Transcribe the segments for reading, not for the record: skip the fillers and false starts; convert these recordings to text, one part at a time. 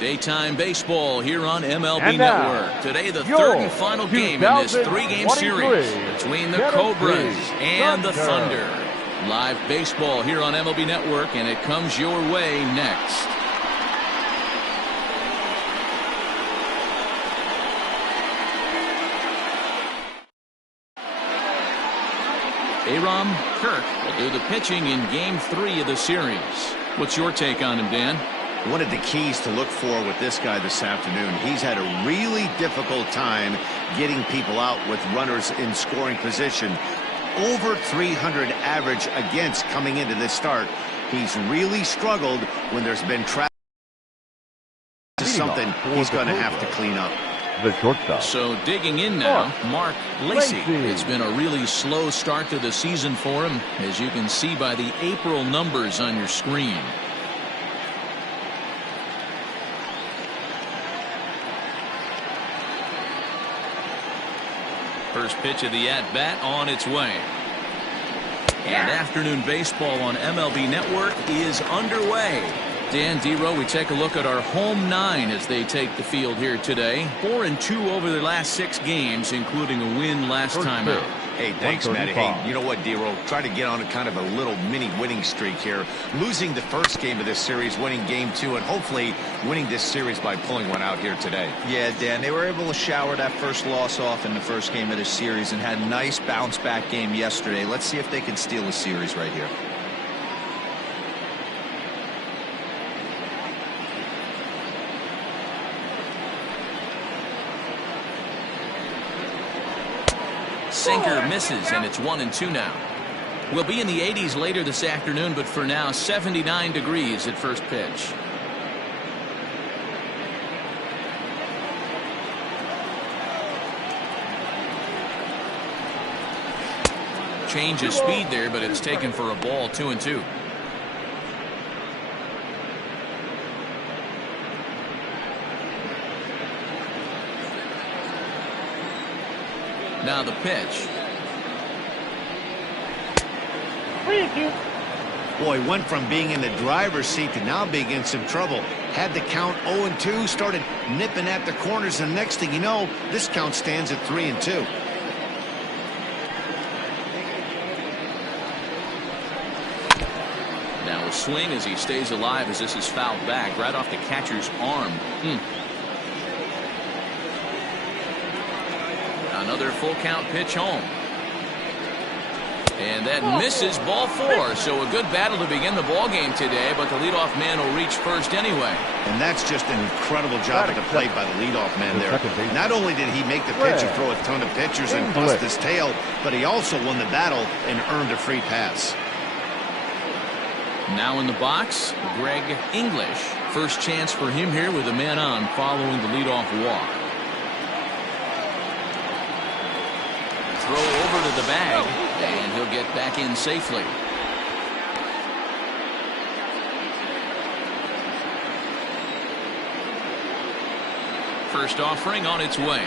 Daytime baseball here on MLB Network. Today, the third and final game in this three-game series between the Cobras and the Thunder. Live baseball here on MLB Network, and it comes your way next. Aram Kirk will do the pitching in Game 3 of the series. What's your take on him, Dan? One of the keys to look for with this guy this afternoon, he's had a really difficult time getting people out with runners in scoring position. Over 300 average against coming into this start. He's really struggled when there's been traffic. Something he's going to have to clean up. The shortstop. So digging in now, Mark Lacey. It's been a really slow start to the season for him, as you can see by the April numbers on your screen. First pitch of the at-bat on its way. And afternoon baseball on MLB Network is underway. Dan, D-Row, we take a look at our home nine as they take the field here today. 4-2 over their last 6 games, including a win last time out. Hey, thanks, Matty. Hey, you know what, D-Row? Try to get on a kind of a little mini winning streak here. Losing the first game of this series, winning Game 2, and hopefully winning this series by pulling one out here today. Yeah, Dan, they were able to shower that first loss off in the first game of this series and had a nice bounce-back game yesterday. Let's see if they can steal a series right here. Sinker misses, and it's 1-2 now. We'll be in the 80s later this afternoon, but for now, 79 degrees at first pitch. Change of speed there, but it's taken for a ball. 2-2. Now the pitch. Boy, went from being in the driver's seat to now being in some trouble. Had the count 0-2, started nipping at the corners, and next thing you know, this count stands at 3-2. Now a swing as he stays alive as this is fouled back right off the catcher's arm. Another full count pitch home. And that misses, ball 4. So a good battle to begin the ball game today, but the leadoff man will reach first anyway. And that's just an incredible job at the plate by the leadoff man there. Not only did he make the pitch and throw a ton of pitchers and bust his tail, but he also won the battle and earned a free pass. Now in the box, Greg English. First chance for him here with a man on following the leadoff walk. Throw over to the bag, and he'll get back in safely. First offering on its way.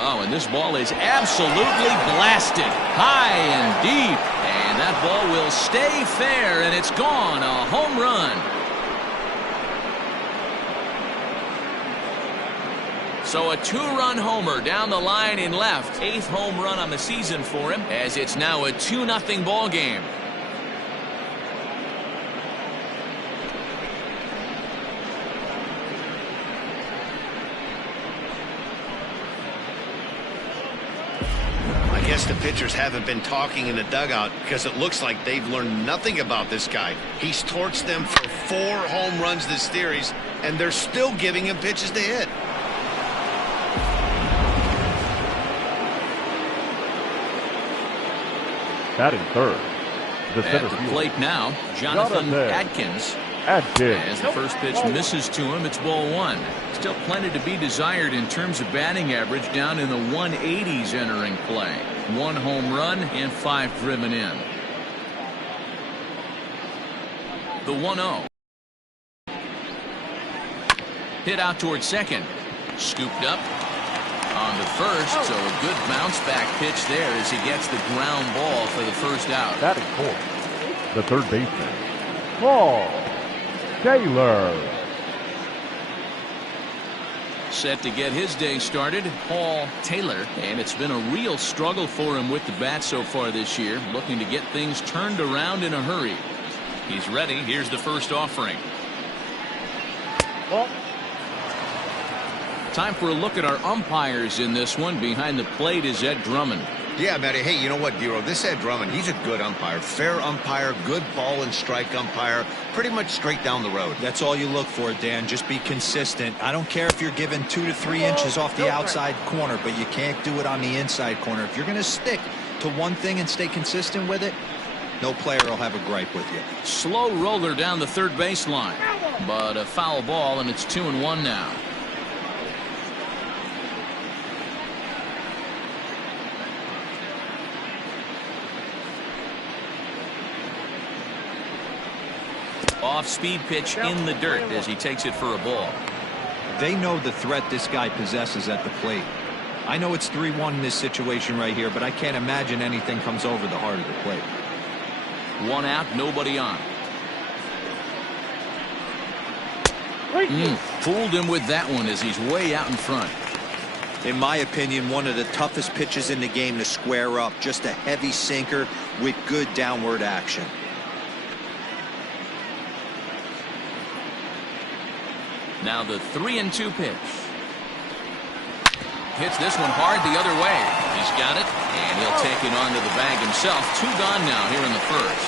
Oh, and this ball is absolutely blasted high and deep, and that ball will stay fair, and it's gone. A home run. So a 2-run homer down the line in left. 8th home run on the season for him, as it's now a 2-0 ball game. I guess the pitchers haven't been talking in the dugout because it looks like they've learned nothing about this guy. He's torched them for 4 home runs this series, and they're still giving him pitches to hit. Batting third. At the plate now, Jonathan Adkins. As the first pitch misses to him, it's ball 1. Still plenty to be desired in terms of batting average, down in the 180s entering play. 1 home run and 5 driven in. The 1-0. Hit out towards second. Scooped up on the first, so a good bounce back pitch there as he gets the ground ball for the first out. Batting fourth, the third baseman, Paul Taylor. set to get his day started, Paul Taylor. And it's been a real struggle for him with the bat so far this year, looking to get things turned around in a hurry. He's ready. Here's the first offering. Time for a look at our umpires in this one. Behind the plate is Ed Drummond. Yeah, Matty. Hey, you know what, Dero? This Ed Drummond, he's a good umpire. Fair umpire, good ball and strike umpire. Pretty much straight down the road. That's all you look for, Dan. Just be consistent. I don't care if you're given 2 to 3 inches off the outside corner, but you can't do it on the inside corner. If you're going to stick to one thing and stay consistent with it, no player will have a gripe with you. Slow roller down the third baseline, but a foul ball, and it's 2-1 now. Off-speed pitch in the dirt as he takes it for a ball. They know the threat this guy possesses at the plate. I know it's 3-1 in this situation right here, but I can't imagine anything comes over the heart of the plate. 1 out, nobody on. Fooled him with that one as he's way out in front. In my opinion, one of the toughest pitches in the game to square up. Just a heavy sinker with good downward action. Now the 3-2 pitch. Hits this one hard the other way. He's got it, and he'll take it onto the bag himself. 2 gone now here in the first.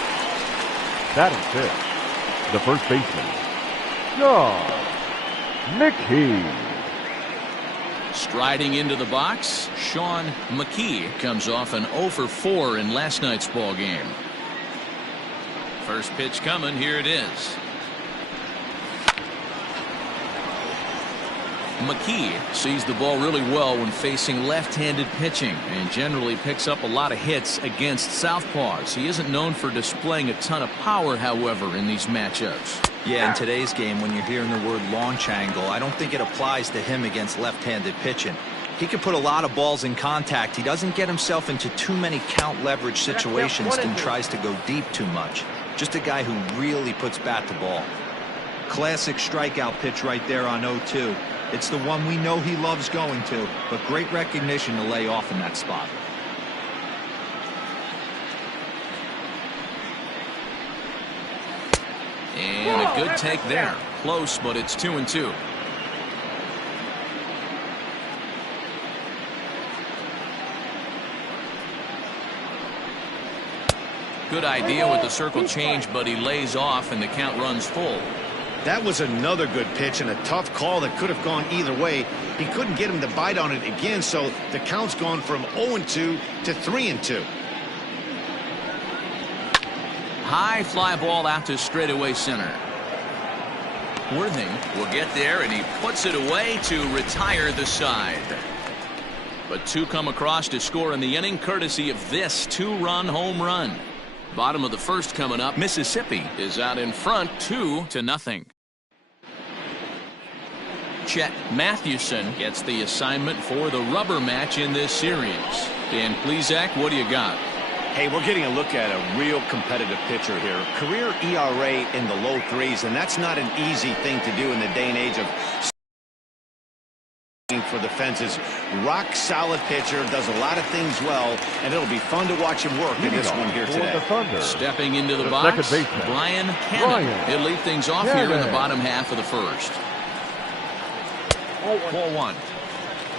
Batting fifth, the first baseman, John McKee. Striding into the box, Sean McKee comes off an 0 for 4 in last night's ball game. First pitch coming. Here it is. McKee sees the ball really well when facing left-handed pitching and generally picks up a lot of hits against southpaws. He isn't known for displaying a ton of power, however, in these matchups. Yeah, in today's game, when you're hearing the word launch angle, I don't think it applies to him against left-handed pitching. He can put a lot of balls in contact. He doesn't get himself into too many count leverage situations and tries to go deep too much. Just a guy who really puts bat to ball. Classic strikeout pitch right there on 0-2. It's the one we know he loves going to, but great recognition to lay off in that spot. And a good take there. Close, but it's 2-2. Good idea with the circle change, but he lays off and the count runs full. That was another good pitch and a tough call that could have gone either way. He couldn't get him to bite on it again, so the count's gone from 0-2 to 3-2. High fly ball out to straightaway center. Worthing will get there, and he puts it away to retire the side. But 2 come across to score in the inning, courtesy of this 2-run home run. Bottom of the first coming up. Mississippi is out in front 2-0. Chet Mathewson gets the assignment for the rubber match in this series. Dan Plesac, what do you got? Hey, we're getting a look at a real competitive pitcher here. Career ERA in the low 3s, and that's not an easy thing to do in the day and age of for the fences. Rock solid pitcher, does a lot of things well, and it'll be fun to watch him work in this one here today. Stepping into the box, Brian Hannon. He'll lead things off here in the bottom half of the first. 4-1.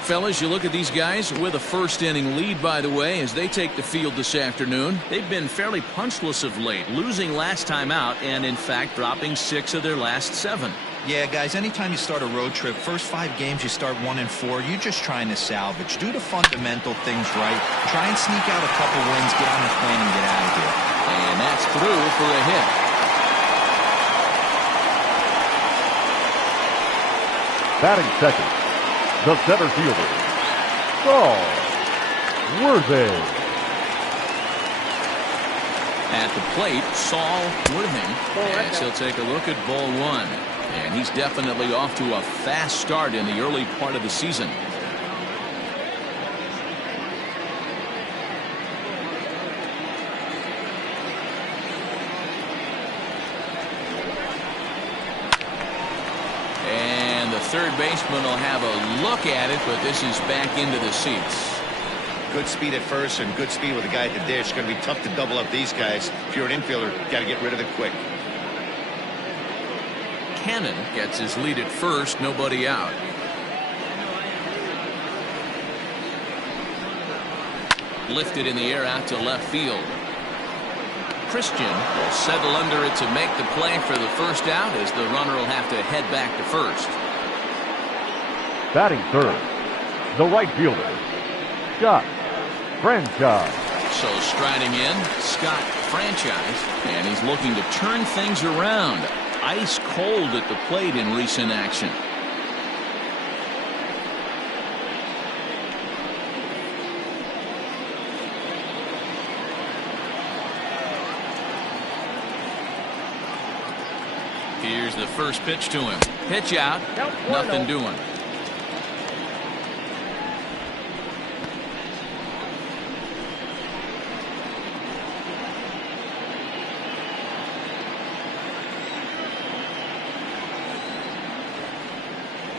Fellas, you look at these guys with a first inning lead, by the way, as they take the field this afternoon. They've been fairly punchless of late, losing last time out and, in fact, dropping 6 of their last 7. Yeah, guys, anytime you start a road trip, first 5 games you start 1-4, you're just trying to salvage. Do the fundamental things right. Try and sneak out a couple wins, get on the plane, and get out of here. And that's through for a hit. Batting second, the center fielder, Saul Worthing. At the plate, Saul Worthing, as he'll take a look at ball 1. And he's definitely off to a fast start in the early part of the season. And the third baseman will have a look at it, but this is back into the seats. Good speed at first and good speed with the guy at the dish. Going to be tough to double up these guys. If you're an infielder, got to get rid of it quick. Cannon gets his lead at first, nobody out. Lifted in the air out to left field. Christian will settle under it to make the play for the first out, as the runner will have to head back to first. Batting third, the right fielder, Scott Franchise. So striding in, Scott Franchise, and he's looking to turn things around. Ice cold at the plate in recent action. Here's the first pitch to him. Pitch out. Nothing doing.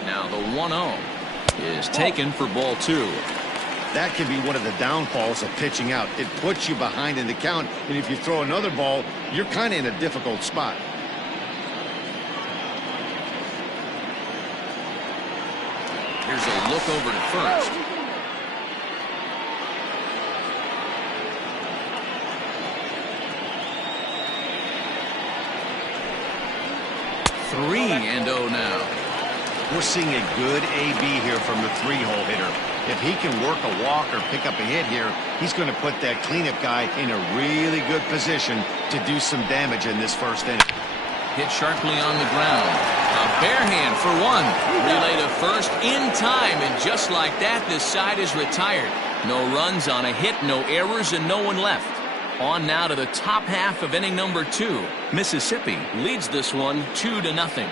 Now the 1-0 is taken for ball 2. That can be one of the downfalls of pitching out. It puts you behind in the count, and if you throw another ball, you're kind of in a difficult spot. Here's a look over to first. Three and 0 now. We're seeing a good AB here from the 3-hole hitter. If he can work a walk or pick up a hit here, he's going to put that cleanup guy in a really good position to do some damage in this first inning. Hit sharply on the ground. A bare hand for one. Relay to first in time, and just like that, this side is retired. No runs on a hit, no errors, and no one left. On now to the top half of inning number 2. Mississippi leads this one 2-0.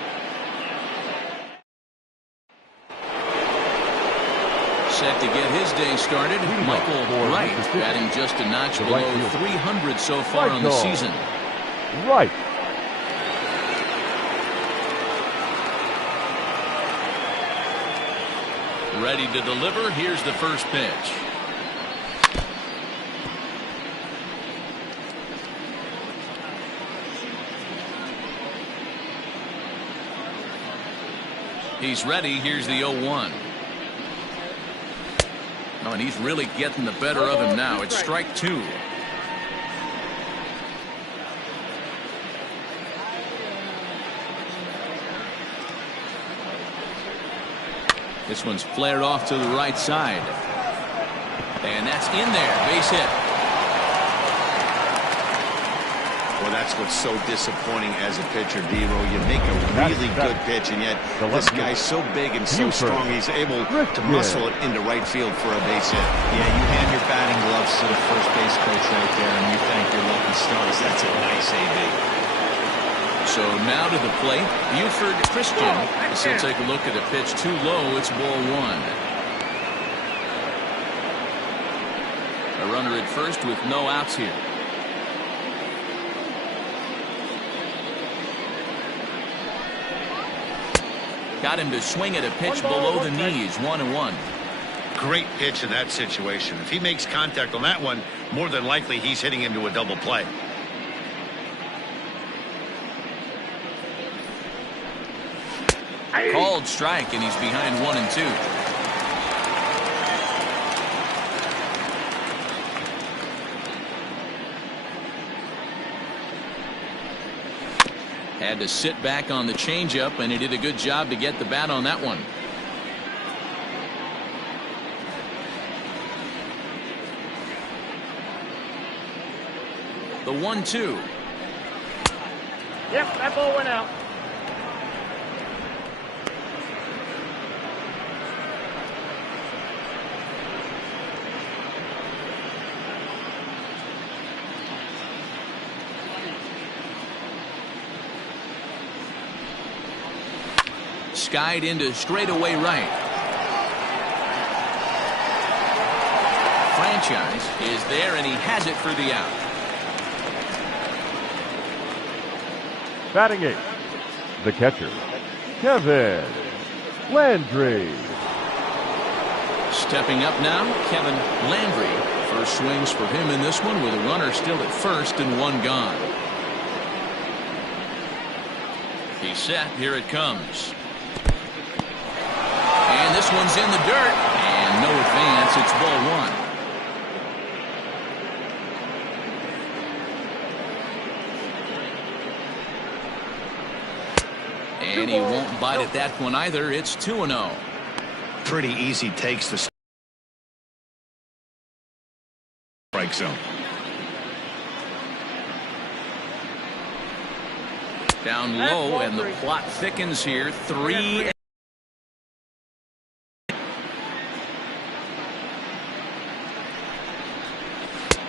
Set to get his day started, Michael Wright, batting just a notch below 300 so far on the season. Right. Ready to deliver. Here's the first pitch. He's ready. Here's the 0-1. Oh, and he's really getting the better of him now. It's strike 2. This one's flared off to the right side. And that's in there. Base hit. Well, that's what's so disappointing as a pitcher, Devo. You make a really good pitch, and yet this guy's so big and so strong, he's able to muscle it into right field for a base hit. Yeah, you hand your batting gloves to the first base coach right there, and you thank your lucky stars. That's a nice AB. So now to the plate, Buford Christian. So take a look at a pitch too low. It's ball 1. A runner at first with no outs here. Got him to swing at a pitch below the knees. 1-1. Great pitch in that situation. If he makes contact on that one, more than likely he's hitting into a double play. Called strike, and he's behind 1-2. Had to sit back on the changeup, and he did a good job to get the bat on that one. The 1-2. Yep, that ball went out. Skied into straightaway right. Franchise is there, and he has it for the out. Batting 8, the catcher, Kevin Landry. Stepping up now, Kevin Landry. First swings for him in this one with a runner still at first and one gone. He's set. Here it comes. And this one's in the dirt. And no advance. It's ball one. And he won't bite at that one either. It's 2-0. Pretty easy takes the strike zone. Down low, and the plot thickens here. 3.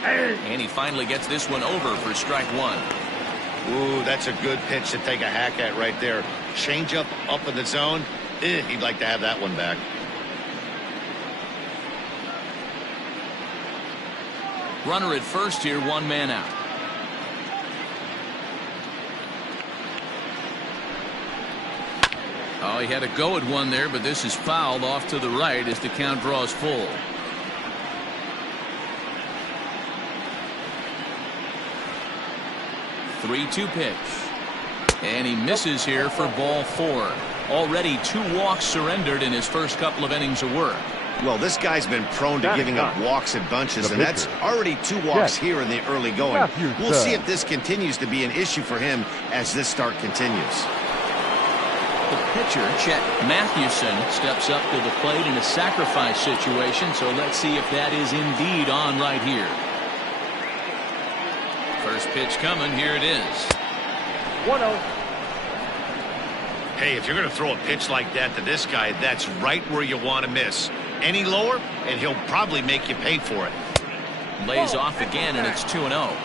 And he finally gets this one over for strike one. Ooh, that's a good pitch to take a hack at right there. Change up in the zone. He'd like to have that one back. Runner at first here, one man out. Oh, he had a go at one there, but this is fouled off to the right as the count draws full. Three-two pitch. And he misses here for ball four. Already 2 walks surrendered in his first couple of innings of work. Well, this guy's been prone to giving up walks in bunches, and that's already 2 walks here in the early going. We'll see if this continues to be an issue for him as this start continues. The pitcher, Chet Mathewson, steps up to the plate in a sacrifice situation, so let's see if that is indeed on right here. First pitch coming. Here it is. 1-0. Hey, if you're going to throw a pitch like that to this guy, that's right where you want to miss. Any lower, and he'll probably make you pay for it. Lays off again, and it's 2-0.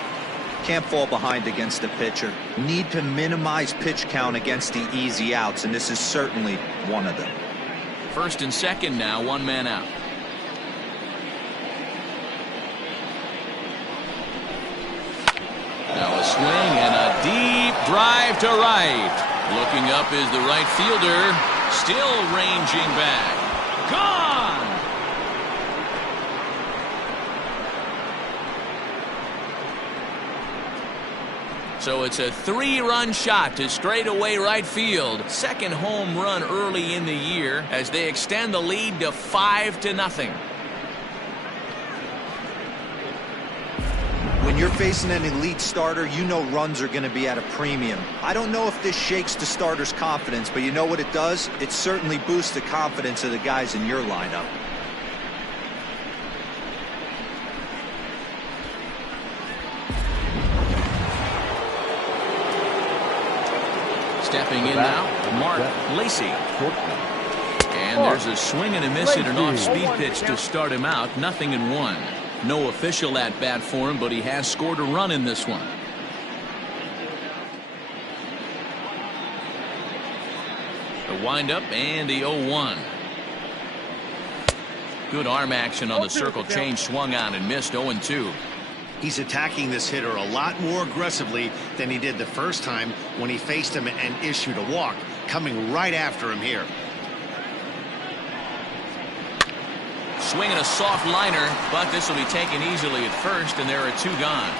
Can't fall behind against the pitcher. Need to minimize pitch count against the easy outs, and this is certainly one of them. First and second now, one man out. Now a swing and a deep drive to right. Looking up is the right fielder. Still ranging back. Gone! So it's a 3-run shot to straightaway right field. Second home run early in the year as they extend the lead to 5-0. When you're facing an elite starter, you know runs are going to be at a premium. I don't know if this shakes the starter's confidence, but you know what it does? It certainly boosts the confidence of the guys in your lineup. Stepping in now, Mark Lacey. And there's a swing and a miss at an off-speed pitch to start him out. 0-1. No official at bat for him, but he has scored a run in this one. The windup and the 0-1. Good arm action on the circle change, swung on and missed. 0-2. He's attacking this hitter a lot more aggressively than he did the first time when he faced him and issued a walk. Coming right after him here. Swinging a soft liner, but this will be taken easily at first, and there are 2 gone.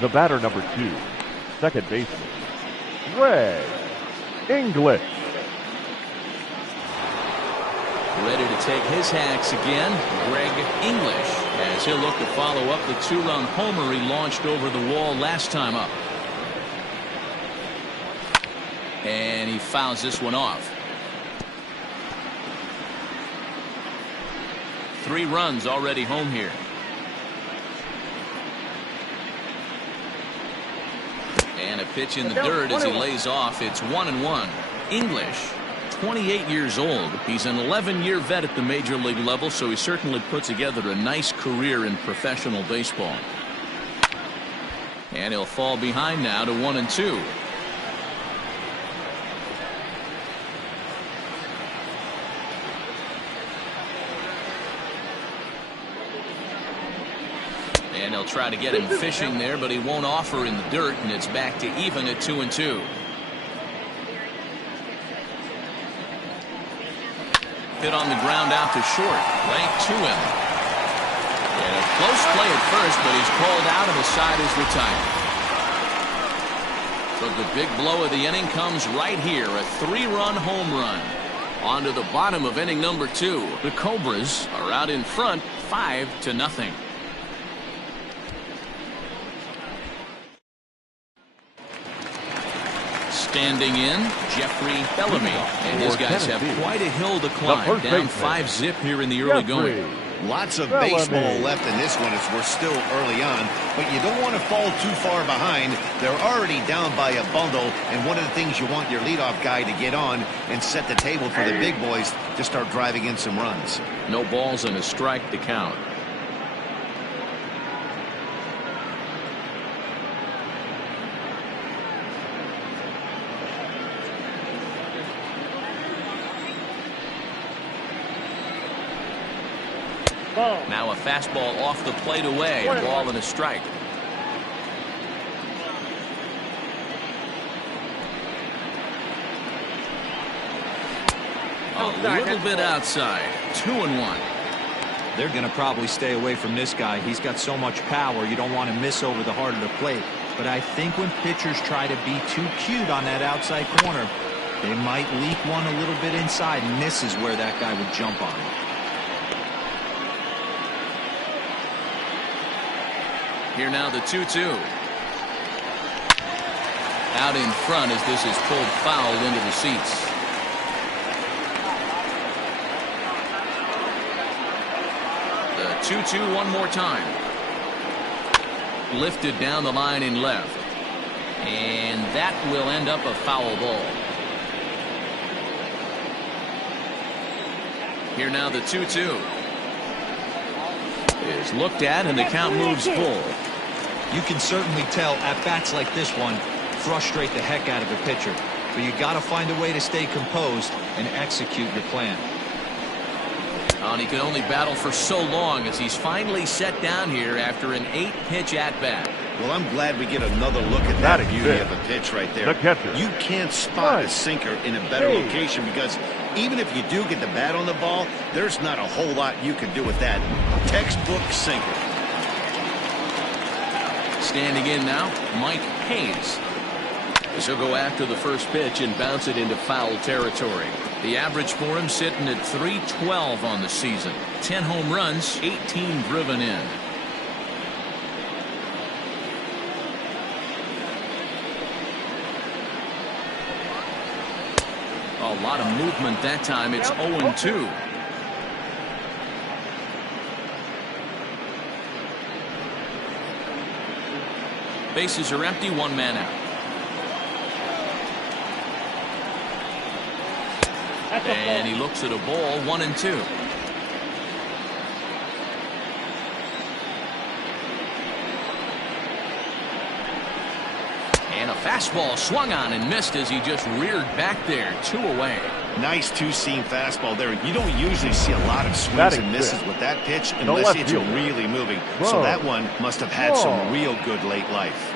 The batter, number 2, second baseman, Greg English. Ready to take his hacks again, Greg English, as he'll look to follow up the 2-run homer he launched over the wall last time up. And he fouls this one off. 3 runs already home here. And a pitch in the dirt as he lays off. It's 1-1. English, 28 years old. He's an 11-year vet at the major league level, so he certainly put together a nice career in professional baseball. And he'll fall behind now to 1-2. And they'll try to get him fishing there, but he won't offer in the dirt, and it's back to even at 2-2. Hit on the ground out to short. Right to him. And a close play at first, but he's called out and the side is retired. But the big blow of the inning comes right here. A 3-run home run. On to the bottom of inning number 2. The Cobras are out in front 5-0. Standing in, Jeffrey Bellamy. And his guys have quite a hill to climb. Down 5-0 here in the early going. Lots of baseball left in this one as we're still early on, but you don't want to fall too far behind. They're already down by a bundle, and one of the things you want your leadoff guy to get on and set the table for the big boys to start driving in some runs. No balls and a strike to count. Now a fastball off the plate away. A ball and a strike. A little bit outside. 2-1. They're going to probably stay away from this guy. He's got so much power. You don't want to miss over the heart of the plate. But I think when pitchers try to be too cute on that outside corner, they might leak one a little bit inside, and this is where that guy would jump on him. Here now the 2-2. Out in front as this is pulled foul into the seats. The 2-2 one more time. Lifted down the line in left. And that will end up a foul ball. Here now the 2-2. Is looked at and the count moves full. You can certainly tell at bats like this one frustrate the heck out of a pitcher, but you got to find a way to stay composed and execute your plan. And he can only battle for so long as he's finally set down here after an 8-pitch at bat. Well, I'm glad we get another look at that beauty of a pitch right there. You can't spot a sinker in a better location because even if you do get the bat on the ball, there's not a whole lot you can do with that. Textbook sinker. Standing in now, Mike Hayes. He'll go after the first pitch and bounce it into foul territory. The average for him sitting at .312 on the season. 10 home runs, 18 driven in. A lot of movement that time. It's 0-2. Bases are empty, one man out. And he looks at a ball, 1-2. And a fastball swung on and missed as he just reared back there. 2 away. Nice two-seam fastball there. You don't usually see a lot of swings and misses with that pitch unless it's really moving. So that one must have had some real good late life.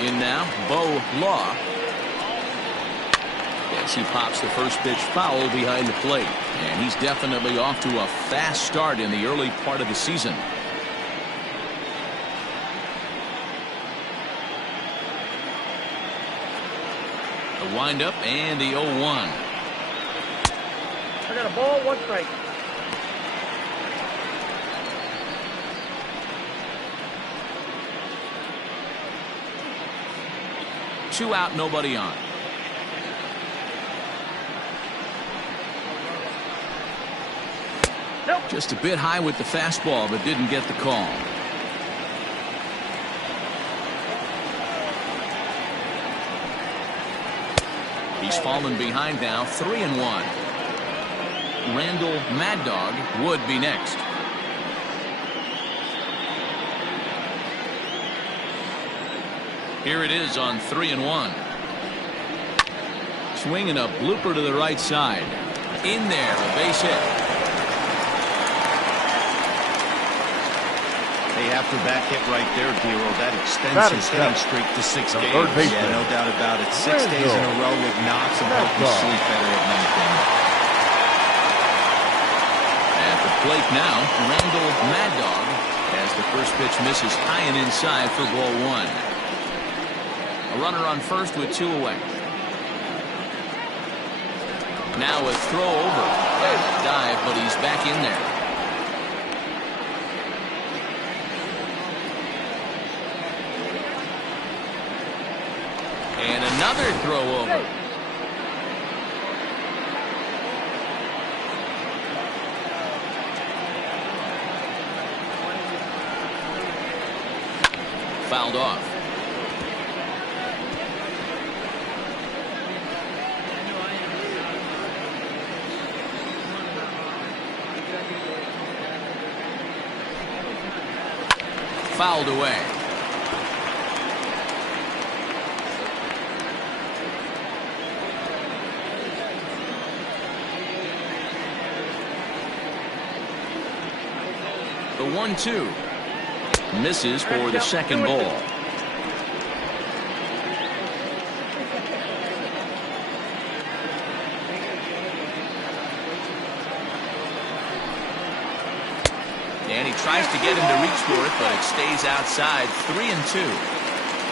In now, Bo Law. As he pops the first pitch foul behind the plate. And he's definitely off to a fast start in the early part of the season. The windup and the 0-1. I got a ball, 1 strike. Two out, nobody on. Nope. Just a bit high with the fastball, but didn't get the call. He's fallen behind now, 3-1. Randall Mad Dog would be next. Here it is on 3-1. Swinging a blooper to the right side. In there, a base hit. Hey, after that hit right there, Dero, that extends That his is hitting tough. streak to 6 The games. third baseman. Yeah, no doubt about it. 6 days in a row with knocks will help you sleep better at night, Dan. At the plate now, Randall Mad Dog, as the first pitch misses high and inside for ball 1. A runner on first with 2 away. Now a throw over. Dive, but he's back in there. And another throw over. Fouled off. Fouled away. The 1-2 misses for the second ball. And he tries to get him to reach for it, but it stays outside. 3-2.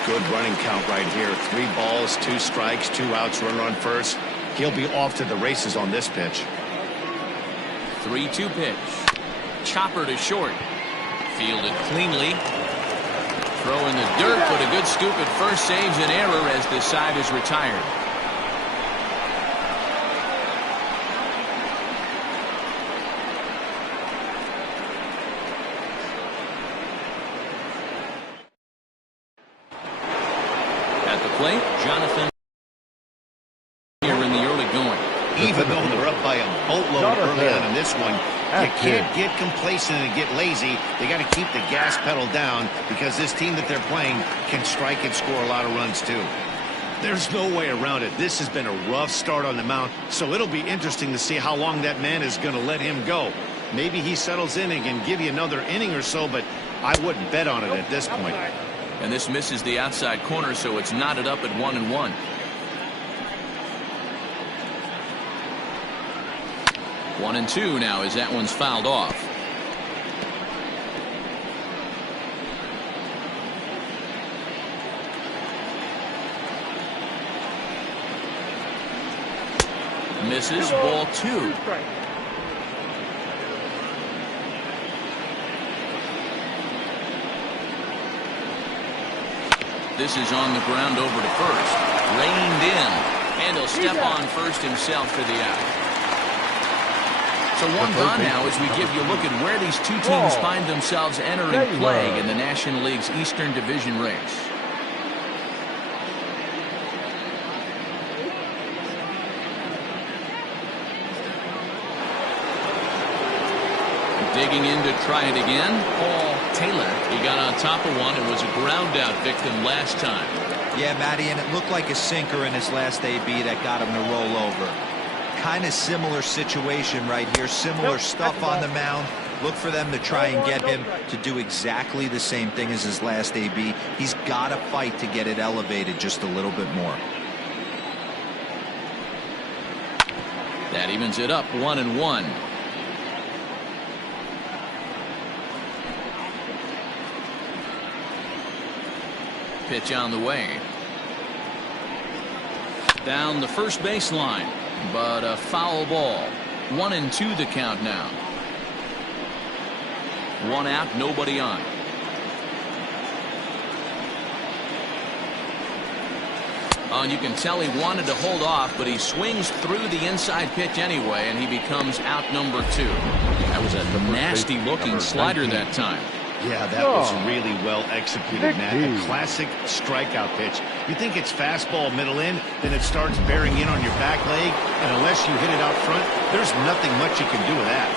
Good running count right here. 3 balls, 2 strikes, 2 outs, runner on first. He'll be off to the races on this pitch. 3-2 pitch. Chopper to short. Fielded cleanly. Throw in the dirt, but a good scoop at first saves an error as this side is retired. At the plate, Jonathan here in the early going. Even though they're up by a boatload early on in this one, you can't get complacent and get lazy. They got to keep the gas pedal down because this team that they're playing can strike and score a lot of runs too. There's no way around it. This has been a rough start on the mound, so it'll be interesting to see how long that man is going to let him go. Maybe he settles in and can give you another inning or so, but I wouldn't bet on it at this point. And this misses the outside corner, so it's knotted up at 1-1. One and 2 now as that one's fouled off. Misses, ball 2. This is on the ground over to first. Reined in. And he'll step on first himself for the out. So one gone now as we give you a look at where these two teams find themselves entering play in the National League's Eastern Division race. Digging in to try it again, Paul Taylor. He got on top of one and was a ground out victim last time. Yeah, Matty, and it looked like a sinker in his last AB that got him to roll over. Kind of similar situation right here. Similar stuff on the mound. Look for them to try and get him to do exactly the same thing as his last AB. He's got to fight to get it elevated just a little bit more. That evens it up 1-1. Pitch on the way. Down the first baseline, but a foul ball. 1-2 the count now. One out, nobody on. And you can tell he wanted to hold off, but he swings through the inside pitch anyway, and he becomes out number 2. That was a nasty looking slider that time. Yeah, that was really well executed, Matt. A classic strikeout pitch. You think it's fastball middle in, then it starts bearing in on your back leg, and unless you hit it out front, there's nothing much you can do with that.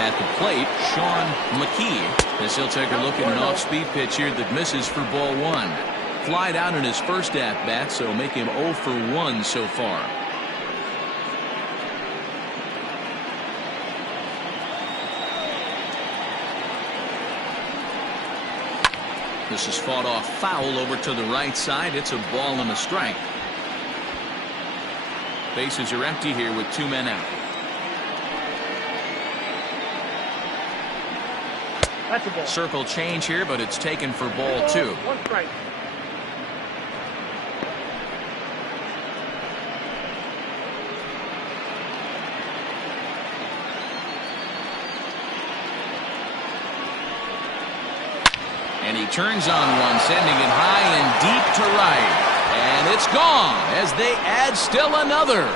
At the plate, Sean McKee, as he'll take a look at an off-speed pitch here that misses for ball 1. Flied out in his first at-bat, so make him 0 for 1 so far. This is fought off foul over to the right side. It's a ball and a strike. Bases are empty here with 2 men out. That's a ball. Circle change here, but it's taken for ball 2. 1 strike. And he turns on one, sending it high and deep to right. And it's gone as they add still another.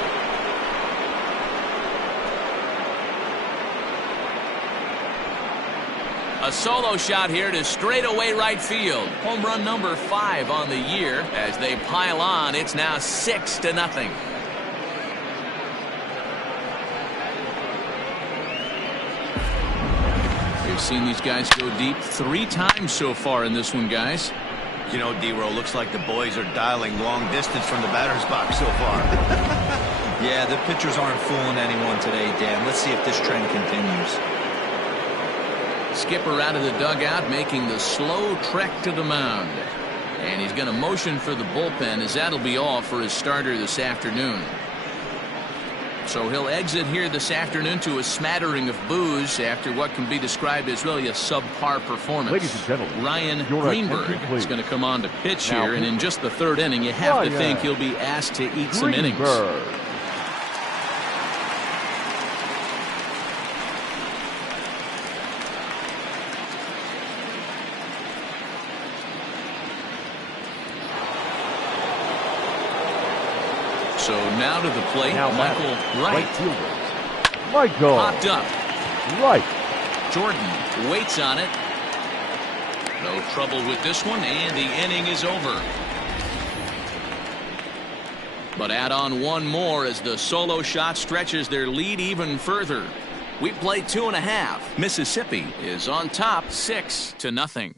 A solo shot here to straightaway right field. Home run number 5 on the year. As they pile on, it's now 6-0. We've seen these guys go deep 3 times so far in this one, guys. You know, D-Row, looks like the boys are dialing long distance from the batter's box so far. Yeah, the pitchers aren't fooling anyone today, Dan. Let's see if this trend continues. Skipper out of the dugout, making the slow trek to the mound. And he's going to motion for the bullpen, as that'll be all for his starter this afternoon. So he'll exit here this afternoon to a smattering of boos after what can be described as really a subpar performance. Ladies and gentlemen, Ryan your Greenberg attention, please. is going to come on to pitch Now, here, and in just the 3rd inning, you have to Ryan think he'll be asked to eat some innings. Greenberg. So now to the plate, Now Michael right Wright. fielder. Michael Popped up. Wright. Jordan waits on it. No trouble with this one, and the inning is over. But add on one more as the solo shot stretches their lead even further. We play 2.5. Mississippi is on top 6-0.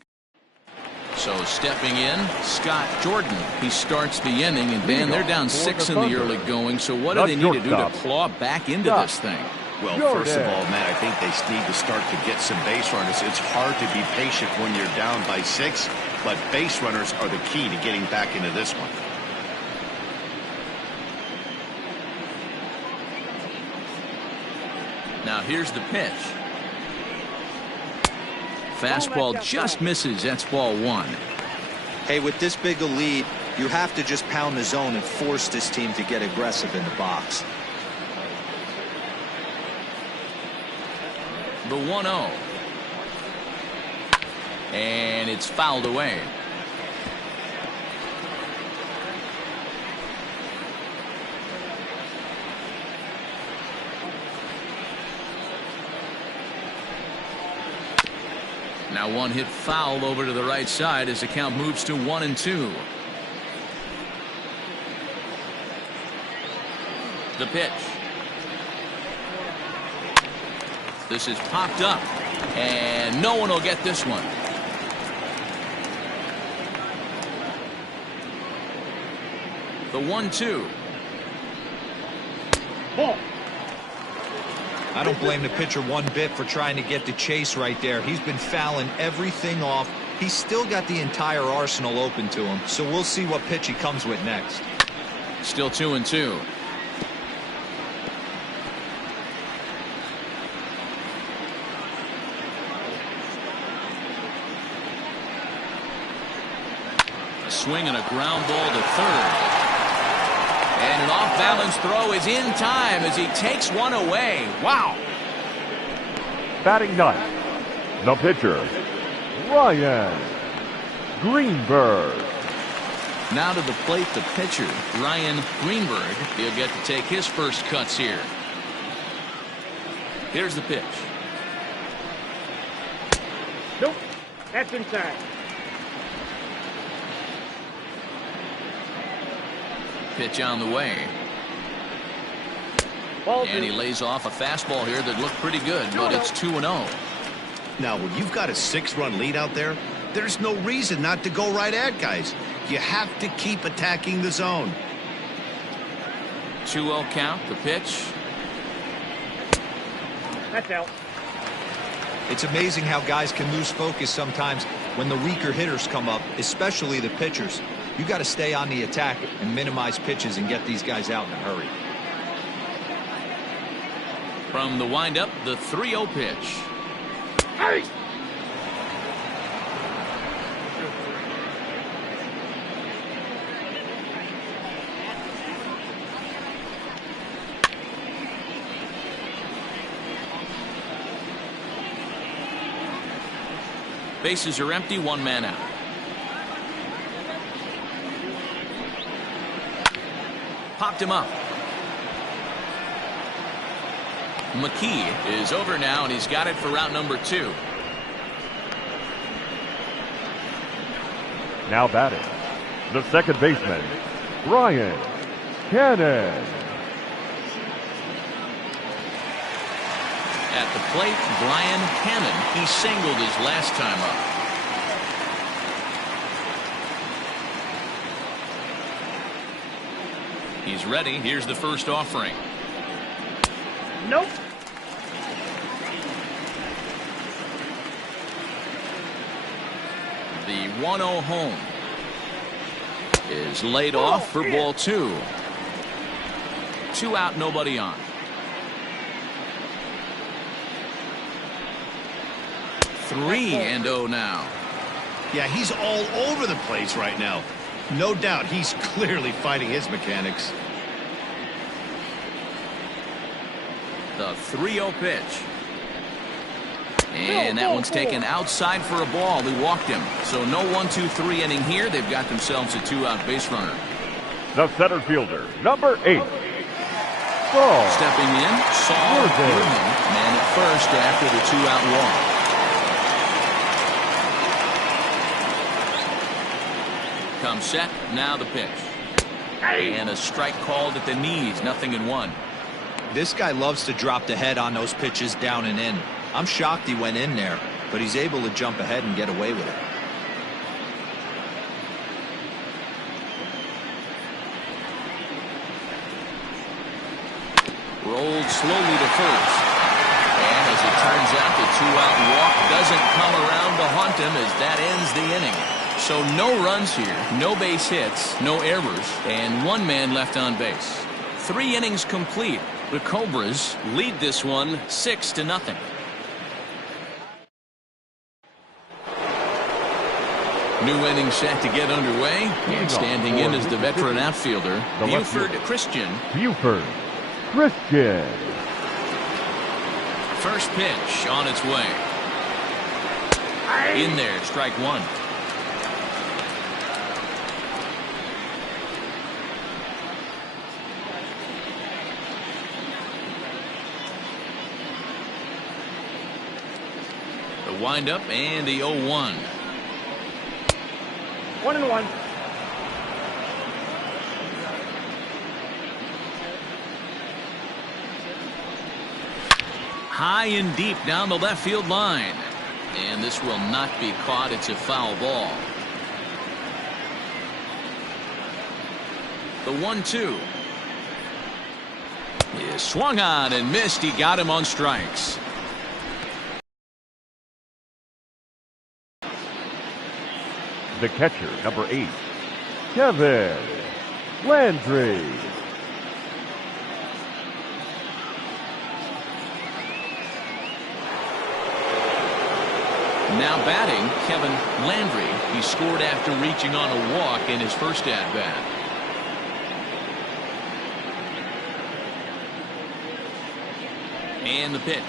So stepping in, Scott Jordan. He starts the inning, and Dan, they're down 6 in the early going. So what do they need to do to claw back into this thing? Well, first of all, Matt, I think they need to start to get some base runners. It's hard to be patient when you're down by 6, but base runners are the key to getting back into this one. Now here's the pitch. Fastball just misses. That's ball 1. Hey, with this big a lead, you have to just pound the zone and force this team to get aggressive in the box. The 1-0. And it's fouled away. Now one hit foul over to the right side as the count moves to 1-2. The pitch. This is popped up, and no one will get this one. The 1-2. Ball. I don't blame the pitcher one bit for trying to get the chase right there. He's been fouling everything off. He's still got the entire arsenal open to him, so we'll see what pitch he comes with next. Still 2-2. A swing and a ground ball to third. And an off-balance throw is in time as he takes one away. Wow. Batting ninth, the pitcher, Ryan Greenberg. Now to the plate, the pitcher, Ryan Greenberg. He'll get to take his first cuts here. Here's the pitch. Nope. That's inside. Pitch on the way. Ball And he 2. lays off a fastball here that looked pretty good, but it's 2-0. Now, when you've got a 6-run lead out there, there's no reason not to go right at guys. You have to keep attacking the zone. 2-0 count, the pitch. That's out. It's amazing how guys can lose focus sometimes. when the weaker hitters come up, especially the pitchers. You got to stay on the attack and minimize pitches and get these guys out in a hurry. From the windup, the 3-0 pitch. Hey! Bases are empty, 1 man out. Popped him up. McKee is over now, and he's got it for route number 2. Now batting, the second baseman, Brian Cannon. At the plate, Brian Cannon. He singled his last time up. He's ready. Here's the first offering. Nope. The 1-0 home is laid off for ball 2. 2 out, nobody on. 3-0 now. Yeah, he's all over the place right now. No doubt he's clearly fighting his mechanics. The 3-0 pitch. And that one's taken outside for a ball. He walked him. So no 1-2-3 inning here. They've got themselves a 2-out base runner. The center fielder, number 8, Saul. Stepping in, Saul Goodman. Man at first after the 2-out walk. Comes set. Now the pitch. And a strike called at the knees. 0-1. This guy loves to drop the head on those pitches down and in. I'm shocked he went in there, but he's able to jump ahead and get away with it. Rolled slowly to first. And as it turns out, the 2-out walk doesn't come around to haunt him as that ends the inning. So no runs here, no base hits, no errors, and 1 man left on base. 3 innings complete. The Cobras lead this one 6-0. New inning set to get underway. And standing in is the veteran outfielder, Buford Christian. Buford Christian. First pitch on its way. In there, strike 1. The windup and the 0-1. 1-1. High and deep down the left field line. And this will not be caught. It's a foul ball. The 1-2 is swung on and missed. He got him on strikes. The catcher, number 8, Kevin Landry. Now batting, Kevin Landry. He scored after reaching on a walk in his first at-bat. And the pitch.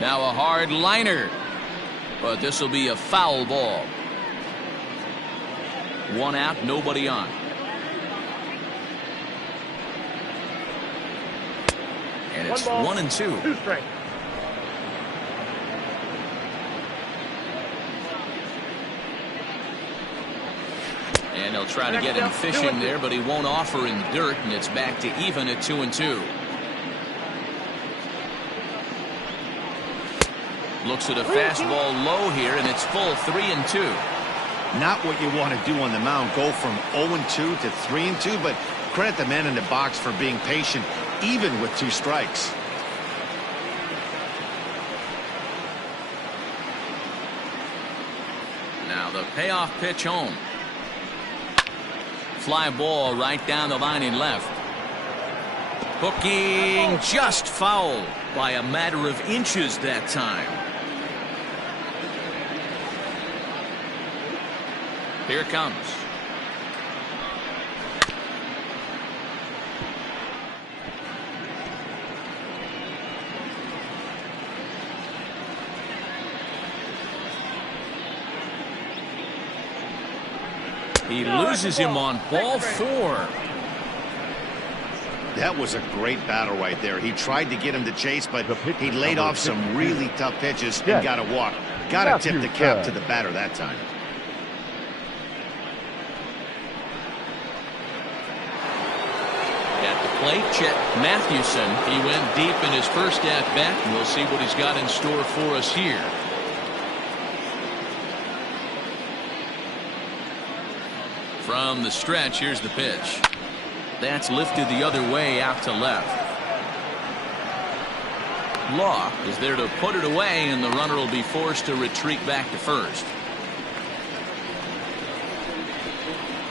Now a hard liner, but this will be a foul ball. 1 out, nobody on. And it's 1-2. 2 strikes. And they'll try to get him fishing there, but he won't offer in dirt, and it's back to even at 2-2. Looks at a fastball low here, and it's full 3-2. Not what you want to do on the mound, go from 0-2 to 3-2, but credit the man in the box for being patient, even with 2 strikes. Now the payoff pitch home. Fly ball right down the line in left. Hooking just foul by a matter of inches that time. Here it comes. He loses him on ball 4. That was a great battle right there. He tried to get him to chase, but he laid off some really tough pitches and got a walk. Got to tip the cap to the batter that time. At the plate, Chet Mathewson. He went deep in his first at-bat, and we'll see what he's got in store for us here. From the stretch, here's the pitch. That's lifted the other way out to left. Law is there to put it away, and the runner will be forced to retreat back to first.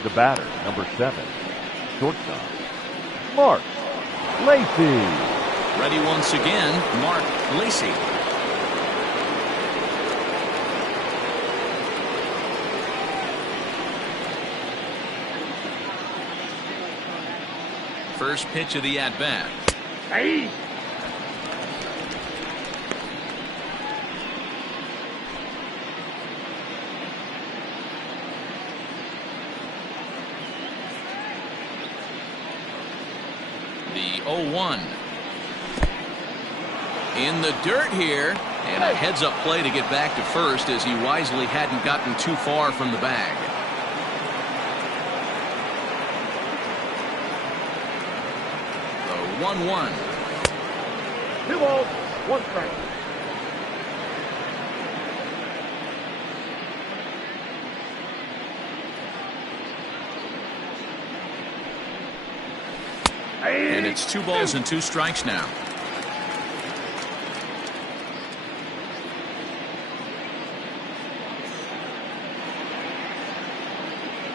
The batter, number 7, shortstop, Mark Lacy. Ready once again, Mark Lacy. First pitch of the at-bat. Hey. The 0-1. In the dirt here, and a heads-up play to get back to first as he wisely hadn't gotten too far from the bag. The 1-1. 2 balls, 1 strike. And it's 2 balls and 2 strikes now.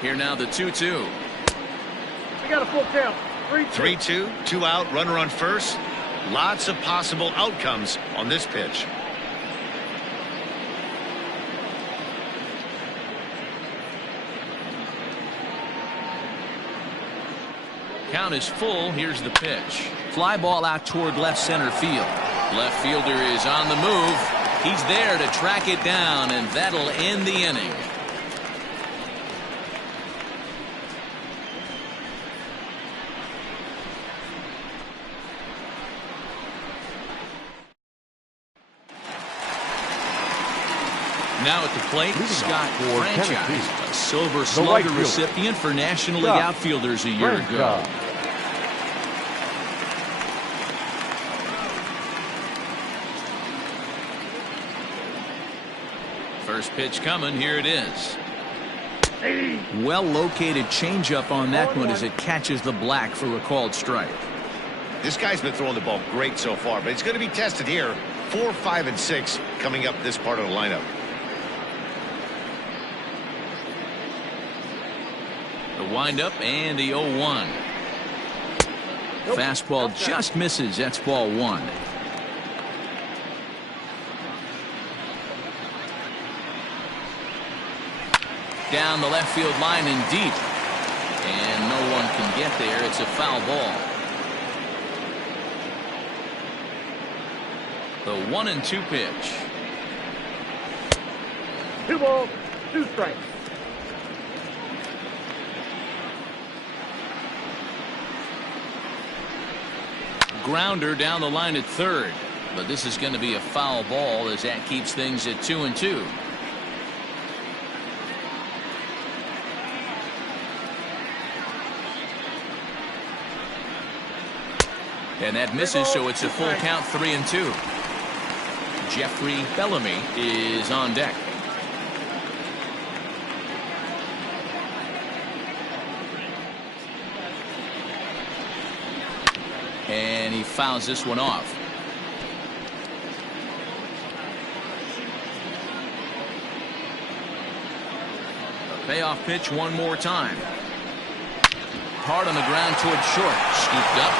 Here now the 2-2. We got a full count. 3-2. 3-2, 2 out, runner on first. Lots of possible outcomes on this pitch. Count is full. Here's the pitch. Fly ball out toward left center field. Left fielder is on the move. He's there to track it down, and that'll end the inning. Now at the plate, Scott Franchise, a Silver Slugger recipient for National League outfielders a year ago. First pitch coming. Here it is. Well located changeup on that one as it catches the black for a called strike. This guy's been throwing the ball great so far, but it's going to be tested here. 4, 5, and 6 coming up this part of the lineup. The windup and the 0-1. Fastball just misses. That's ball 1. Down the left field line and deep. And no one can get there. It's a foul ball. The 1-2 pitch. 2 balls, 2 strikes. Grounder down the line at third, but this is going to be a foul ball as that keeps things at 2-2. And that misses, so it's a full count, 3-2. Jeffrey Bellamy is on deck. he fouls this one off. A payoff pitch one more time. Hard on the ground towards short. Scooped up.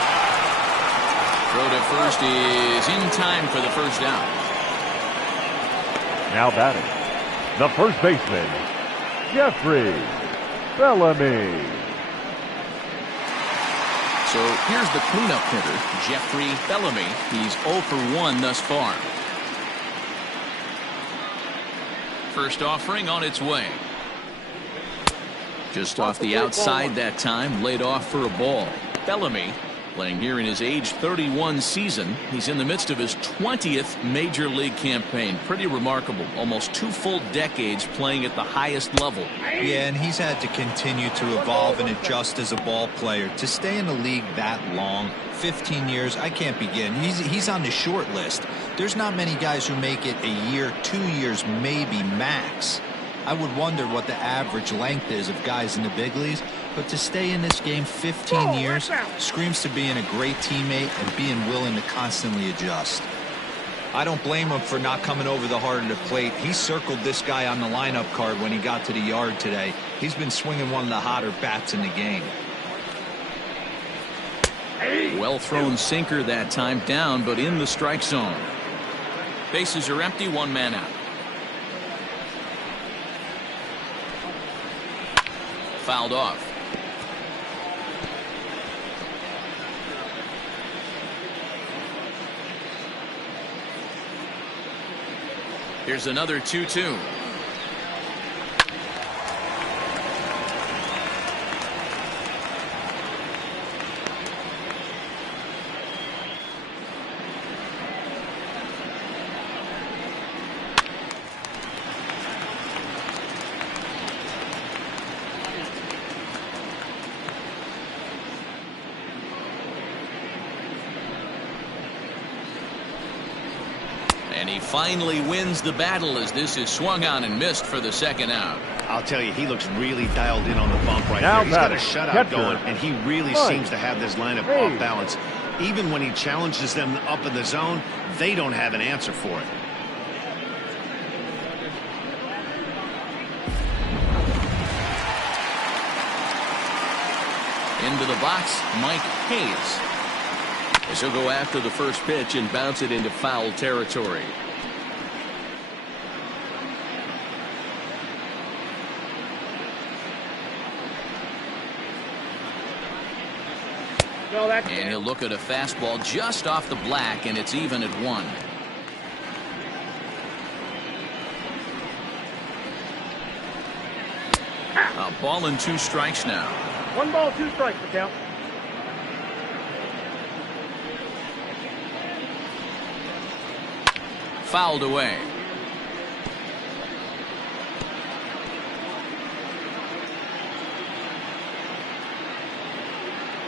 Throw to first is in time for the first out. Now batting, the first baseman, Jeffrey Bellamy. So here's the cleanup hitter, Jeffrey Bellamy. He's 0 for 1 thus far. First offering on its way. Just off the outside that time, laid off for a ball. Bellamy playing here in his age 31 season. He's in the midst of his 20th major league campaign. Pretty remarkable. Almost 2 full decades playing at the highest level. Yeah, and he's had to continue to evolve and adjust as a ball player. To stay in the league that long, 15 years, I can't begin. He's on the short list. There's not many guys who make it a year, 2 years, maybe max. I would wonder what the average length is of guys in the big leagues, but to stay in this game 15 years screams to being a great teammate and being willing to constantly adjust. I don't blame him for not coming over the heart of the plate. He circled this guy on the lineup card when he got to the yard today. He's been swinging one of the hotter bats in the game. Well thrown sinker that time, down but in the strike zone. Bases are empty, 1 man out. Fouled off. Here's another 2-2. And he finally wins the battle as this is swung on and missed for the second out. I'll tell you, he looks really dialed in on the bump right Now there. He's got a shutout going, and he really seems to have this lineup off balance. Even when he challenges them up in the zone, they don't have an answer for it. Into the box, Mike Hayes. As he'll go after the first pitch and bounce it into foul territory. And he'll look at a fastball just off the black, and it's even at 1. A ball and 2 strikes now. 1 ball, 2 strikes, the count. Fouled away.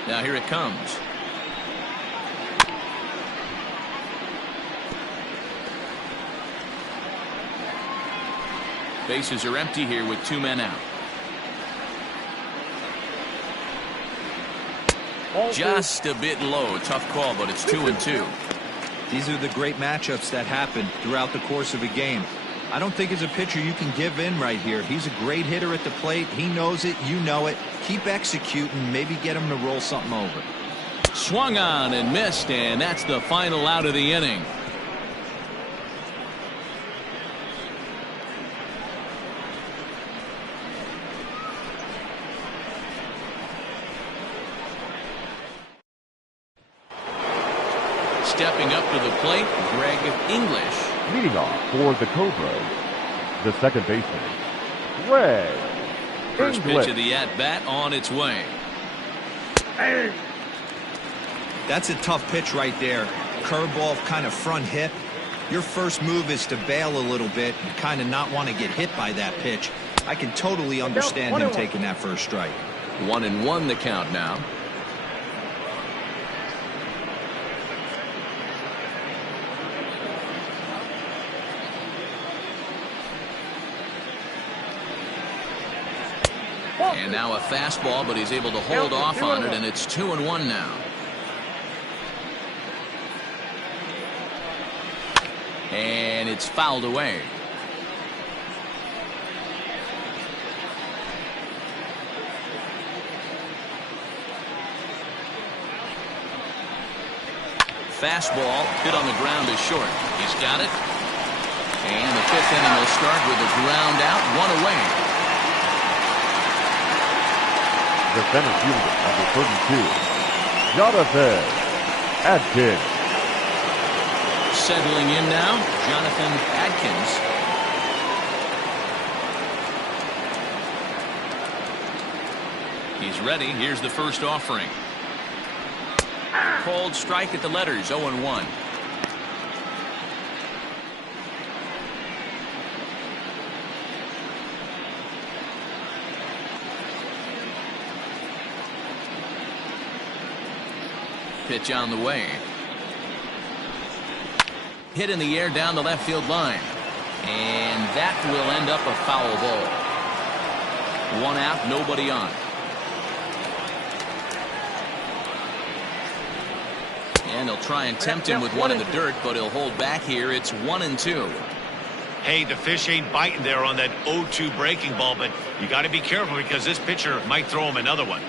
Now here it comes. Bases are empty here with 2 men out. Just a bit low. Tough call, but it's 2-2. These are the great matchups that happen throughout the course of a game. I don't think as a pitcher you can give in right here. He's a great hitter at the plate. He knows it. You know it. Keep executing. Maybe get him to roll something over. Swung on and missed, and that's the final out of the inning. Stepping up to the plate, Greg English. Leading off for the Cobras, the second baseman, Greg First English. pitch of the at-bat on its way. That's a tough pitch right there. Curveball, kind of front hip. Your first move is to bail a little bit and kind of not want to get hit by that pitch. I can totally understand him taking that first strike. 1-1 the count now. And now a fastball, but he's able to hold off on it, and it's 2-1 now. And it's fouled away. Fastball hit on the ground is short. He's got it. And the fifth inning will start with a ground out, one away. The center fielder, number 32, Jonathan Adkins. Settling in now, Jonathan Adkins. He's ready. Here's the first offering. Called strike at the letters, 0-1. Pitch on the way. Hit in the air down the left field line. And that will end up a foul ball. One out, nobody on. And they'll try and tempt him with one in the dirt, but he'll hold back here. It's 1-2. Hey, the fish ain't biting there on that 0-2 breaking ball, but you got to be careful because this pitcher might throw him another one.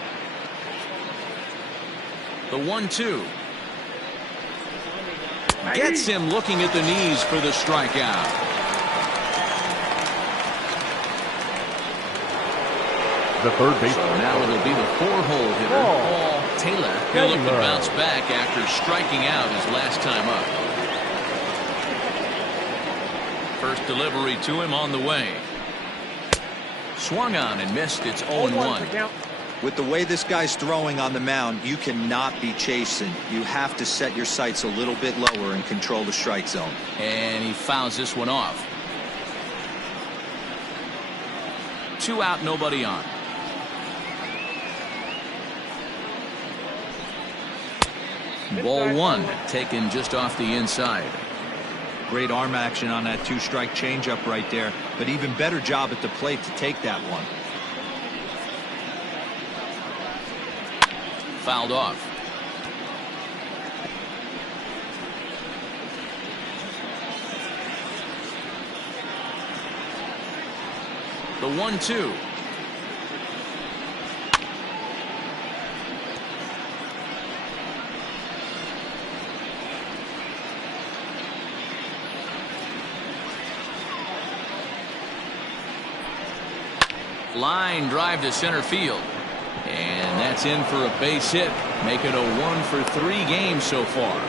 The 1-2. Gets him looking at the knees for the strikeout. The third baseman. So now it'll be the four-hole hitter, Paul Taylor. He'll look to bounce back after striking out his last time up. First delivery to him on the way. Swung on and missed. It's 0-1. With the way this guy's throwing on the mound, you cannot be chasing. You have to set your sights a little bit lower and control the strike zone. And he fouls this one off. 2 out, nobody on. Ball 1 taken just off the inside. Great arm action on that 2-strike changeup right there, but even better job at the plate to take that one. Fouled off. The 1-2. Line drive to center field. And that's in for a base hit. Make it a 1-for-3 game so far.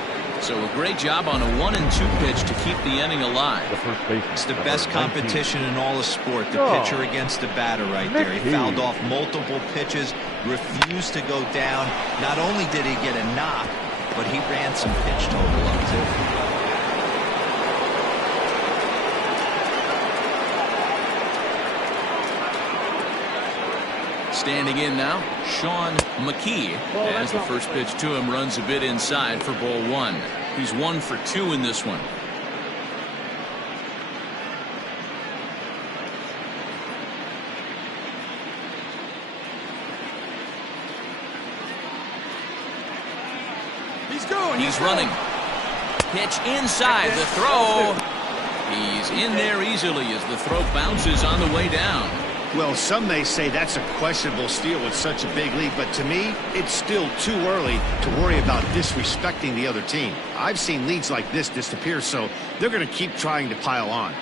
So a great job on a 1-2 pitch to keep the inning alive. The first baseman. It's the best competition in all of sport. The pitcher against the batter right there. He fouled off multiple pitches, refused to go down. Not only did he get a knock, but he ran some pitch total up too. Standing in now, Sean McKee, as the first pitch to him runs a bit inside for ball 1. He's 1 for 2 in this one. He's running. Pitch inside the throw. He's in there easily as the throw bounces on the way down. Well, some may say that's a questionable steal with such a big lead, but to me, it's still too early to worry about disrespecting the other team. I've seen leads like this disappear, so they're going to keep trying to pile on.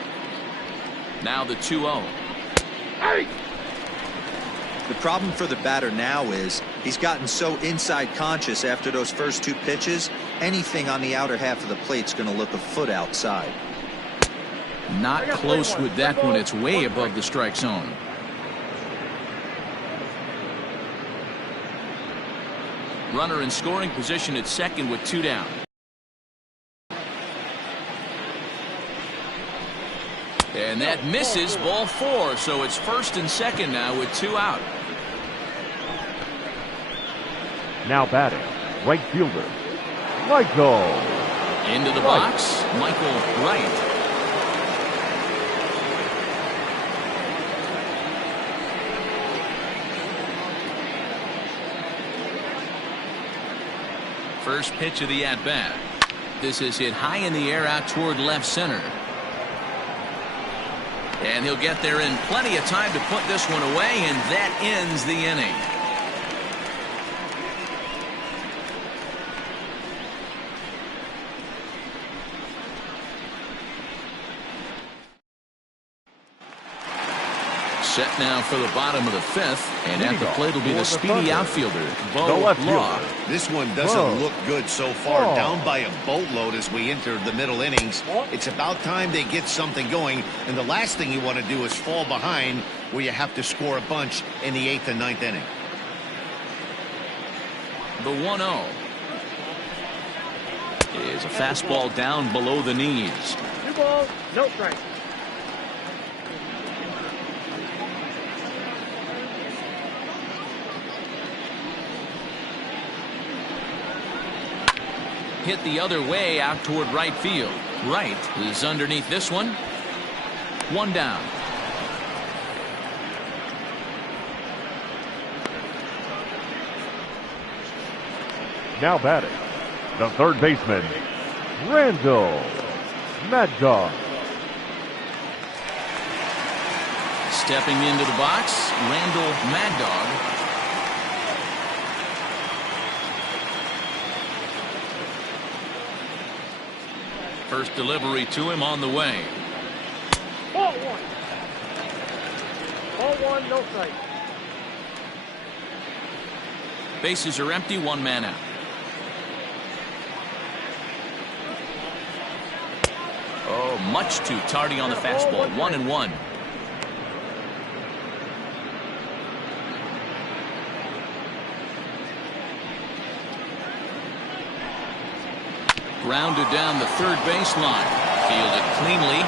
Now the 2-0. Hey! The problem for the batter now is he's gotten so inside conscious after those first 2 pitches, anything on the outer half of the plate's going to look a foot outside. Not close with that one. It's way above the strike zone. Runner in scoring position at second with 2 down. And that misses, ball 4, so it's first and second now with 2 out. Now batting, right fielder, Michael. Into the box, Michael Wright. First pitch of the at-bat. This is hit high in the air out toward left center. And he'll get there in plenty of time to put this one away, and that ends the inning. Set now for the bottom of the fifth, and at the plate will be the speedy outfielder, Bo Law. This one doesn't look good so far. Down by a boatload as we enter the middle innings. It's about time they get something going, and the last thing you want to do is fall behind where you have to score a bunch in the 8th and 9th inning. The 1-0 is a fastball down below the knees. 2 balls, no strike. Hit the other way out toward right field. Right is underneath this one. 1 down. Now batting, the third baseman, Randall Mad Dog. Stepping into the box, Randall Mad Dog. First delivery to him on the way. Ball 1. Ball 1, no strike. Bases are empty, 1 man out. Oh, much too tardy on the fastball. 1-1. Grounded down the third baseline. Fielded cleanly.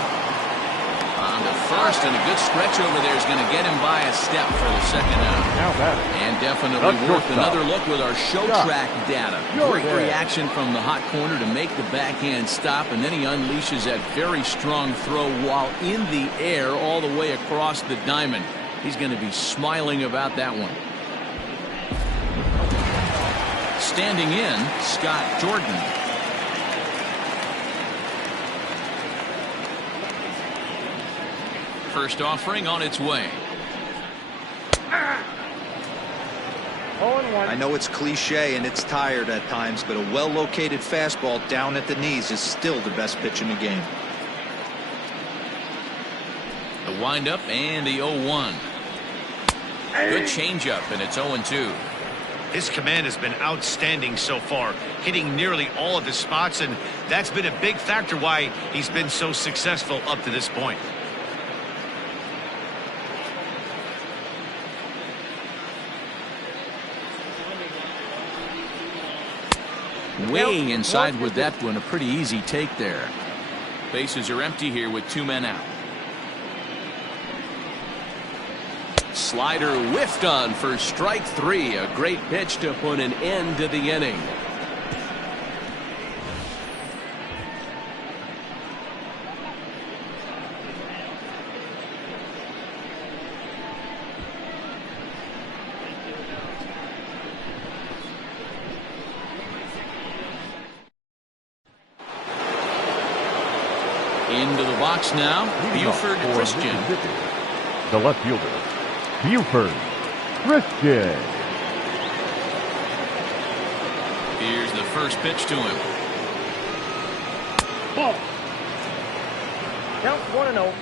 On to first, and a good stretch over there is going to get him by a step for the second out. Now batting, and definitely worth another look with our show track data. Great reaction from the hot corner to make the backhand stop, and then he unleashes that very strong throw while in the air all the way across the diamond. He's going to be smiling about that one. Standing in, Scott Jordan. First offering on its way. 0-1. I know it's cliche and it's tired at times, but a well-located fastball down at the knees is still the best pitch in the game. The windup and the 0-1. Good changeup, and it's 0-2. His command has been outstanding so far, hitting nearly all of his spots, and that's been a big factor why he's been so successful up to this point. Way inside with that one, a pretty easy take there. Bases are empty here with 2 men out. Slider whiffed on for strike 3. A great pitch to put an end to the inning. Into the box now, Buford Christian. The left fielder, Buford Christian. Here's the first pitch to him. Ball. Count 1-0.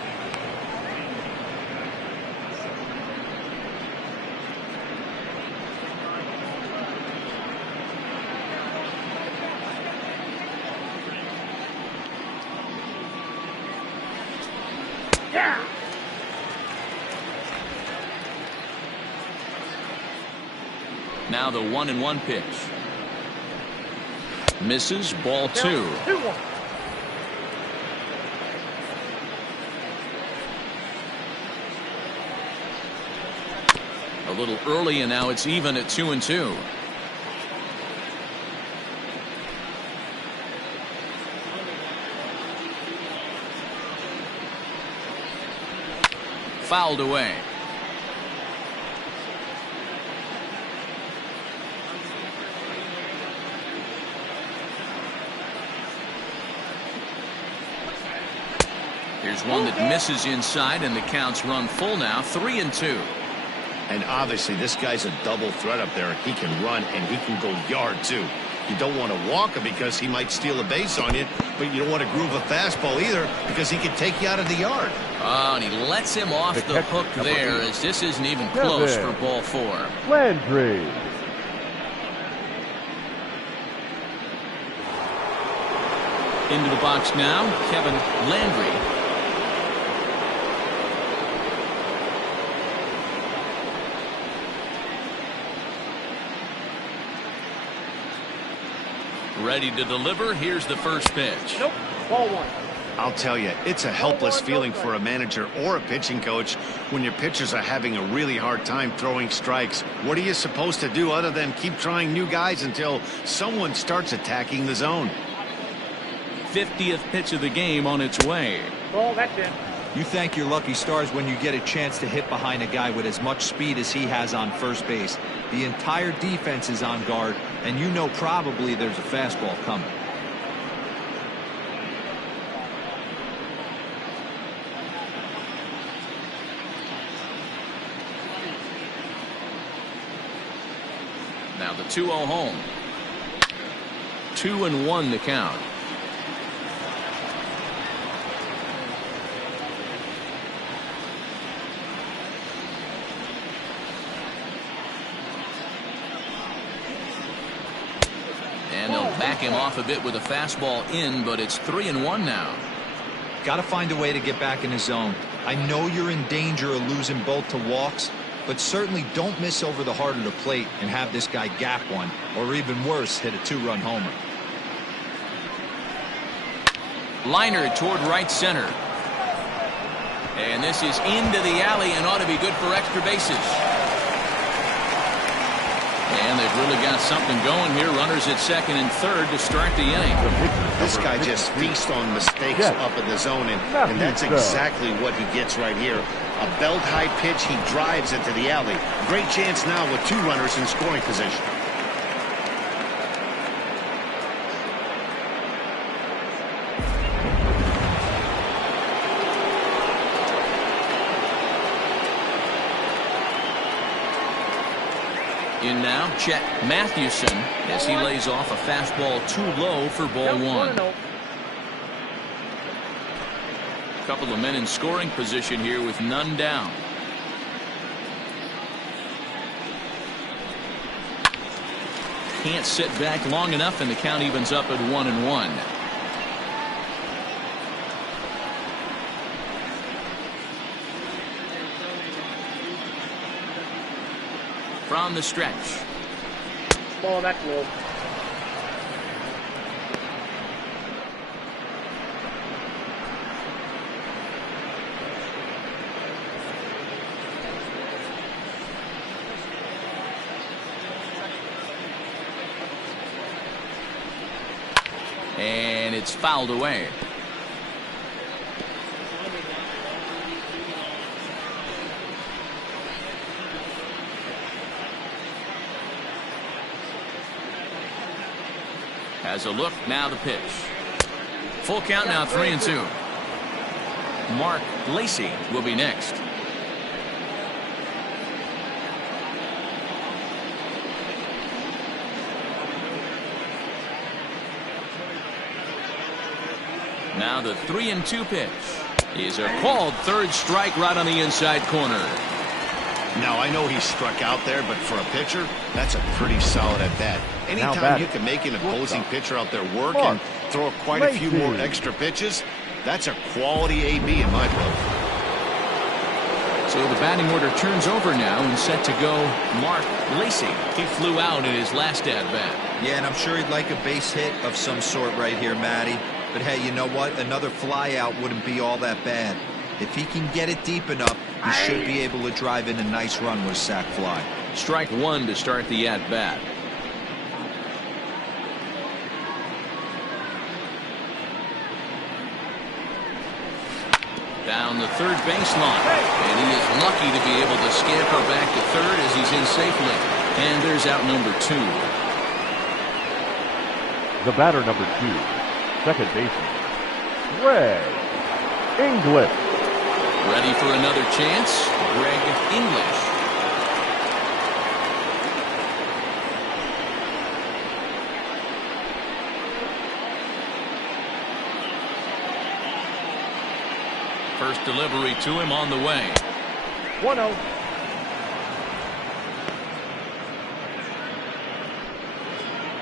Yeah. Now the 1-1 pitch. Misses, ball 2. 2-1. A little early, and now it's even at 2-2. Fouled away. Here's one that misses inside, and the count's run full now, 3-2. And obviously, this guy's a double threat up there. He can run, and he can go yard, too. You don't want to walk him because he might steal a base on you, but you don't want to groove a fastball either because he can take you out of the yard. Oh, and he lets him off the hook there as this isn't even close for ball 4. Landry. Into the box now, Kevin Landry. Ready to deliver. Here's the first pitch. Nope. Ball 1. I'll tell you, it's a helpless feeling for a manager or a pitching coach when your pitchers are having a really hard time throwing strikes. What are you supposed to do other than keep trying new guys until someone starts attacking the zone? 50th pitch of the game on its way. Ball, that's in. You thank your lucky stars when you get a chance to hit behind a guy with as much speed as he has on first base. The entire defense is on guard, and you know probably there's a fastball coming. Now the 2-0 home. 2-1 the count. And they'll back him off a bit with a fastball in, but it's 3-1 now. Got to find a way to get back in the zone. I know you're in danger of losing both to walks, but certainly don't miss over the heart of the plate and have this guy gap one, or even worse, hit a 2-run homer. Liner toward right center. And this is into the alley and ought to be good for extra bases. And they've really got something going here. Runners at second and third to start the inning. This guy just feasts on mistakes up in the zone, and that's exactly what he gets right here. A belt-high pitch, he drives into the alley. Great chance now with 2 runners in scoring position. In now, Chet Mathewson as he lays off a fastball too low for ball 1. A couple of men in scoring position here with none down. Can't sit back long enough, and the count evens up at 1-1. From the stretch. Ball, that's low. And it's fouled away. Has a look, now the pitch. Full count now, 3-2. Mark Lacey will be next. Now the 3-2 pitch is a called third strike right on the inside corner. Now, I know he struck out there, but for a pitcher, that's a pretty solid at bat. Anytime you can make an opposing pitcher out there work and throw quite a few more extra pitches, that's a quality AB in my book. So the batting order turns over now and set to go Mark Lacey. He flew out in his last at-bat. Yeah, and I'm sure he'd like a base hit of some sort right here, Matty. But hey, you know what? Another fly out wouldn't be all that bad. If he can get it deep enough, he should be able to drive in a nice run with a sac fly. Strike 1 to start the at-bat. Down the third baseline. And he is lucky to be able to scamper back to third as he's in safely. And there's out number 2. The batter, number 2, second baseman, Greg. English. Ready for another chance, Greg English. First delivery to him on the way. 1-0.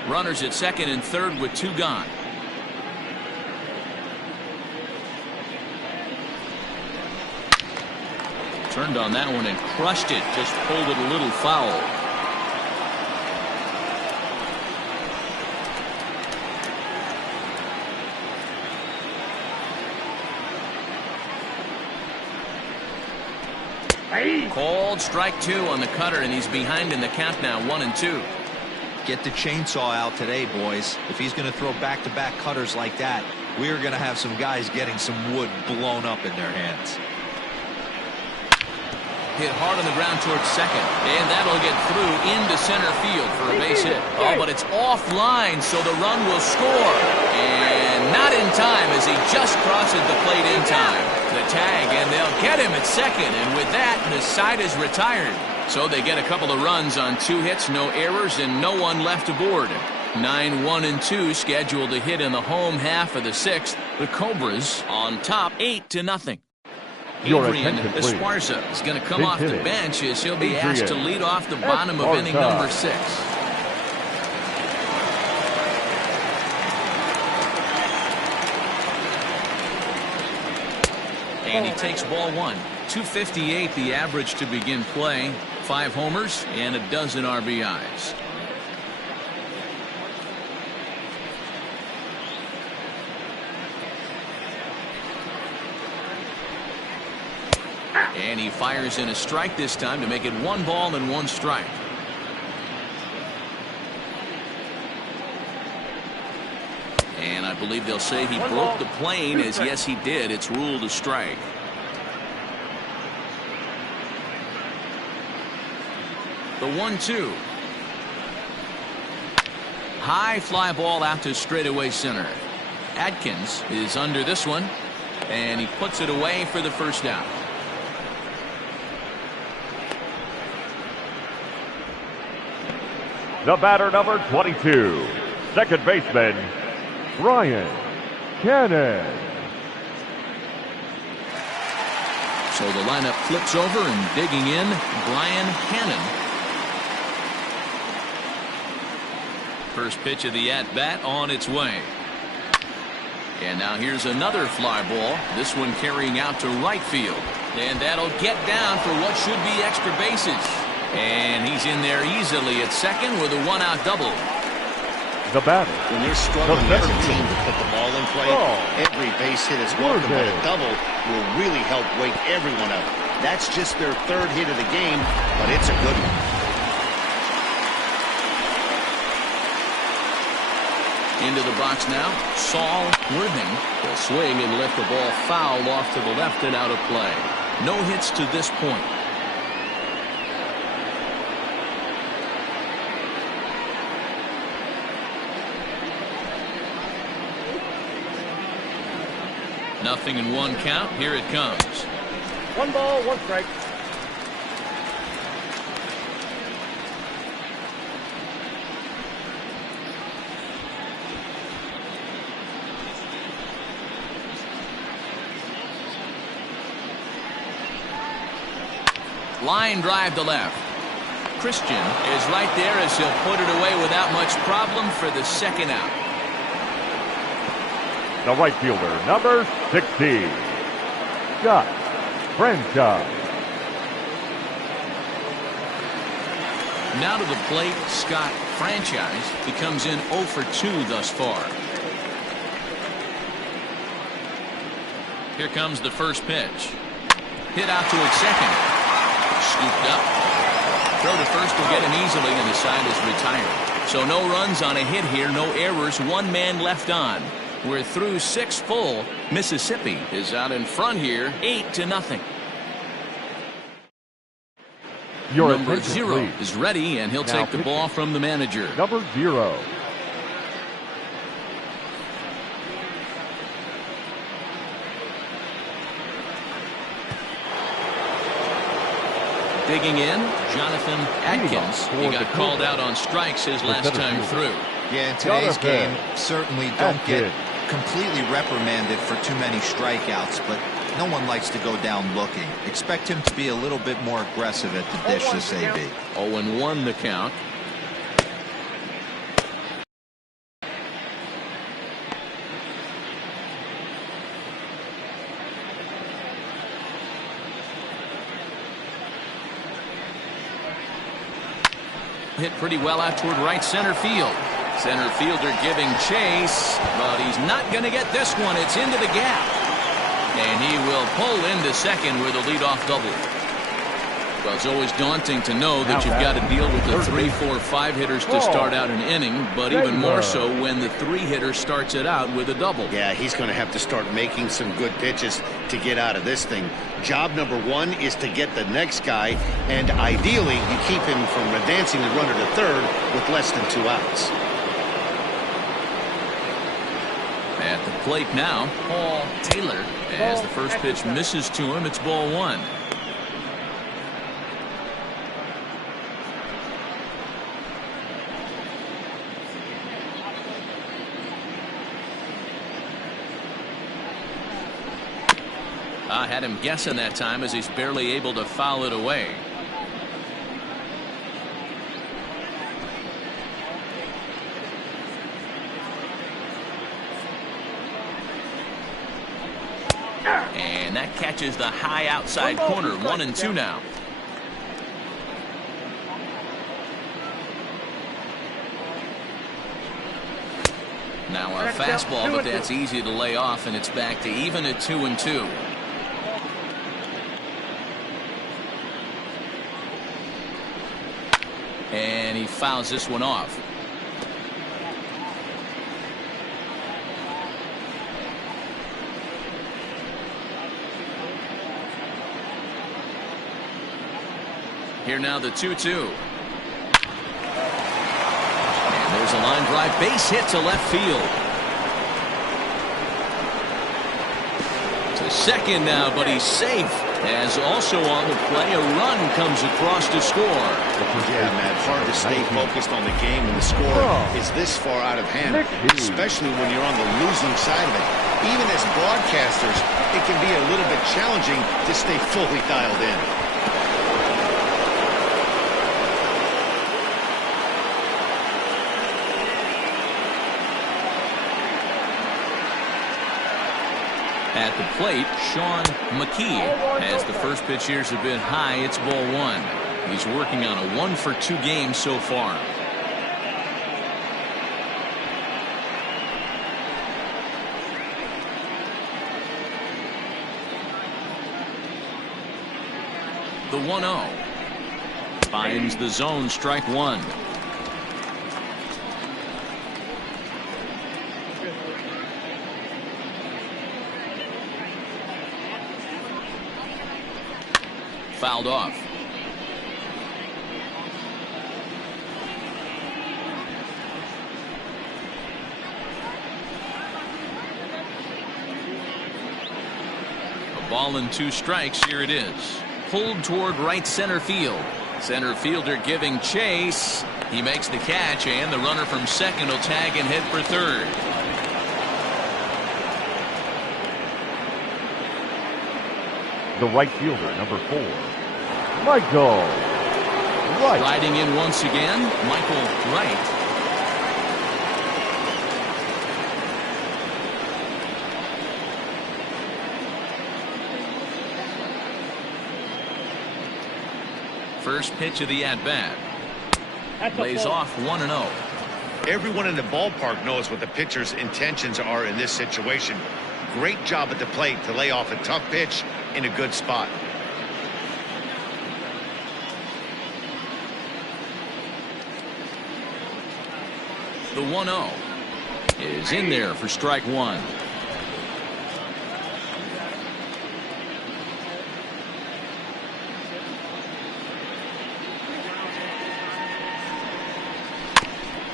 Runners at second and third with 2 gone. Turned on that one and crushed it. Just pulled it a little foul. Called strike 2 on the cutter, and he's behind in the count now, 1-2. Get the chainsaw out today, boys. If he's going to throw back-to-back cutters like that, we are going to have some guys getting some wood blown up in their hands. Hit hard on the ground towards second, and that'll get through into center field for a base hit. Oh, but it's offline, so the run will score. And not in time, as he just crosses the plate in time. The tag, and they'll get him at second, and with that, the side is retired. So they get a couple of runs on 2 hits, no errors, and no one left aboard. 9-1-2 scheduled to hit in the home half of the 6th. The Cobras on top 8-0. Adrian Esparza is going to come off the bench as he'll be asked to lead off the bottom of inning number 6. And he takes ball 1. 258 the average to begin play. 5 homers and a dozen RBIs. And he fires in a strike this time to make it 1 ball and 1 strike. And I believe they'll say he broke the plane, as yes he did. It's ruled a strike. The 1-2. High fly ball out to straightaway center. Atkins is under this one, and he puts it away for the first out. The batter, number 22, second baseman, Brian Cannon. So the lineup flips over, and digging in, Brian Cannon. First pitch of the at-bat on its way. And now here's another fly ball. This one carrying out to right field. And that'll get down for what should be extra bases. And he's in there easily at second with a 1-out double. The batter. When you're struggling as a team to put the ball in play, every base hit is welcome, but a double will really help wake everyone up. That's just their 3rd hit of the game, but it's a good one. Into the box now, Saul Worthing will swing and lift the ball foul off to the left and out of play. No hits to this point. Nothing in 1 count. Here it comes. 1 ball, 1 strike. Line drive to left. Christian is right there as he'll put it away without much problem for the 2nd out. The right fielder, number 60, Scott Franchise. Now to the plate, Scott Franchise. He comes in 0 for 2 thus far. Here comes the first pitch. Hit out towards second. Scooped up. Throw to first will get him easily, and the side is retired. So no runs on a hit here, no errors, 1 man left on. We're through 6 full. Mississippi is out in front here, 8-0. Number 0 is ready, and he'll take the ball from the manager. Number 0. Digging in, Jonathan Atkins. He got called out on strikes his last time through. Yeah, in today's game, certainly don't get completely reprimanded for too many strikeouts, but no one likes to go down looking. Expect him to be a little bit more aggressive at the dish this AB. 0-1 the count. Hit pretty well out toward right center field. Center fielder giving chase, but he's not going to get this one. It's into the gap. And he will pull into second with a leadoff double. Well, it's always daunting to know that you've got to deal with the 3, 4, 5 hitters to start out an inning, but even more so when the 3 hitter starts it out with a double. Yeah, he's going to have to start making some good pitches to get out of this thing. Job number 1 is to get the next guy, and ideally you keep him from advancing the runner to third with less than 2 outs. At the plate now, Paul Taylor. As the first pitch misses to him, it's ball 1. I had him guessing that time as he's barely able to foul it away. And that catches the high outside corner. 1-2 now. Now a fastball, but that's easy to lay off, and it's back to even at 2-2. And he fouls this one off. Here now the 2-2. And there's a line drive base hit to left field. To second now, but he's safe. As also on the play, a run comes across to score. Yeah, Matt, hard to stay focused on the game when the score is this far out of hand, especially when you're on the losing side of it. Even as broadcasters, it can be a little bit challenging to stay fully dialed in. At the plate, Sean McKee. As the first pitch here's a bit high, it's ball 1. He's working on a 1-for-2 game so far. The 1-0. Finds the zone, strike 1. Fouled off. A ball and 2 strikes. Here it is. Pulled toward right center field. Center fielder giving chase. He makes the catch, and the runner from second will tag and head for third. The right fielder, number 4, Michael Wright. Riding in once again, Michael Wright. First pitch of the at-bat. Lays off 1-0. Everyone in the ballpark knows what the pitcher's intentions are in this situation. Great job at the plate to lay off a tough pitch in a good spot. The 1-0 is in there for strike 1.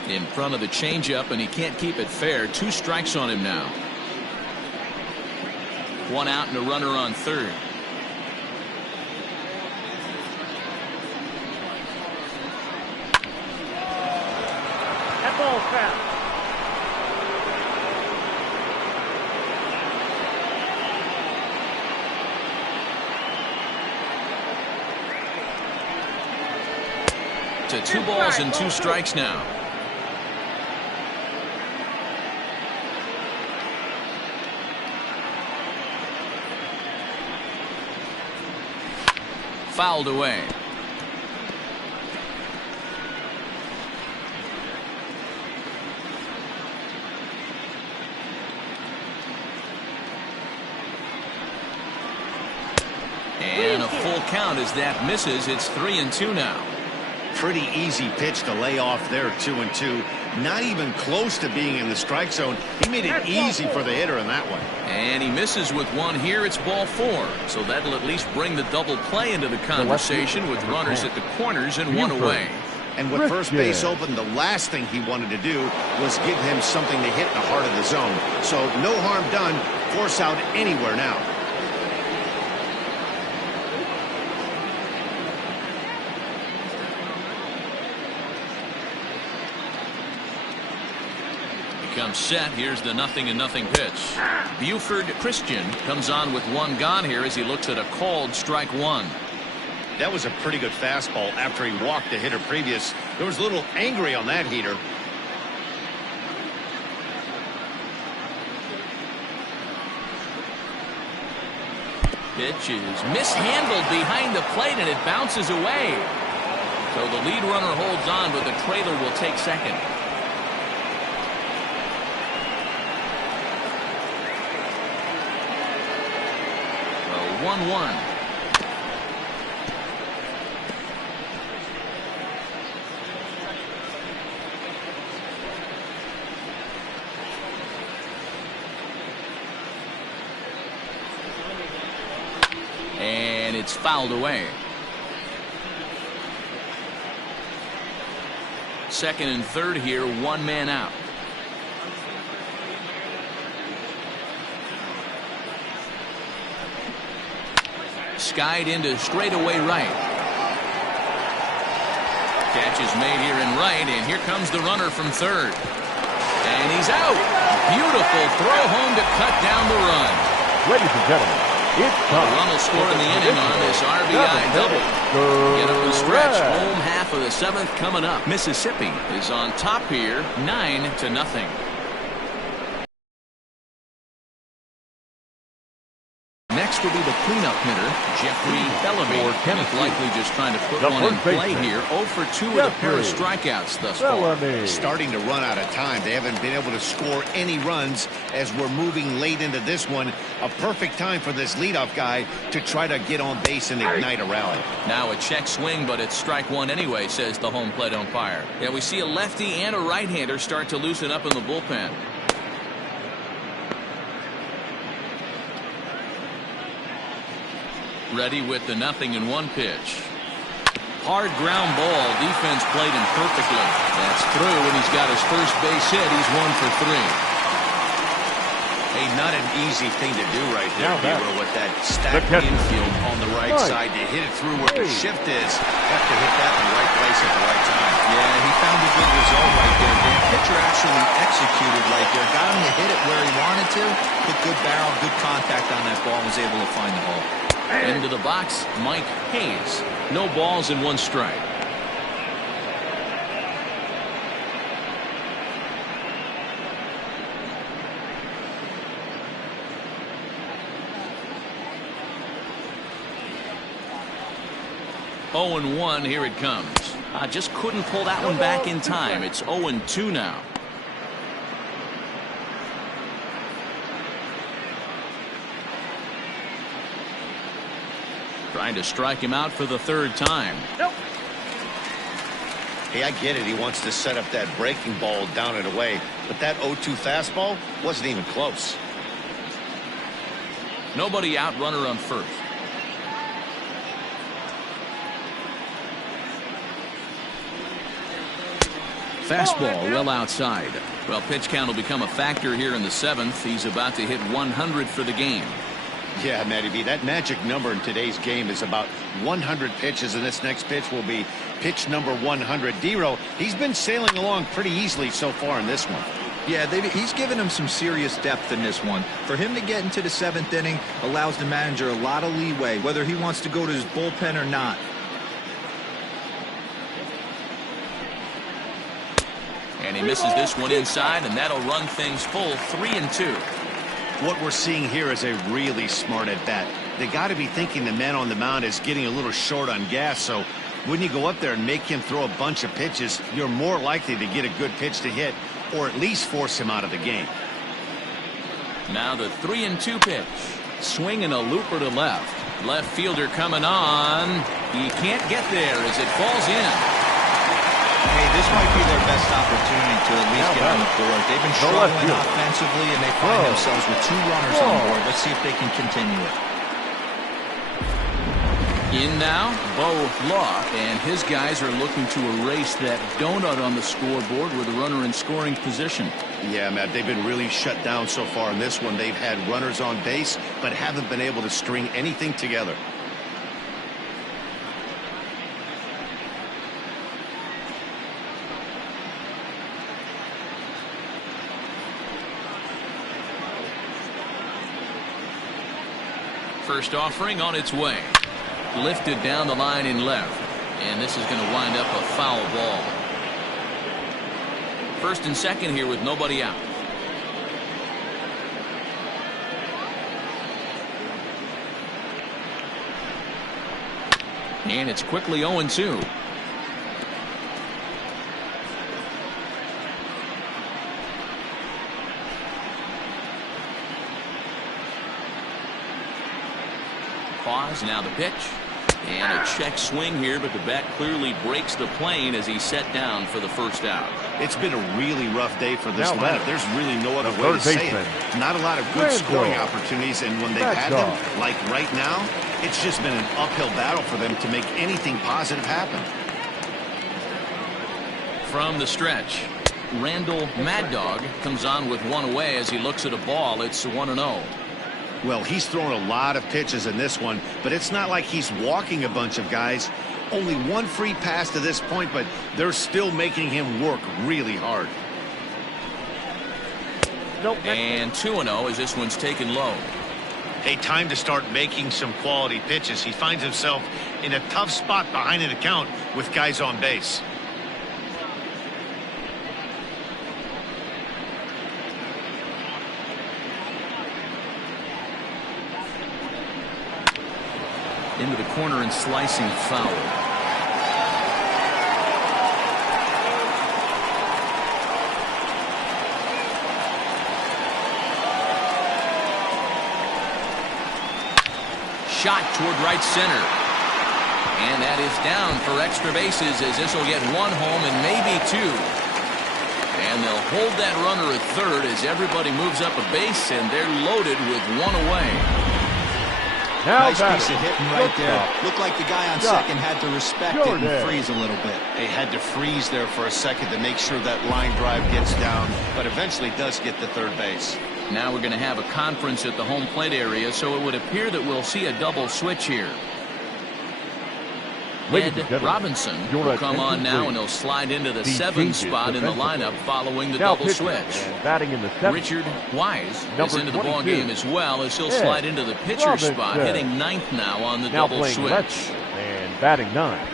In front of the changeup, and he can't keep it fair. 2 strikes on him now. 1 out and a runner on third. To 2 balls and 2 strikes now. Fouled away. And a full count as that misses. It's 3-2 now. Pretty easy pitch to lay off there, 2-2. Not even close to being in the strike zone. He made it easy for the hitter in that one. And he misses with 1 here. It's ball 4. So that'll at least bring the double play into the conversation with runners at the corners and 1 away. And with first base open, the last thing he wanted to do was give him something to hit in the heart of the zone. So no harm done. Force out anywhere now. Comes set. Here's the 0-0 pitch. Buford Christian comes on with 1 gone here as he looks at a called strike 1. That was a pretty good fastball after he walked the hitter previous. There was a little angry on that heater. Pitch is mishandled behind the plate and it bounces away. So the lead runner holds on, but the trailer will take second. 1-1. And it's fouled away. Second and third here, 1 man out. Skied into straightaway right. Catch is made here in right, and here comes the runner from third. And he's out. Beautiful throw home to cut down the run. Ladies and gentlemen, it's time. The run will score in the inning on this RBI double. Get up the stretch. Home half of the 7th coming up. Mississippi is on top here, 9-0. Next will be the cleanup hitter, Jeffrey Bellamy. He's likely just trying to put one in play here. 0 for 2 with a pair of strikeouts thus far. Starting to run out of time. They haven't been able to score any runs as we're moving late into this one. A perfect time for this leadoff guy to try to get on base and ignite a rally. Now a check swing, but it's strike 1 anyway, says the home plate umpire. Yeah, we see a lefty and a right-hander start to loosen up in the bullpen. Ready with the 0-1 pitch. Hard ground ball. Defense played him perfectly. That's through, and he's got his first base hit. He's 1 for 3. Hey, not an easy thing to do right there, Hero, with that stacked infield on the right side to hit it through where the shift is. Have to hit that in the right place at the right time. Yeah, he found a good result right there. The pitcher actually executed right there. Got him to hit it where he wanted to. Put good barrel, good contact on that ball, and was able to find the hole. Into the box, Mike Hayes. No balls and 1 strike. Oh and 1, here it comes. Just couldn't pull that one back in time. It's 0-2 now. Trying to strike him out for the 3rd time. Hey, I get it. He wants to set up that breaking ball down and away. But that 0-2 fastball wasn't even close. Nobody out, runner on first. Fastball well outside. Well, pitch count will become a factor here in the 7th. He's about to hit 100 for the game. Yeah, Matty B, that magic number in today's game is about 100 pitches, and this next pitch will be pitch number 100. Dero, he's been sailing along pretty easily so far in this one. Yeah, he's given him some serious depth in this one. For him to get into the 7th inning allows the manager a lot of leeway, whether he wants to go to his bullpen or not. And he misses this one inside, and that'll run things full 3-2. What we're seeing here is a really smart at bat. They got to be thinking the man on the mound is getting a little short on gas, so when you go up there and make him throw a bunch of pitches, you're more likely to get a good pitch to hit or at least force him out of the game. Now the 3-2 pitch. Swinging a looper to left. Left fielder coming on. He can't get there as it falls in. Hey, this might be their best opportunity to at least get on the board. They've been struggling offensively, and they find themselves with 2 runners on board. Let's see if they can continue it. In now, Bo Law, and his guys are looking to erase that donut on the scoreboard with a runner in scoring position. Yeah, Matt, they've been really shut down so far in this one. They've had runners on base, but haven't been able to string anything together. First offering on its way. Lifted down the line in left. And this is going to wind up a foul ball. First and second here with nobody out. And it's quickly 0-2. Pause, now the pitch. And a check swing here, but the bat clearly breaks the plane as he's set down for the first out. It's been a really rough day for this Now lineup. There's really no other way to say baseman. it. Not a lot of good scoring opportunities, and when they've had them, like right now, it's just been an uphill battle for them to make anything positive happen. From the stretch, Randall Mad Dog comes on with one away as he looks at a ball. It's 1-0. Well, he's thrown a lot of pitches in this one, but it's not like he's walking a bunch of guys. Only one free pass to this point, but they're still making him work really hard. And 2-0 as this one's taken low. Hey, time to start making some quality pitches. He finds himself in a tough spot behind an account with guys on base. Into the corner and slicing foul. Shot toward right center. And that is down for extra bases as this will get 1 home and maybe 2. And they'll hold that runner at third as everybody moves up a base, and they're loaded with 1 away. Now nice piece of hitting right there. Looked like the guy on second had to respect it and freeze a little bit. They had to freeze there for a second to make sure that line drive gets down, but eventually does get to third base. Now we're going to have a conference at the home plate area, so it would appear that we'll see a double switch here. Ed Robinson will come on now, and he'll slide into the 7th spot in the lineup following the double switch. Batting in the 7th. Richard Wise is into the 22. ball game as well, as he'll slide into the pitcher spot, hitting 9th now on the double switch. And batting 9,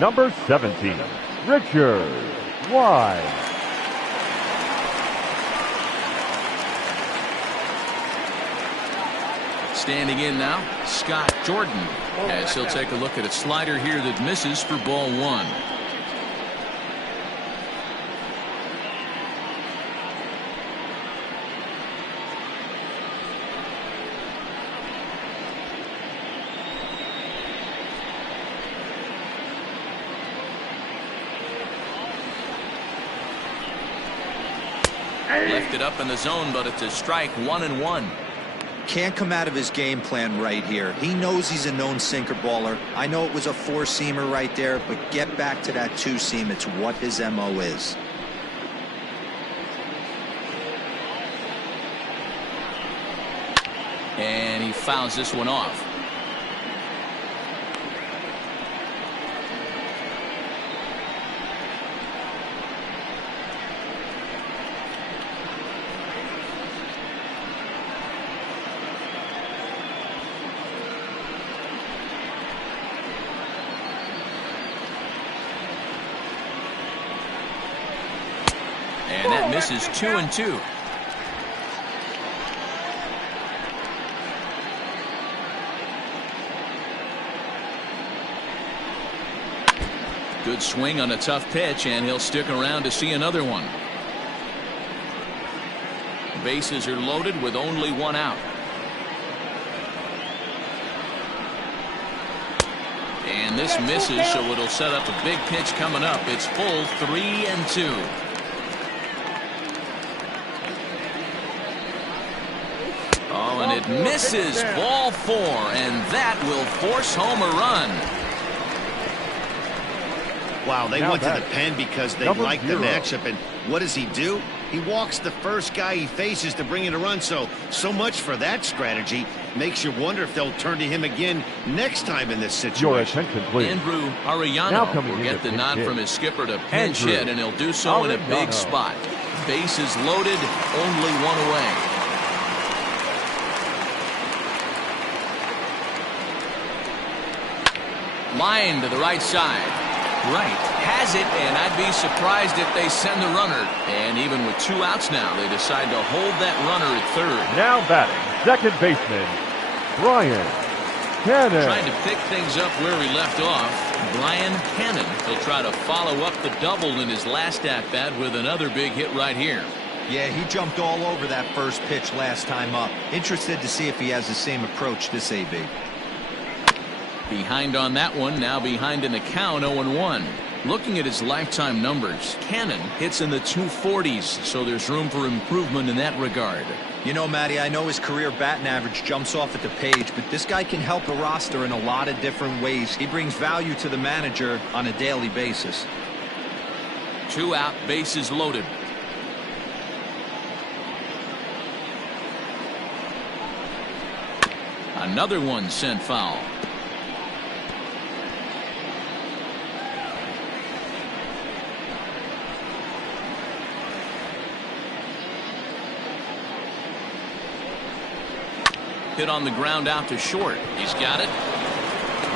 number 17, Richard Wise. Standing in now, Scott Jordan, as he'll take a look at a slider here that misses for ball 1. Lifted up in the zone, but it's a strike, 1-1. Can't come out of his game plan right here. He knows he's a known sinker baller. I know it was a 4-seamer right there, but get back to that 2-seam. It's what his MO is. And he fouls this one off. misses 2-2. Good swing on a tough pitch, and he'll stick around to see another one. Bases are loaded with only one out. And this misses, so it'll set up a big pitch coming up. It's full 3-2. Oh, and it misses. Ball 4, and that will force home a run. Wow, they went to the pen because they like the matchup. And what does he do? He walks the first guy he faces to bring in a run. So much for that strategy. Makes you wonder if they'll turn to him again next time in this situation. Your attention, please. Andrew Arellano will get the nod from his skipper to pinch hit, and he'll do so in a big spot. Bases loaded, only one away. Line to the right side. Right, has it, and I'd be surprised if they send the runner. And even with 2 outs now, they decide to hold that runner at third. Now batting, second baseman, Brian Cannon. Trying to pick things up where he left off. Brian Cannon. He'll try to follow up the double in his last at-bat with another big hit right here. Yeah, he jumped all over that first pitch last time up. Interested to see if he has the same approach this AB. Behind on that one, now behind in the count, 0-1. Looking at his lifetime numbers, Cannon hits in the 240s, so there's room for improvement in that regard. You know, Matty, I know his career batting average jumps off at the page, but this guy can help a roster in a lot of different ways. He brings value to the manager on a daily basis. 2 out, bases loaded. Another one sent foul. Hit on the ground out to short. He's got it.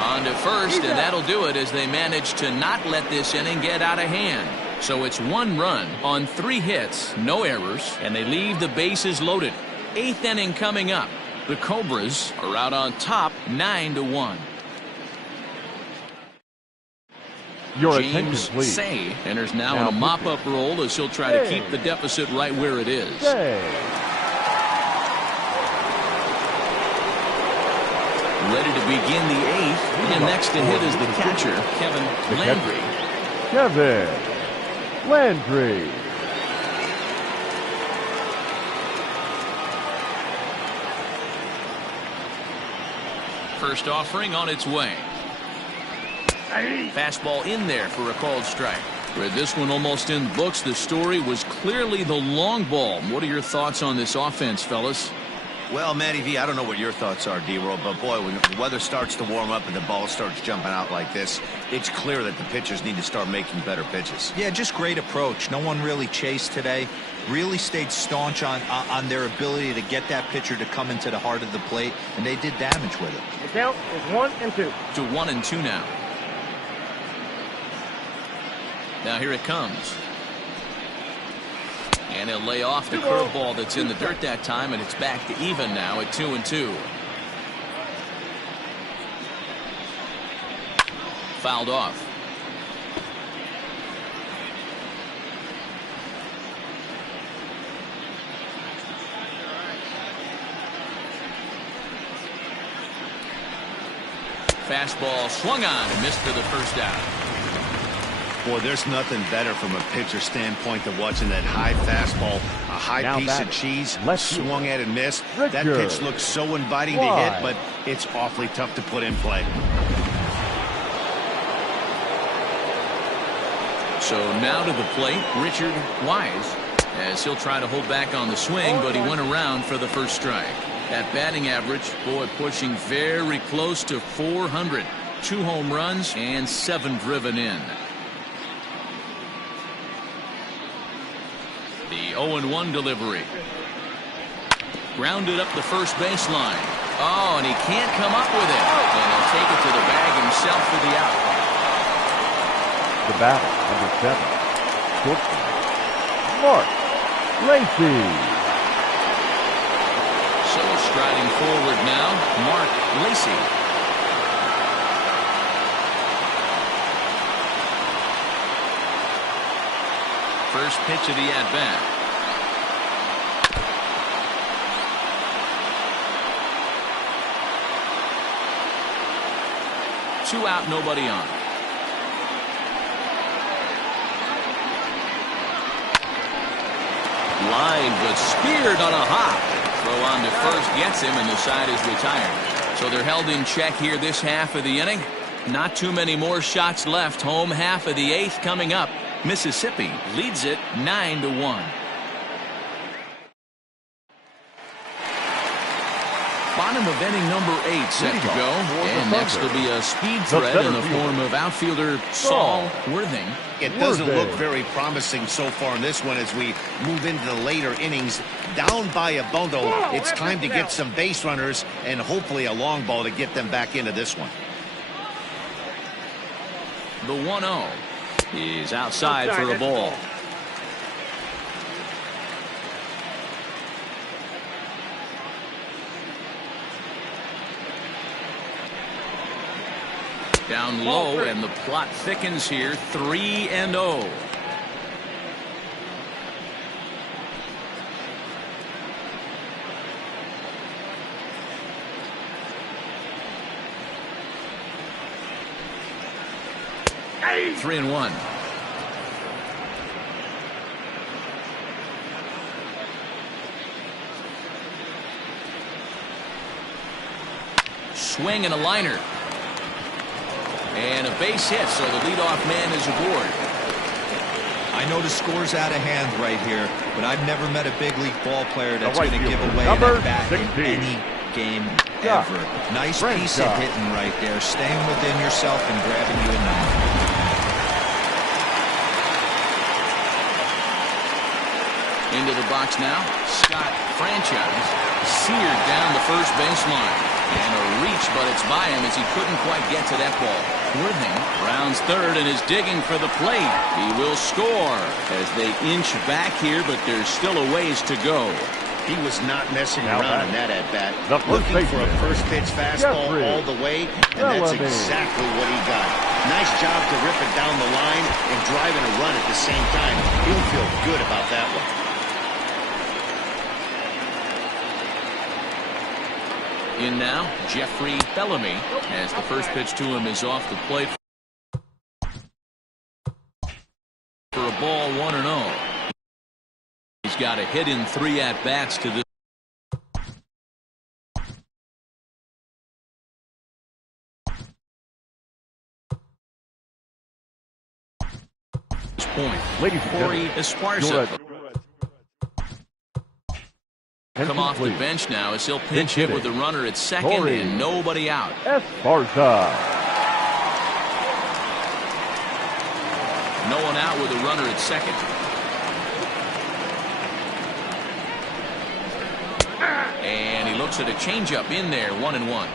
On to first, and that'll do it as they manage to not let this inning get out of hand. So it's 1 run on 3 hits, no errors, and they leave the bases loaded. 8th inning coming up. The Cobras are out on top, 9-1. Your James attention, please. Say enters now in a mop-up role as he'll try to keep the deficit right where it is. Ready to begin the 8th, and next to hit is the catcher, Kevin Landry. Kevin Landry. First offering on its way. Fastball in there for a called strike. With this one almost in the books, the story was clearly the long ball. What are your thoughts on this offense, fellas? Well, Matty V, I don't know what your thoughts are, D-Roll, but boy, when the weather starts to warm up and the ball starts jumping out like this, it's clear that the pitchers need to start making better pitches. Yeah, just great approach. No one really chased today. Really stayed staunch on their ability to get that pitcher to come into the heart of the plate, and they did damage with it. The count is 1-2. To 1-2 now. Now here it comes. And he'll lay off the curveball that's in the dirt that time, and it's back to even now at 2-2. Fouled off. Fastball swung on and missed for the first out. Boy, there's nothing better from a pitcher standpoint than watching that high fastball, a high Now piece of cheese, swung at and missed. Richard. That pitch looks so inviting to hit, but it's awfully tough to put in play. So now to the plate, Richard Wise, as he'll try to hold back on the swing, but he went around for the first strike. That batting average, boy, pushing very close to 400. 2 home runs and 7 driven in. The 0-1 delivery. Grounded up the first baseline. Oh, and he can't come up with it. And he'll take it to the bag himself for the out. The batter, number 7, shortstop, Mark Lacey. So striding forward now, Mark Lacey. First pitch of the at-bat. Two out, nobody on. Line, but speared on a hop. Throw on to first gets him, and the side is retired. So they're held in check here this half of the inning. Not too many more shots left. Home half of the eighth coming up. Mississippi leads it 9-1. Bottom of inning number 8 set to go. And next will be a speed threat in the form of outfielder Saul Worthing. It doesn't look very promising so far in this one as we move into the later innings. Down by a bundle, it's time to get some base runners and hopefully a long ball to get them back into this one. The 1-0 is outside for a ball. Down low, and the plot thickens here. 3-0. Hey. 3-1. Swing and a liner. And a base hit, so the leadoff man is aboard. I know the score's out of hand right here, but I've never met a big league ball player that's going to give away an at-bat in any game ever. Nice piece of hitting right there, staying within yourself and grabbing you a number. Into the box now, Scott Franchise seared down the first baseline. And a reach, but it's by him as he couldn't quite get to that ball. Worthing rounds third and is digging for the plate. He will score as they inch back here, but there's still a ways to go. He was not messing around in that at-bat. Looking for a first pitch fastball all the way, and that's exactly what he got. Nice job to rip it down the line and driving a run at the same time. He'll feel good about that one. In now, Jeffrey Bellamy, as the first pitch to him is off the plate for a ball, 1-0. He's got a hit in 3 at-bats to this point. Corey Esparza. Come off the bench now as he'll pinch hit with the runner at second and nobody out. Esparza. No one out with a runner at second. And he looks at a changeup in there, 1-1.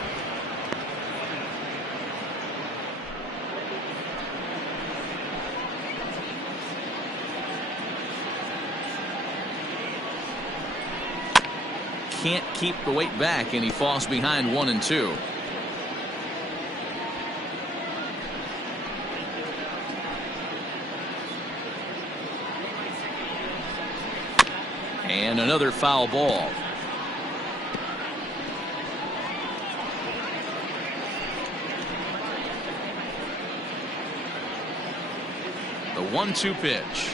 Can't keep the weight back, and he falls behind 1-2. And another foul ball. The 1-2 pitch.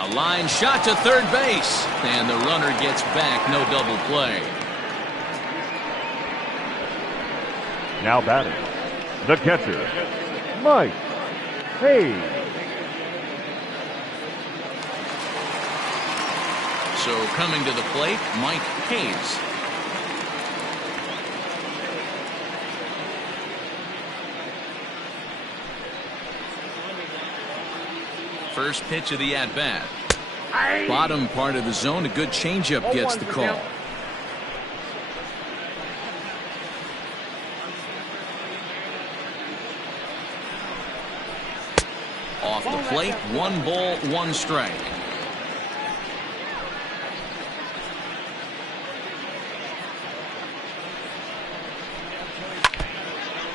A line shot to third base, and the runner gets back. No double play. Now batting, the catcher, Mike Hayes. So coming to the plate, Mike Hayes. First pitch of the at-bat. Bottom part of the zone, a good changeup gets the call. Off the plate, 1 ball, 1 strike.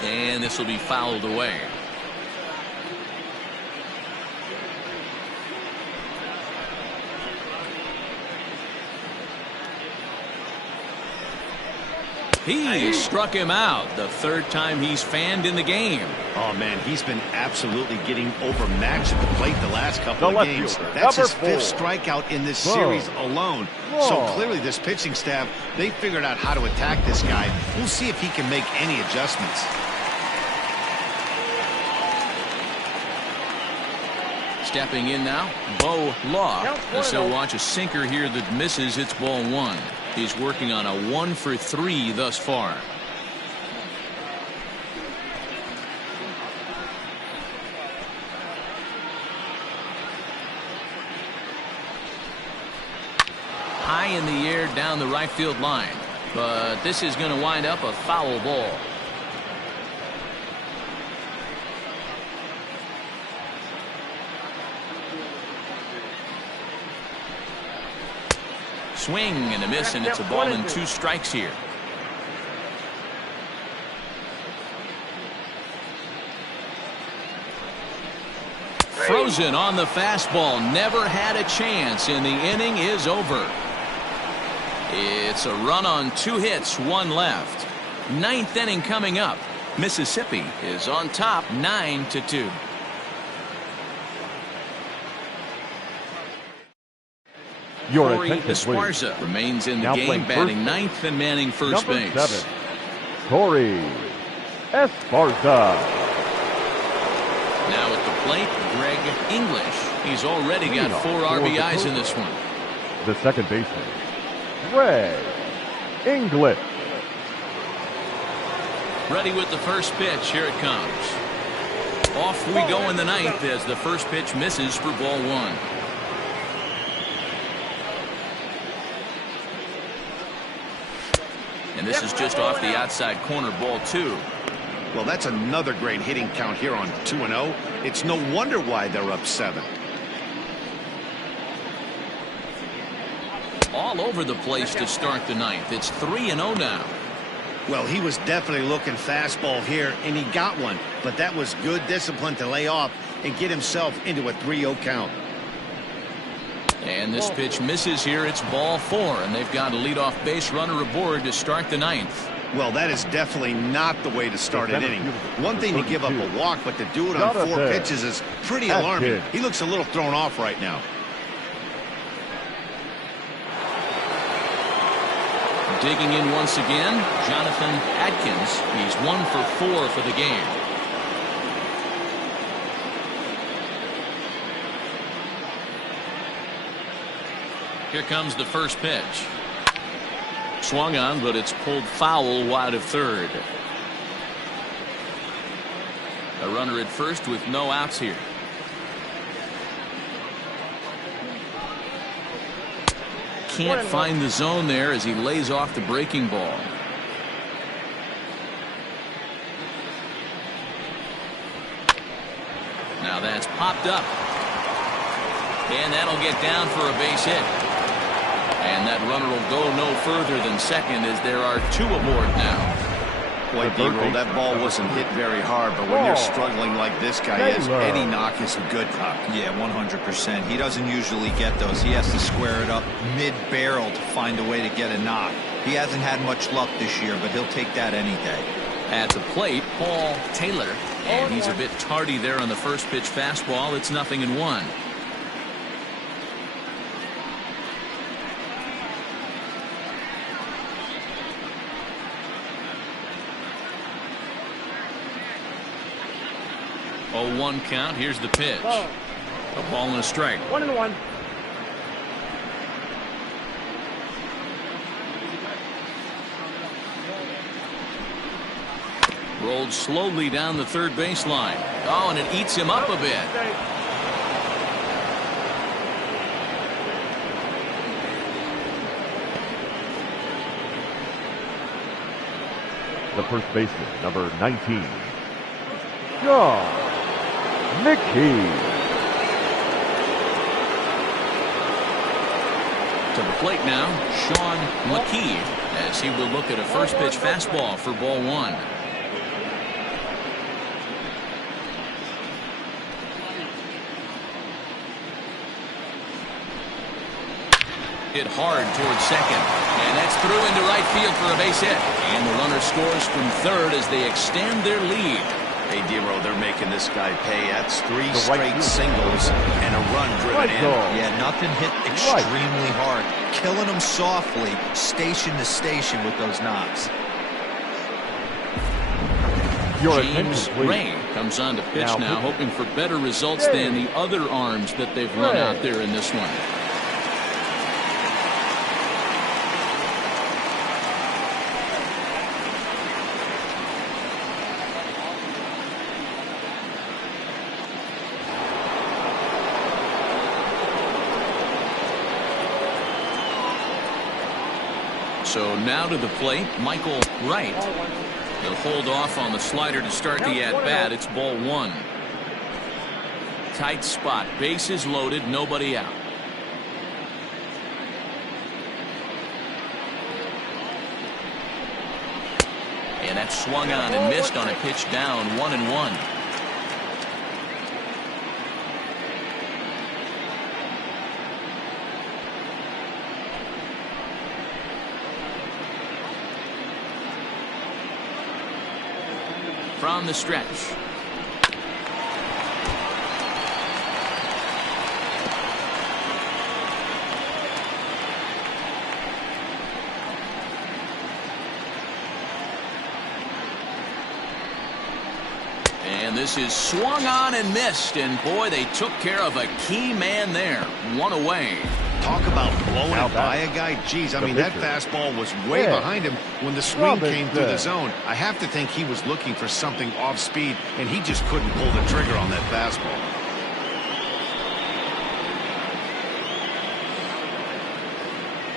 And this will be fouled away. He struck him out, the third time he's fanned in the game. Oh, man, he's been absolutely getting overmatched at the plate the last couple of games. That's his fifth strikeout in this series alone. So clearly this pitching staff, they figured out how to attack this guy. We'll see if he can make any adjustments. Stepping in now, Bo Law. As he'll watch a sinker here that misses. It's ball one. He's working on a 1 for 3 thus far. High in the air down the right field line. But this is going to wind up a foul ball. Swing and a miss, and it's a ball and 2 strikes here. Frozen on the fastball. Never had a chance, and the inning is over. It's a run on 2 hits, 1 left. 9th inning coming up. Mississippi is on top 9-2. Your attention, Esparza remains in the now game, batting 9th and manning first base. Number 7, Corey Esparza. Now at the plate, Greg English. He's already got 4 RBIs in this one. The second baseman, Greg English. Ready with the first pitch. Here it comes. Off we go in the 9th as the first pitch misses for ball 1. And this is just off the outside corner, ball 2. Well, that's another great hitting count here on 2-0. It's no wonder why they're up 7. All over the place to start the 9th. It's 3-0 now. Well, he was definitely looking fastball here, and he got one. But that was good discipline to lay off and get himself into a 3-0 count. And this pitch misses here. It's ball 4, and they've got a leadoff base runner aboard to start the 9th. Well, that is definitely not the way to start an inning. One thing to give up a walk, but to do it on 4 pitches is pretty alarming. He looks a little thrown off right now. Digging in once again, Jonathan Adkins. He's 1 for 4 for the game. Here comes the first pitch. Swung on, but it's pulled foul wide of third. A runner at first with no outs here. Can't find the zone there as he lays off the breaking ball. Now that's popped up. And that'll get down for a base hit. And that runner will go no further than second as there are 2 aboard now. Boy, D-Roll, that ball wasn't hit very hard, but when you're struggling like this guy is, any knock is a good knock. Yeah, 100%. He doesn't usually get those. He has to square it up mid-barrel to find a way to get a knock. He hasn't had much luck this year, but he'll take that any day. At the plate, Paul Taylor. And he's a bit tardy there on the first pitch fastball. It's 0-1. Oh, 1 count. Here's the pitch. A ball and a strike. 1-1. Rolled slowly down the third baseline. Oh, and it eats him up a bit. The first baseman, number 19, John McKee. To the plate now, Sean McKee, as he will look at a first pitch fastball for ball 1. Hit hard towards second. And that's through into right field for a base hit. And the runner scores from third as they extend their lead. Hey, Dero, they're making this guy pay. That's three straight singles and a run driven in. Yeah, nothing hit extremely hard. Killing them softly, station to station with those knocks. James Ray comes on to pitch now, hoping for better results than the other arms that they've run out there in this one. So now to the plate, Michael Wright. He'll hold off on the slider to start the at-bat. It's ball one. Tight spot. Bases loaded. Nobody out. And that's swung on and missed on a pitch down. 1-1. From the stretch. And this is swung on and missed. And boy, they took care of a key man there. One away. Talk about blowing it by a guy. Geez, I mean, that fastball was way behind him when the swing came through the zone. I have to think he was looking for something off speed, and he just couldn't pull the trigger on that fastball.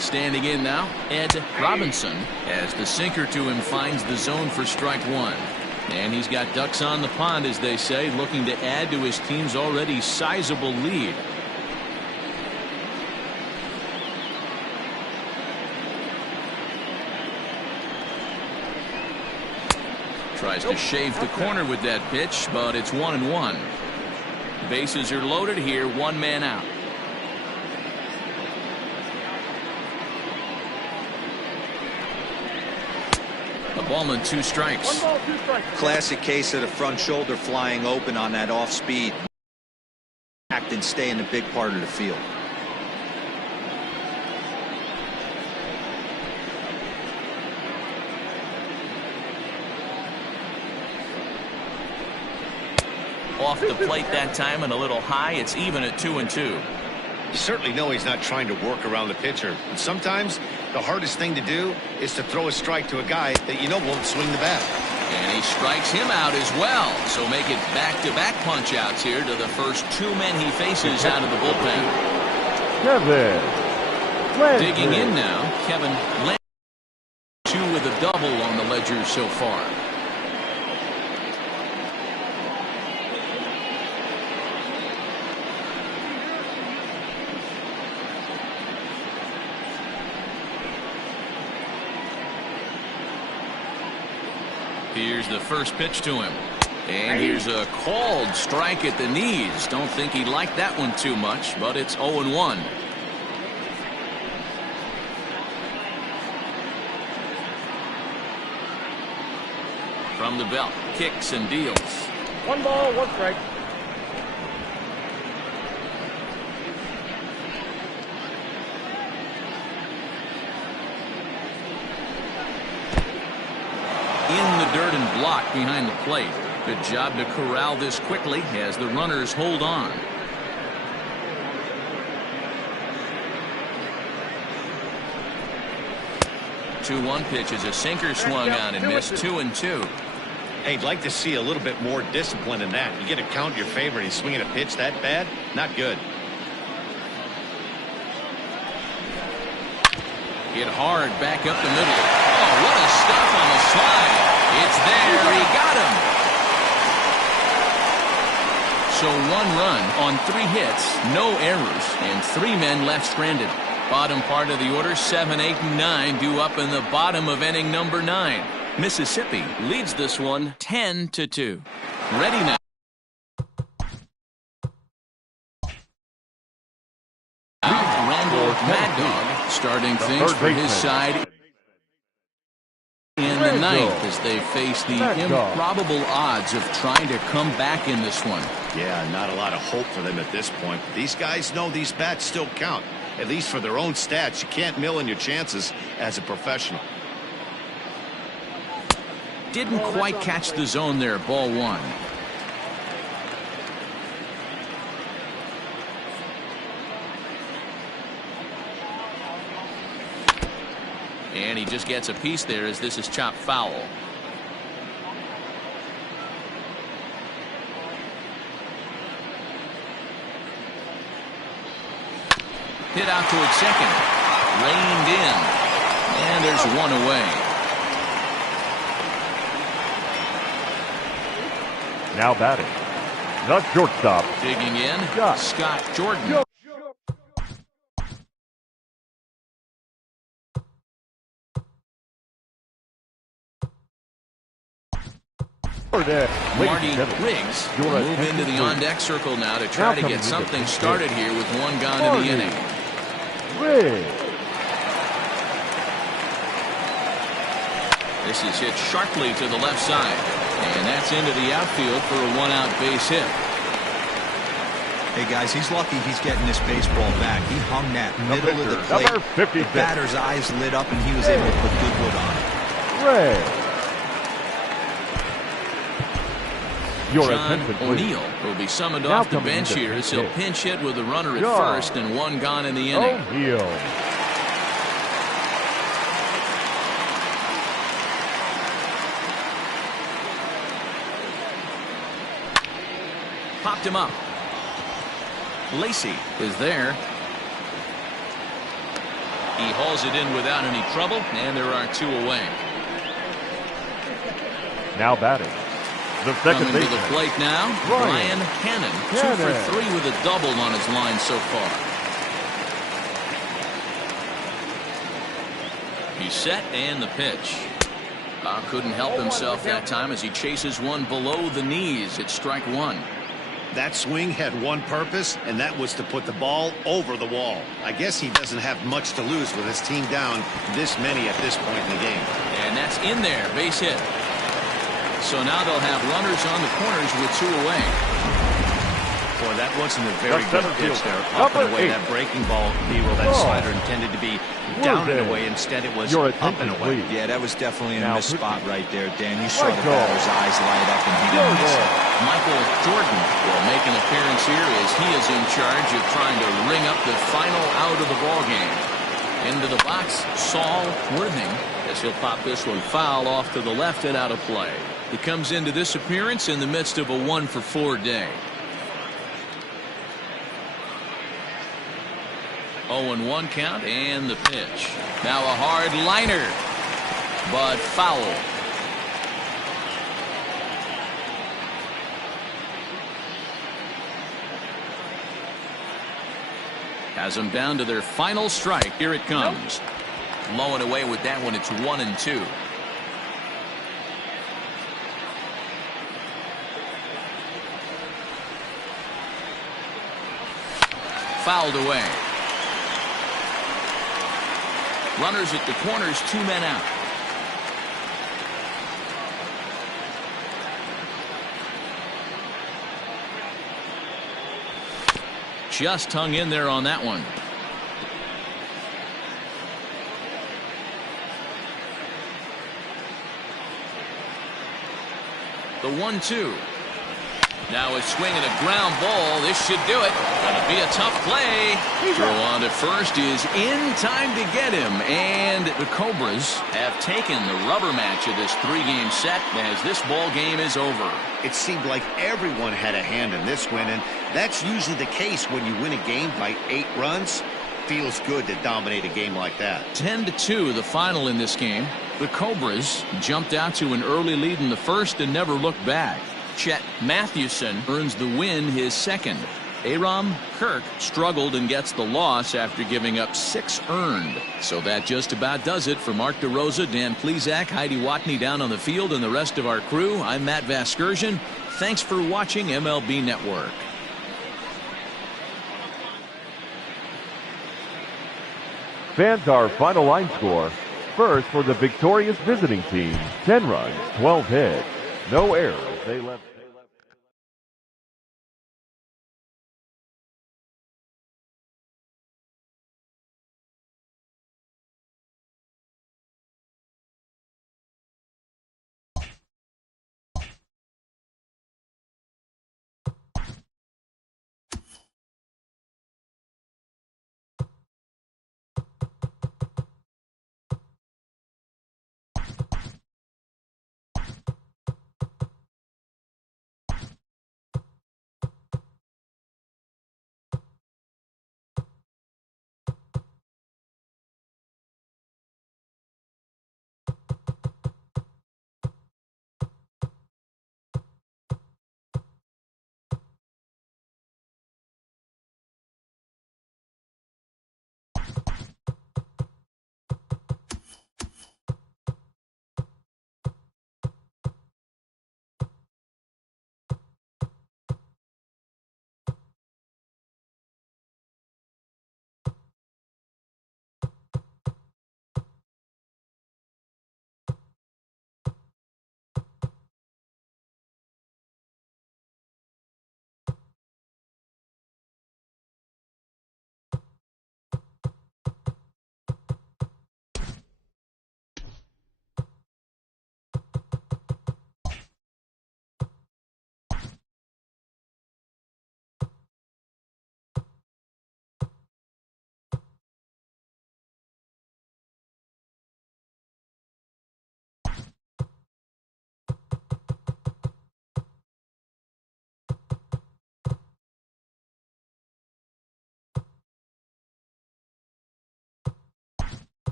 Standing in now, Ed Robinson, as the sinker to him finds the zone for strike one. And he's got ducks on the pond, as they say, looking to add to his team's already sizable lead. Tries to shave the corner with that pitch, but it's 1-1. Bases are loaded here, one man out. A ball and two strikes. 1 ball, 2 strikes. Classic case of the front shoulder flying open on that off speed. Act and stay in the big part of the field. Off the plate that time and a little high. It's even at 2-2. You certainly know he's not trying to work around the pitcher. And sometimes the hardest thing to do is to throw a strike to a guy that you know won't swing the bat. And he strikes him out as well. So make it back-to-back punch-outs here to the first two men he faces out of the bullpen. Kevin. Digging in now, Kevin Lynch. 2 with a double on the ledger so far. Here's the first pitch to him. And here's a called strike at the knees. Don't think he liked that one too much, but it's 0-1. From the belt, kicks and deals. 1 ball, 1 strike. In the dirt and blocked behind the plate. Good job to corral this quickly as the runners hold on. Two-one pitch is a sinker swung on and missed. 2-2. Hey, I'd like to see a little bit more discipline in that. You get a count in your favor and he's swinging a pitch that bad? Not good. Hit hard back up the middle. Oh, what a stuff on the slide. It's there. He got him. So 1 run on 3 hits, no errors, and 3 men left stranded. Bottom part of the order, 7, 8, and 9 due up in the bottom of inning number 9. Mississippi leads this one 10-2. Ready now. Randall Mad Dog starting things for his side in the ninth as they face the improbable odds of trying to come back in this one. Yeah, not a lot of hope for them at this point. These guys know these bats still count, at least for their own stats. You can't mill in your chances as a professional. Didn't quite catch the zone there. Ball one. And he just gets a piece there as this is chopped foul. Hit out towards second. Reined in. And there's one away. Now batting, the shortstop. Digging in, Scott Jordan. Marty Riggs will move into the on-deck circle now to try to get something started here with one gone in the inning. This is hit sharply to the left side, and that's into the outfield for a one-out base hit. Hey guys, he's lucky he's getting this baseball back. He hung that middle of the plate. The batter's eyes lit up, and he was able to put good wood on it. John O'Neill will be summoned off the bench here as he'll pinch hit with a runner at first and one gone in the inning. Popped him up. Lacey is there. He hauls it in without any trouble, and there are two away. Now batting, the second Coming to the plate now, Ryan Hannon. 2 for 3 with a double on his line so far. He's set and the pitch. Couldn't help himself that time as he chases one below the knees. It's strike one. That swing had one purpose, and that was to put the ball over the wall. I guess he doesn't have much to lose with his team down this many at this point in the game. And that's in there, base hit. So now they'll have runners on the corners with two away. Boy, that wasn't a very good pitch there. Up and away, that breaking ball, Nero, that slider intended to be down and away. Instead, it was up and away. Yeah, that was definitely a missed spot right there, Dan. You saw the batter's eyes light up, and he didn't miss it. Michael Jordan will make an appearance here as he is in charge of trying to ring up the final out of the ball game. Into the box, Saul Worthing, as he'll pop this one foul off to the left and out of play. He comes into this appearance in the midst of a 1-for-4 day. 0-1 count and the pitch. Now a hard liner, but foul. Has them down to their final strike. Here it comes. Low and away with that one. It's 1-2. Fouled away. Runners at the corners, 2 men out. Just hung in there on that one. The 1-2. Now a swing and a ground ball. This should do it. Gonna be a tough play. Throw on to first is in time to get him. And the Cobras have taken the rubber match of this 3-game set as this ball game is over. It seemed like everyone had a hand in this win, and that's usually the case when you win a game by 8 runs. Feels good to dominate a game like that. 10-2 the final in this game. The Cobras jumped out to an early lead in the first and never looked back. Chet Mathewson earns the win, his second. Aram Kirk struggled and gets the loss after giving up 6 earned. So that just about does it for Mark DeRosa, Dan Plesac, Heidi Watney down on the field, and the rest of our crew. I'm Matt Vasgersian. Thanks for watching MLB Network. Fans, our final line score. First, for the victorious visiting team, 10 runs, 12 hits, no errors. They left.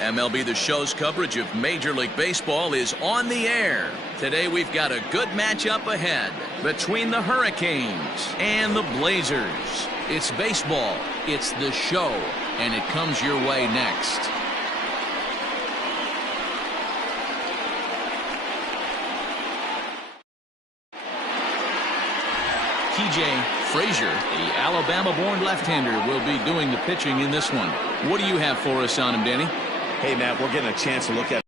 MLB The Show's coverage of Major League Baseball is on the air. Today we've got a good matchup ahead between the Hurricanes and the Blazers. It's baseball, it's The Show, and it comes your way next. TJ Frazier, the Alabama-born left-hander, will be doing the pitching in this one. What do you have for us on him, Danny? Hey, Matt, we're getting a chance to look at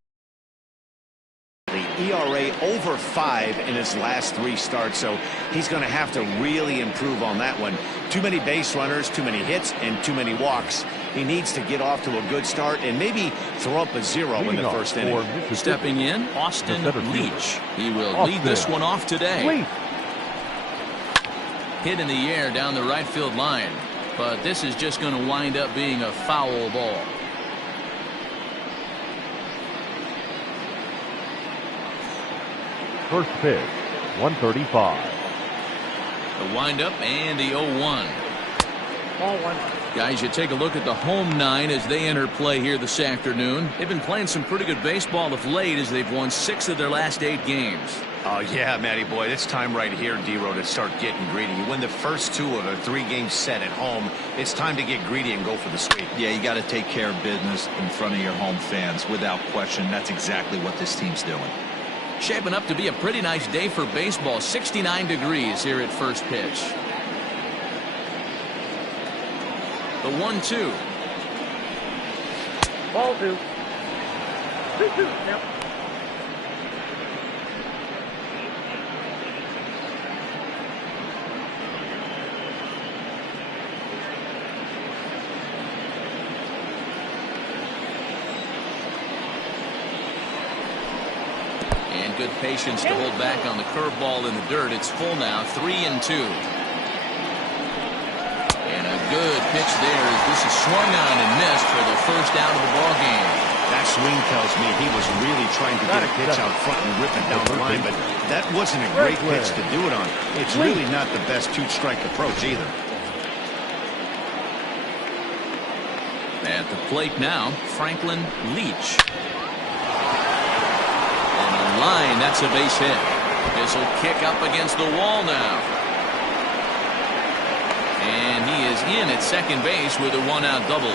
the ERA over 5 in his last 3 starts, so he's going to have to really improve on that one. Too many base runners, too many hits, and too many walks. He needs to get off to a good start and maybe throw up a 0 in the first inning. Stepping in, Austin Leach. He will lead this one off today. Hit in the air down the right field line, but this is just going to wind up being a foul ball. First pitch, 135. The windup and the 0-1. Ball 1. Guys, you take a look at the home 9 as they enter play here this afternoon. They've been playing some pretty good baseball of late as they've won 6 of their last 8 games. Oh, yeah, Matty boy, it's time right here, D-Row, to start getting greedy. You win the first 2 of a 3-game set at home. It's time to get greedy and go for the sweep. Yeah, you got to take care of business in front of your home fans. Without question, that's exactly what this team's doing. Shaping up to be a pretty nice day for baseball. 69 degrees here at first pitch. The 1-2. Ball 2. 2-2. Yep. And good patience to hold back on the curveball in the dirt. It's full now, 3-2. And a good pitch there as this is swung on and missed for the first out of the ball game. That swing tells me he was really trying to get a pitch out front and rip it down the line, but that wasn't a great pitch to do it on. It's really not the best 2-strike approach either. At the plate now, Franklin Leach. On a line, that's a base hit. This will kick up against the wall now. And he is in at second base with a 1-out double.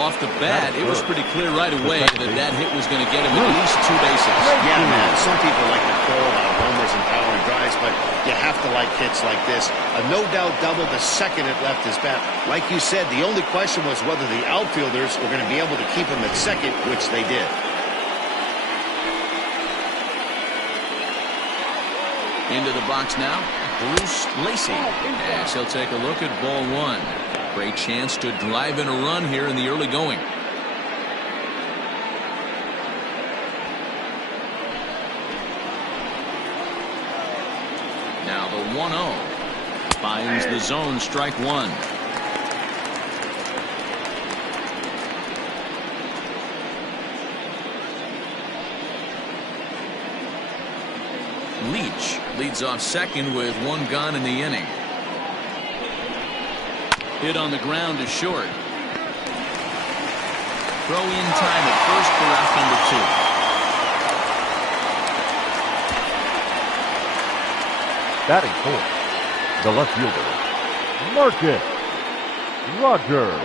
Off the bat, it was pretty clear right away that hit was going to get him at least 2 bases. Yeah, man, some people like to call about homers and power drives, but you have to like hits like this. A no-doubt double the second it left his bat. Like you said, the only question was whether the outfielders were going to be able to keep him at second, which they did. Into the box now, Bruce Lacey, as he'll take a look at ball 1. Great chance to drive in a run here in the early going. Now the 1-0 finds the zone, strike 1. Leach leads off second with 1 gone in the inning. Hit on the ground is short. Throw in time at first for out number 2. Batting fourth, the left fielder, Marcus Rogers.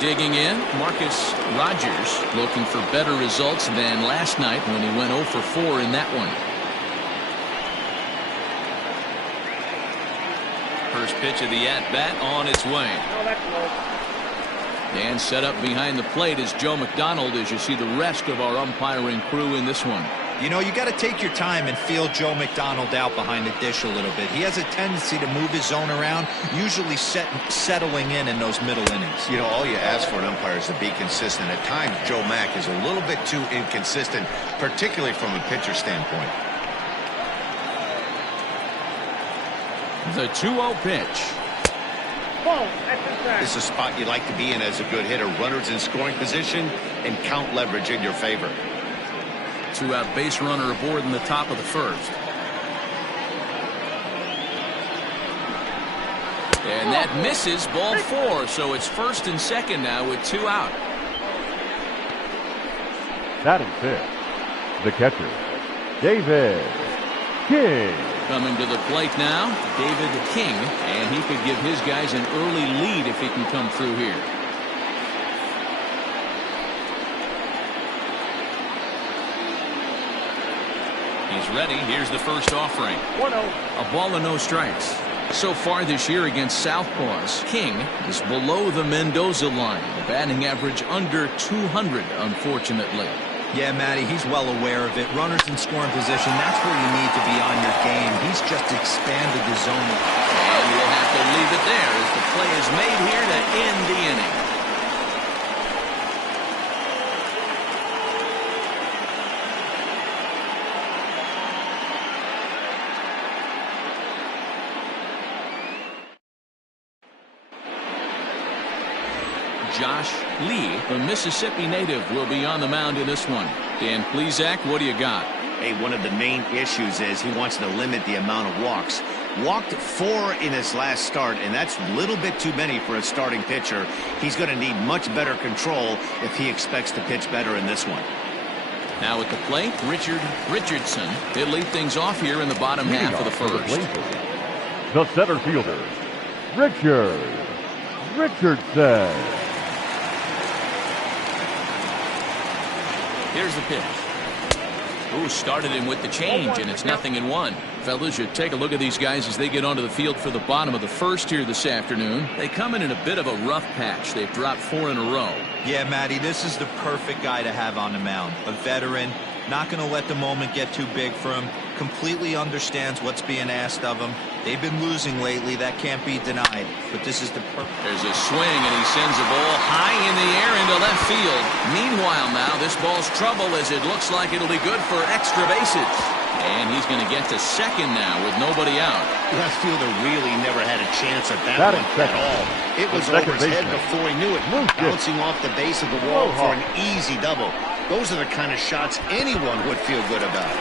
Digging in, Marcus Rogers looking for better results than last night when he went 0 for 4 in that one. First pitch of the at-bat on its way. Oh, that's low. And set up behind the plate is Joe McDonald as you see the rest of our umpiring crew in this one. You know, you got to take your time and feel Joe McDonald out behind the dish a little bit. He has a tendency to move his zone around, usually settling in those middle innings. You know, all you ask for an umpire is to be consistent. At times, Joe Mack is a little bit too inconsistent, particularly from a pitcher standpoint. The 2-0 pitch. Ball, that's inside. This is a spot you like to be in as a good hitter. Runners in scoring position and count leverage in your favor. 2-out base runner aboard in the top of the first. And that misses, ball 4, so it's first and second now with 2 out. Batting fifth, the catcher, David King. Coming to the plate now, David King, and he could give his guys an early lead if he can come through here. He's ready. Here's the first offering. 1-0. A ball and no strikes. So far this year against southpaws, King is below the Mendoza line. The batting average under 200, unfortunately. Yeah, Matty, he's well aware of it. Runners in scoring position, that's where you need to be on your game. He's just expanded the zone. And we'll have to leave it there as the play is made here to end the inning. Josh Lee, the Mississippi native, will be on the mound in this one. Dan Plesac, what do you got? Hey, one of the main issues is he wants to limit the amount of walks. Walked 4 in his last start, and that's a little bit too many for a starting pitcher. He's going to need much better control if he expects to pitch better in this one. Now at the plate, Richard Richardson. He'll lead things off here in the bottom half of the first. The center fielder, Richard Richardson. Here's the pitch. Ooh, started him with the change, and it's 0-1. Fellas, you take a look at these guys as they get onto the field for the bottom of the first here this afternoon. They come in a bit of a rough patch. They've dropped 4 in a row. Yeah, Matty, this is the perfect guy to have on the mound. A veteran, not going to let the moment get too big for him. Completely understands what's being asked of him. They've been losing lately. That can't be denied. But this is the perfect. There's a swing, and he sends a ball high in the air into left field. Meanwhile, now this ball's trouble as it looks like it'll be good for extra bases. And he's going to get to second now with nobody out. Left fielder really never had a chance at that one at all. It was over his head before he knew it, bouncing off the base of the wall for an easy double. Those are the kind of shots anyone would feel good about.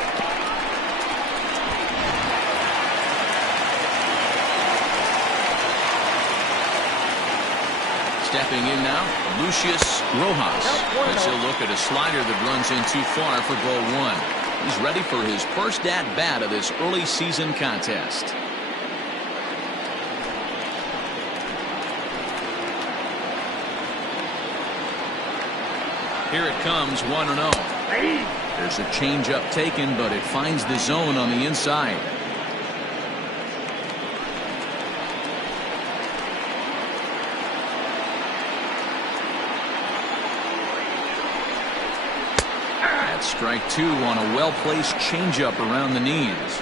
Stepping in now, Lucius Rojas. As he'll look at a slider that runs in too far for ball 1. He's ready for his first at-bat of this early season contest. Here it comes, 1-0. There's a changeup taken, but it finds the zone on the inside. Strike 2 on a well-placed changeup around the knees.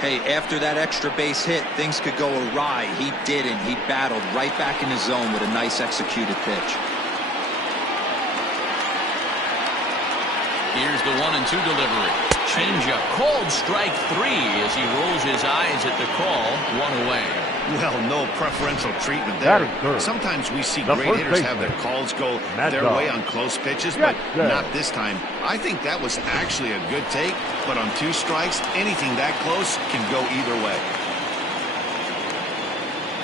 Hey, after that extra base hit, things could go awry. He didn't. He battled right back in his zone with a nice executed pitch. Here's the 1-2 delivery. Changeup, called strike 3 as he rolls his eyes at the call. 1 away. Well, no preferential treatment there. Sometimes we see great hitters have their calls go their way on close pitches, but not this time. I think that was actually a good take, but on 2 strikes, anything that close can go either way.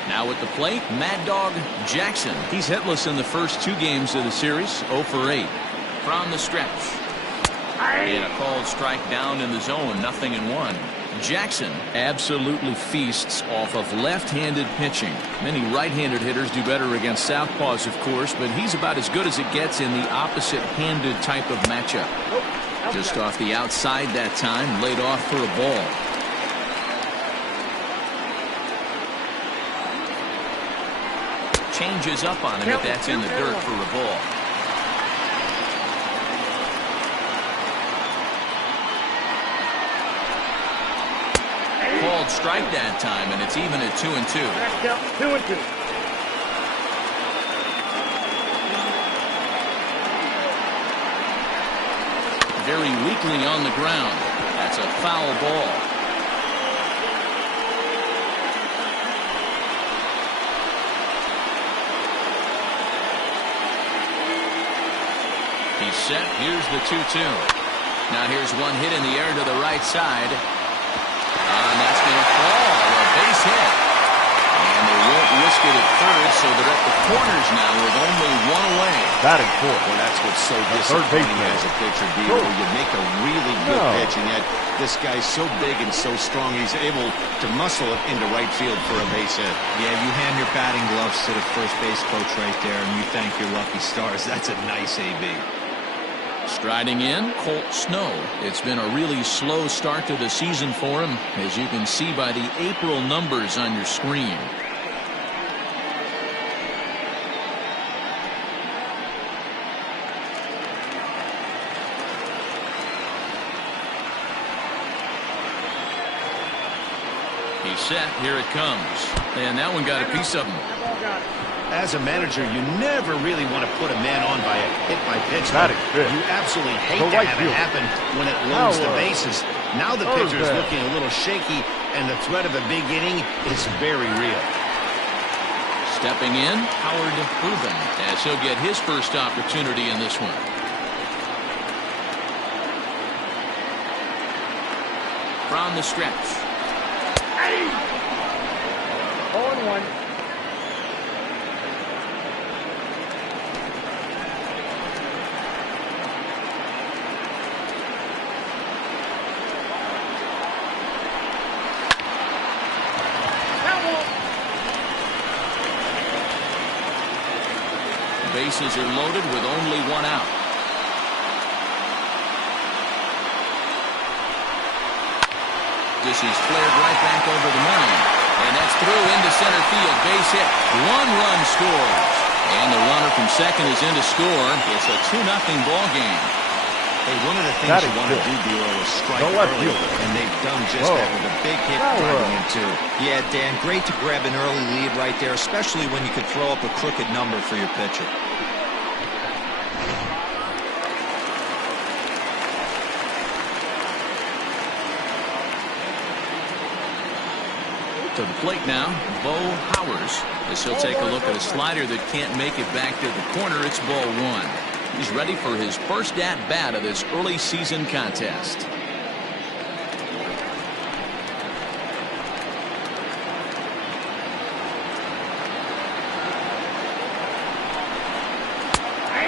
Now at the plate, Mad Dog Jackson. He's hitless in the first 2 games of the series, 0 for 8. From the stretch. And a called strike down in the zone, 0-1. Jackson absolutely feasts off of left-handed pitching. Many right-handed hitters do better against southpaws, of course, but he's about as good as it gets in the opposite-handed type of matchup. Just off the outside that time, laid off for a ball. Changes up on him if that's in the dirt for a ball. Called strike that time, and it's even at 2-2. 2-2. Very weakly on the ground. That's a foul ball. He's set. Here's the 2-2. Now here's one hit in the air to the right side. And that's going to fall. A base hit. And they won't risk it at third, so they're at the corners now with only 1 away. Batting 4. Well, that's what's so disappointing as a pitcher, D. You make a really good pitch, and yet this guy's so big and so strong, he's able to muscle it into right field for a base hit. Yeah, you hand your batting gloves to the first base coach right there, and you thank your lucky stars. That's a nice AB. Striding in, Colt Snow. It's been a really slow start to the season for him, as you can see by the April numbers on your screen. He's set. Here it comes. And that one got a piece of him. As a manager, you never really want to put a man on by a hit by pitch. You absolutely hate to have it happen when it loads the bases. Now the pitcher is looking a little shaky, and the threat of a big inning is very real. Stepping in, Howard Urban, as he'll get his first opportunity in this one. From the stretch. 0-1. Bases are loaded with only one out. This is flared right back over the mound. And that's through into center field. Base hit. 1 run scores. And the runner from second is in to score. It's a 2-0 ball game. Hey, one of the things you want to do, Bureau, is strike early, and they've done just that with a big hit driving in two. Yeah, Dan, great to grab an early lead right there, especially when you could throw up a crooked number for your pitcher. To the plate now, Bo Howers, as he'll take a look at a slider that can't make it back to the corner. It's ball 1. He's ready for his first at-bat of this early season contest.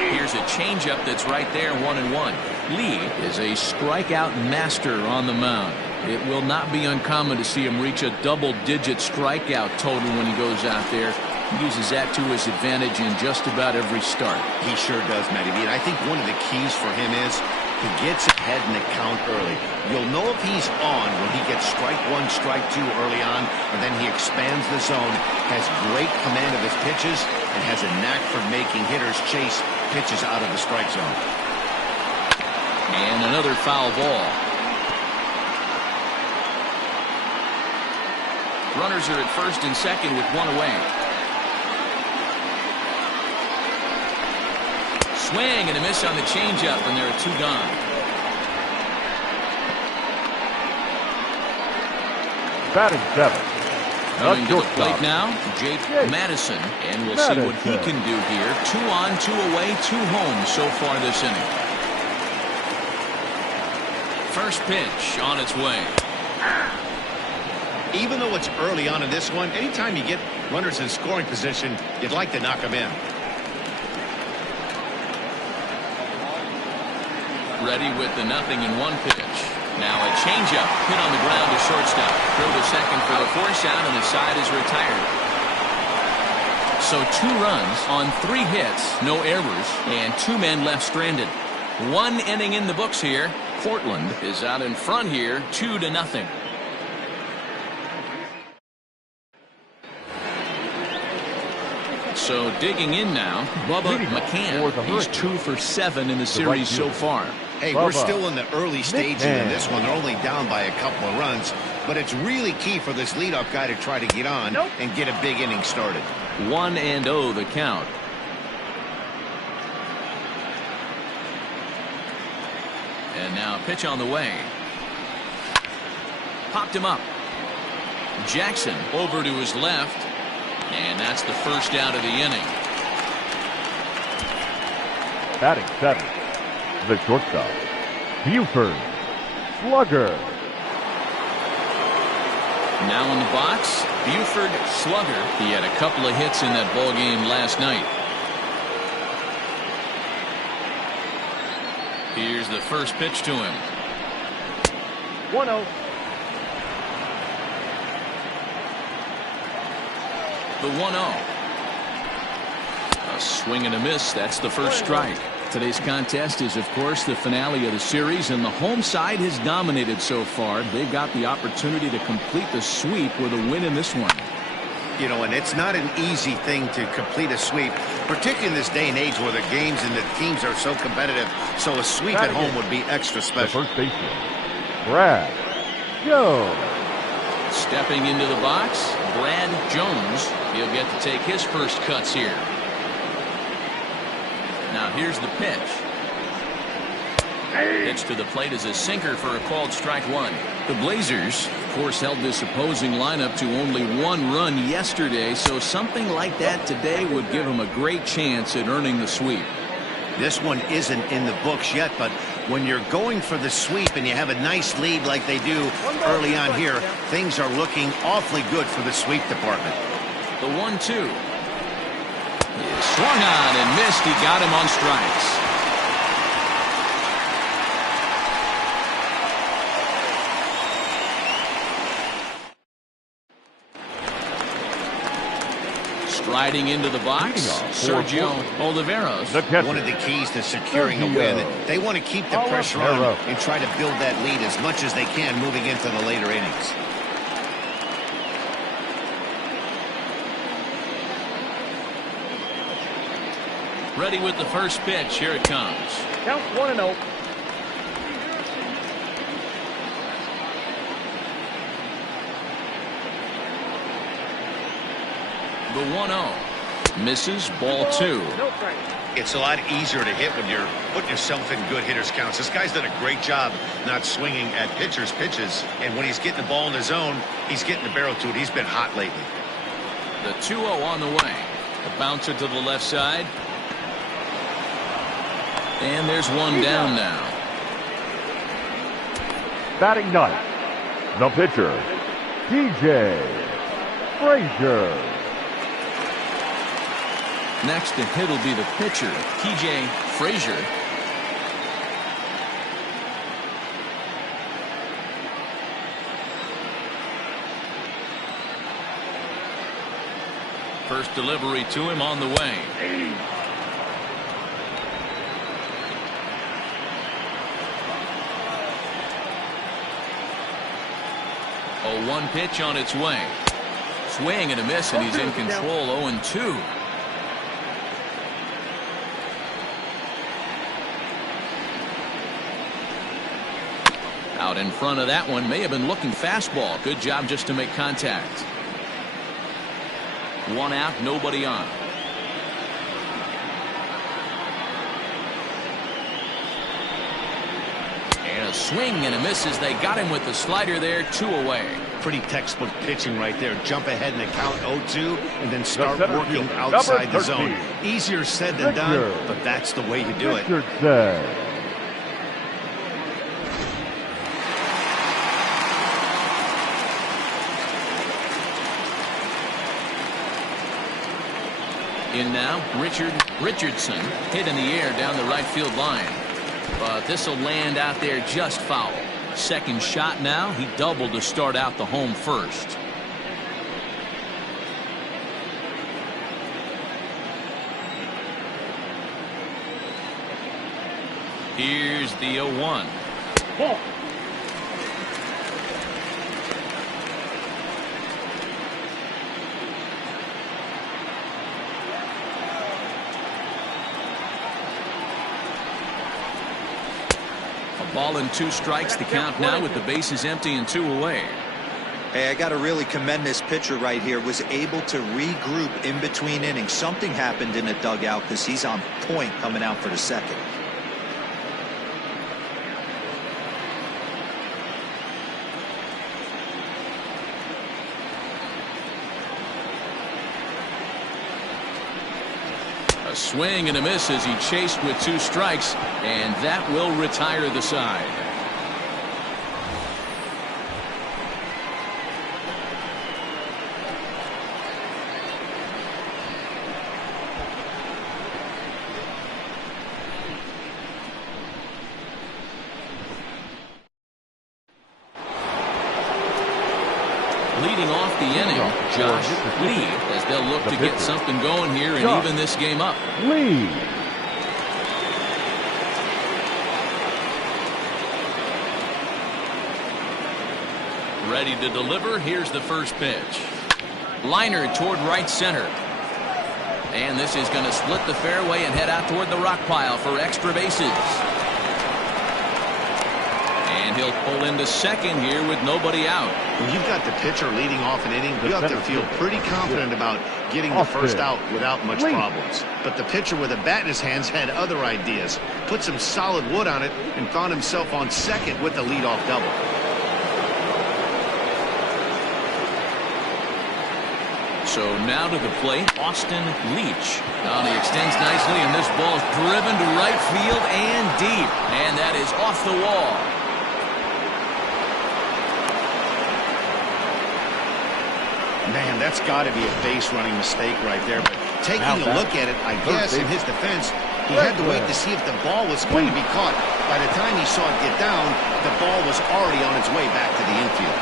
Here's a changeup that's right there, 1-1. Lee is a strikeout master on the mound. It will not be uncommon to see him reach a double-digit strikeout total when he goes out there. He uses that to his advantage in just about every start. He sure does, Matty B. And I think one of the keys for him is he gets ahead in the count early. You'll know if he's on when he gets strike 1, strike 2 early on, and then he expands the zone, has great command of his pitches, and has a knack for making hitters chase pitches out of the strike zone. And another foul ball. Runners are at first and second with 1 away. Swing and a miss on the changeup, and there are 2 gone. Batting 7. Coming to the plate now, Jake Madison, and we'll see what he can do here. 2 on, 2 away, 2 home so far this inning. First pitch on its way. Even though it's early on in this one, anytime you get runners in scoring position, you'd like to knock them in. Ready with the 0-1 pitch. Now a changeup hit on the ground to shortstop. Throw to second for the force out, and the side is retired. So 2 runs on 3 hits, no errors, and 2 men left stranded. 1 inning in the books here. Portland is out in front here, 2-0. So digging in now, Bubba McCann. He's 2 for 7 in the series so far. Hey, we're still in the early stages in this one. They're only down by a couple of runs, but it's really key for this leadoff guy to try to get on and get a big inning started. 1-0 the count. And now a pitch on the way. Popped him up. Jackson over to his left. And that's the first out of the inning. Batting 7. The shortstop, Buford. Slugger. Now in the box, Buford Slugger. He had a couple of hits in that ball game last night. Here's the first pitch to him. 1-0. The 1-0. A swing and a miss. That's the first strike. Today's contest is, of course, the finale of the series, and the home side has dominated so far. They've got the opportunity to complete the sweep with a win in this one. You know, and it's not an easy thing to complete a sweep, particularly in this day and age where the games and the teams are so competitive. So a sweep at home would be extra special. The first baseman, Brad Jones. Stepping into the box, Brad Jones. He'll get to take his first cuts here. Now here's the pitch. Pitch to the plate is a sinker for a called strike one. The Blazers, of course, held this opposing lineup to only one run yesterday, so something like that today would give them a great chance at earning the sweep. This one isn't in the books yet, but when you're going for the sweep and you have a nice lead like they do early on here, things are looking awfully good for the sweep department. The 1-2. Swung on and missed. He got him on strikes. Striding into the box, Sergio Oliveros. One of the keys to securing a win, they want to keep the pressure on and try to build that lead as much as they can moving into the later innings. Ready with the first pitch. Here it comes. Count 1-0. The 1-0 misses, ball two. No strike. It's a lot easier to hit when you're putting yourself in good hitters' counts. This guy's done a great job not swinging at pitchers' pitches, and when he's getting the ball in his zone, he's getting the barrel to it. He's been hot lately. The 2-0 on the way. The bouncer to the left side. And there's one down now. Batting ninth, the pitcher, TJ Frazier. Next to hit will be the pitcher, TJ Frazier. First delivery to him on the way. Oh, one pitch on its way. Swing and a miss, and he's in control. 0-2. Out in front of that one, may have been looking fastball. Good job just to make contact. One out, nobody on. And a swing and a miss as they got him with the slider there. 2 away. Pretty textbook pitching right there. Jump ahead in the count 0-2 and then start working outside the zone. Easier said than done, but that's the way to do it. In now, Richardson hit in the air down the right field line. But this will land out there just foul. Second shot now. He doubled to start out the home first. Here's the 0-1. Ball. Ball and 2 strikes. The count now with the bases empty and 2 away. Hey, I got to really commend this pitcher right here. Was able to regroup in between innings. Something happened in the dugout because he's on point coming out for the second. A swing and a miss as he chased with 2 strikes, and that will retire the side. Leading off the inning, Josh Lee, as they'll look to get something going here and even this game up. Lee. Ready to deliver. Here's the first pitch. Liner toward right center. And this is going to split the fairway and head out toward the rock pile for extra bases. And he'll pull into second here with nobody out. When you've got the pitcher leading off an inning, you have to feel pretty confident about getting the first out without much problems. But the pitcher with a bat in his hands had other ideas. Put some solid wood on it and found himself on second with the leadoff double. So now to the plate, Austin Leach. Now he extends nicely, and this ball's driven to right field and deep. And that is off the wall. Man, that's got to be a base running mistake right there. But taking a look at it, I guess, in his defense, he had to wait to see if the ball was going to be caught. By the time he saw it get down, the ball was already on its way back to the infield.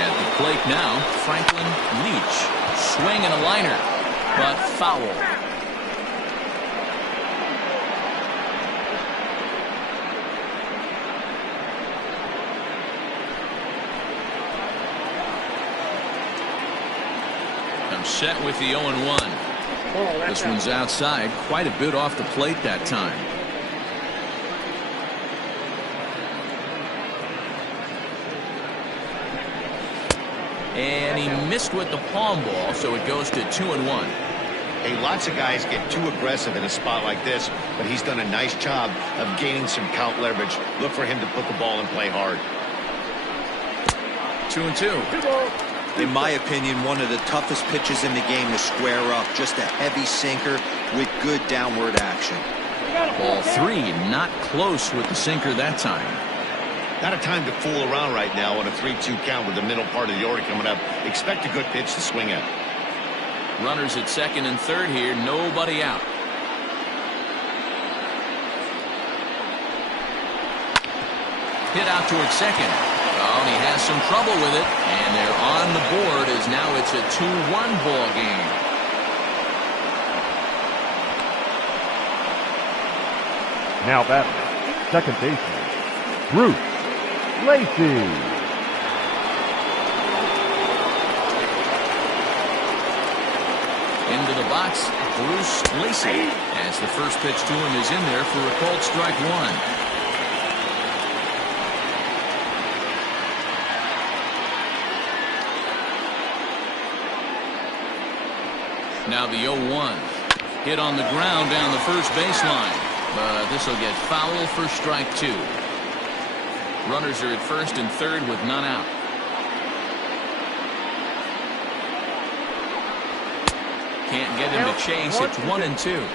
At the plate now, Franklin Leach. Swing and a liner, but foul. Set with the 0-1. This one's outside, quite a bit off the plate that time. And he missed with the palm ball, so it goes to 2-1. Hey, lots of guys get too aggressive in a spot like this, but he's done a nice job of gaining some count leverage. Look for him to put the ball and play hard. 2-2. In my opinion, one of the toughest pitches in the game to square up. Just a heavy sinker with good downward action. Ball 3, not close with the sinker that time. Not a time to fool around right now on a 3-2 count with the middle part of the order coming up. Expect a good pitch to swing at. Runners at second and third here, nobody out. Hit out towards second. Oh, and he has some trouble with it, and they're on the board as now it's a 2-1 ball game. Now batting, second baseman, Bruce Lacey. Into the box, Bruce Lacey, as the first pitch to him is in there for a called strike one. Now the 0-1. Hit on the ground down the first baseline. But this will get foul for strike two. Runners are at first and third with none out. Can't get him to chase. It's 1-2.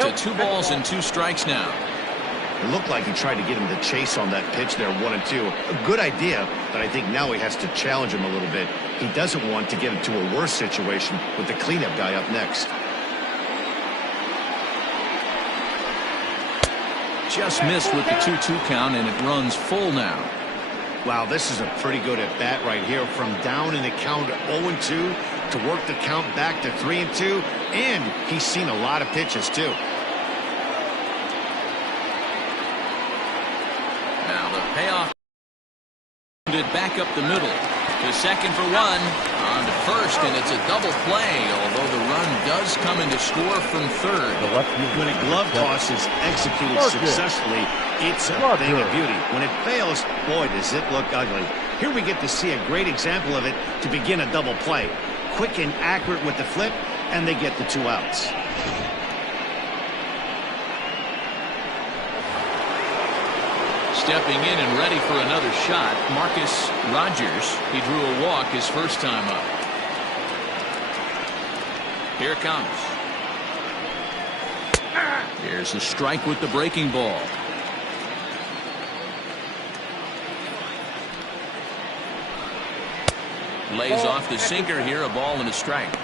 To 2 balls and 2 strikes now. It looked like he tried to get him to chase on that pitch there, 1-2. A good idea, but I think now he has to challenge him a little bit. He doesn't want to get into a worse situation with the cleanup guy up next. Just missed with the 2-2 count, and it runs full now. Wow, this is a pretty good at-bat right here. From down in the count 0-2 to work the count back to 3-2, and he's seen a lot of pitches, too. Now the payoff. Back up the middle. To second for one. On to first, and it's a double play, although the run does come into score from third. When a glove toss is executed successfully, it's a thing of beauty. When it fails, boy, does it look ugly. Here we get to see a great example of it to begin a double play. Quick and accurate with the flip, and they get the 2 outs. Stepping in and ready for another shot, Marcus Rogers. He drew a walk his first time up. Here it comes. Here's a strike with the breaking ball. Lays off the sinker here, a ball and a strike.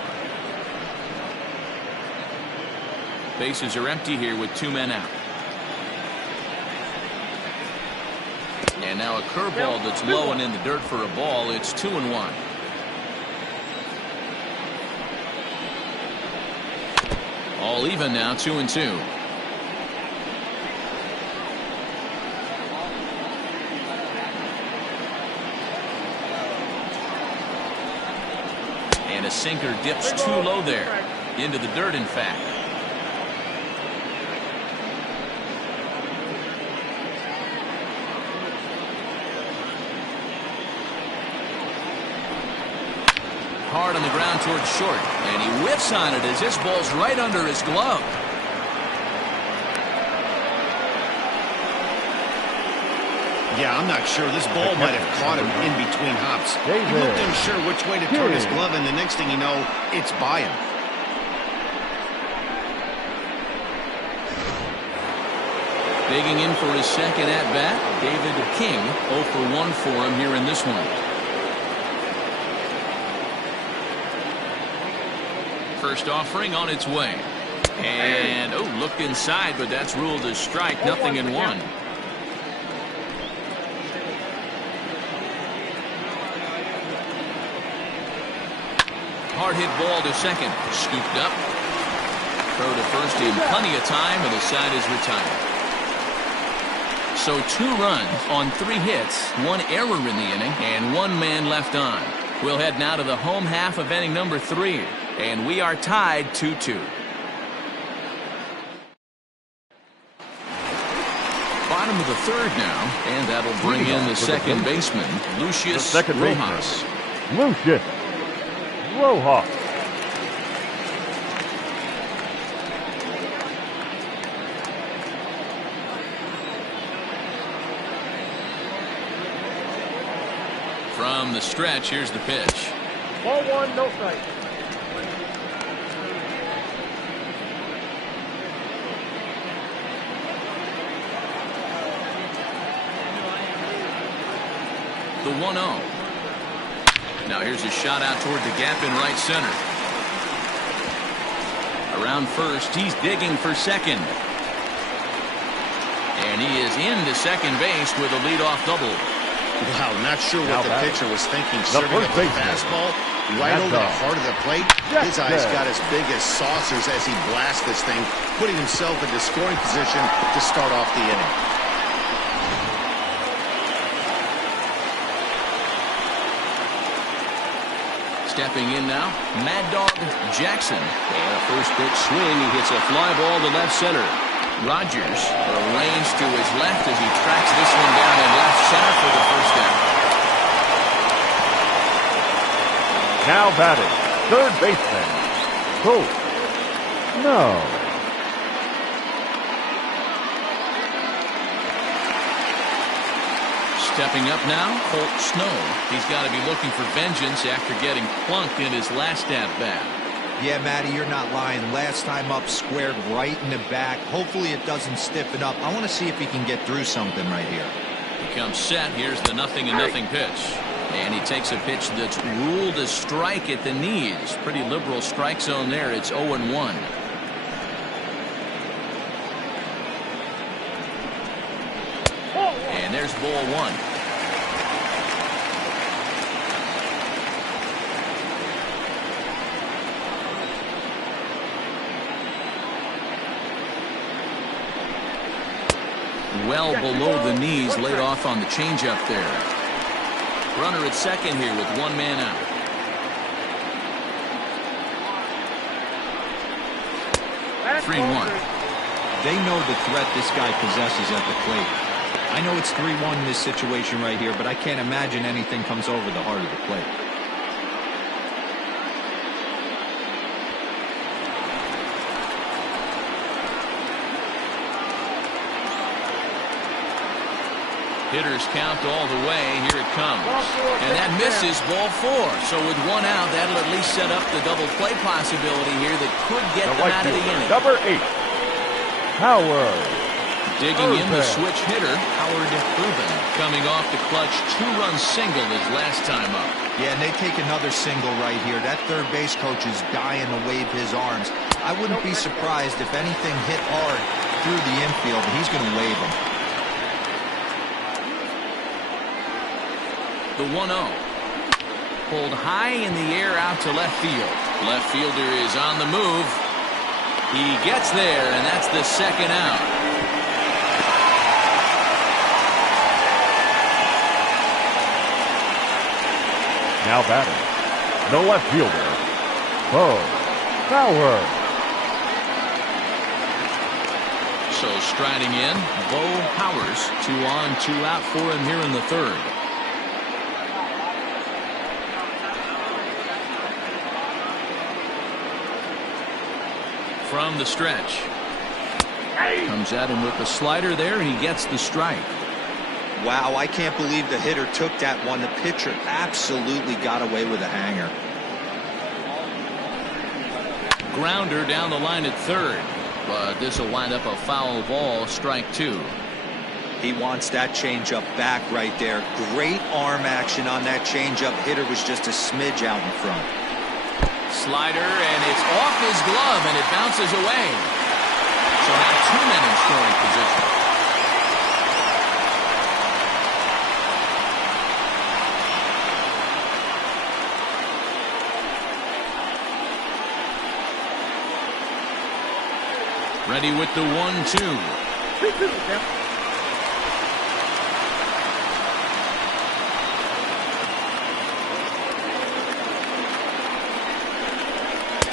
Bases are empty here with 2 men out. And now a curveball that's low and in the dirt for a ball. It's 2-1. All even now, 2-2. And a sinker dips too low there. Into the dirt, in fact. Hard on the ground towards short, and he whiffs on it as this ball's right under his glove. Yeah, I'm not sure. This ball might have caught him in between hops. He looked unsure which way to turn his glove, and the next thing you know, it's by him. Digging in for his second at-bat, David King, 0 for 1 for him here in this one. First offering on its way. And, looked inside, but that's ruled as strike, nothing in one. Hard hit ball to second. Scooped up. Throw to first in plenty of time, and the side is retired. So 2 runs on 3 hits, 1 error in the inning, and 1 man left on. We'll head now to the home half of inning number 3. And we are tied 2-2. Bottom of the 3rd now, and that'll bring in the second baseman, Lucius Rojas. Lucius Rojas. From the stretch, here's the pitch. Ball 1, no strike. The 1-0. Now here's a shot out toward the gap in right center. Around first, he's digging for second. And he is into second base with a leadoff double. Wow, not sure what the pitcher was thinking. Serving up a fastball right over the heart of the plate. His eyes got as big as saucers as he blasts this thing, putting himself into scoring position to start off the inning. Stepping in now, Mad Dog Jackson. And a first pitch swing. He hits a fly ball to left center. Rogers arranged to his left as he tracks this one down in left center for the first down. Now batting, third baseman, Colt Snow. Stepping up now, Colt Snow. He's got to be looking for vengeance after getting plunked in his last at-bat. Yeah, Matty, you're not lying. Last time up, squared right in the back. Hopefully it doesn't stiffen up. I want to see if he can get through something right here. He comes set. Here's the 0-0 pitch. And he takes a pitch that's ruled a strike at the knees. Pretty liberal strike zone there. It's 0-1. And there's ball 1. Well below the knees, laid off on the changeup there. Runner at second here with 1 man out. That's 3-1. They know the threat this guy possesses at the plate. I know it's 3-1 in this situation right here, but I can't imagine anything comes over the heart of the plate. Hitters count all the way. Here it comes. And that misses ball 4. So with 1 out, that'll at least set up the double play possibility here that could get them out of the inning. Number 8, Howard. Digging in the switch hitter, Howard Urban, coming off the clutch 2-run single his last time up. Yeah, and they take another single right here. That third base coach is dying to wave his arms. I wouldn't be surprised if anything hit hard through the infield. He's going to wave them. The 1-0. Pulled high in the air out to left field. Left fielder is on the move. He gets there, and that's the second out. Now batting, the left fielder, Bo Bauer. So striding in, Bo Powers. 2 on, 2 out for him here in the third. From the stretch. Comes at him with the slider there. He gets the strike. Wow, I can't believe the hitter took that one. The pitcher absolutely got away with a hanger. Grounder down the line at third. But this will wind up a foul ball, strike 2. He wants that changeup back right there. Great arm action on that changeup. Hitter was just a smidge out in front. Slider, and it's off his glove, and it bounces away. So now 2 men in scoring position. Ready with the 1-2.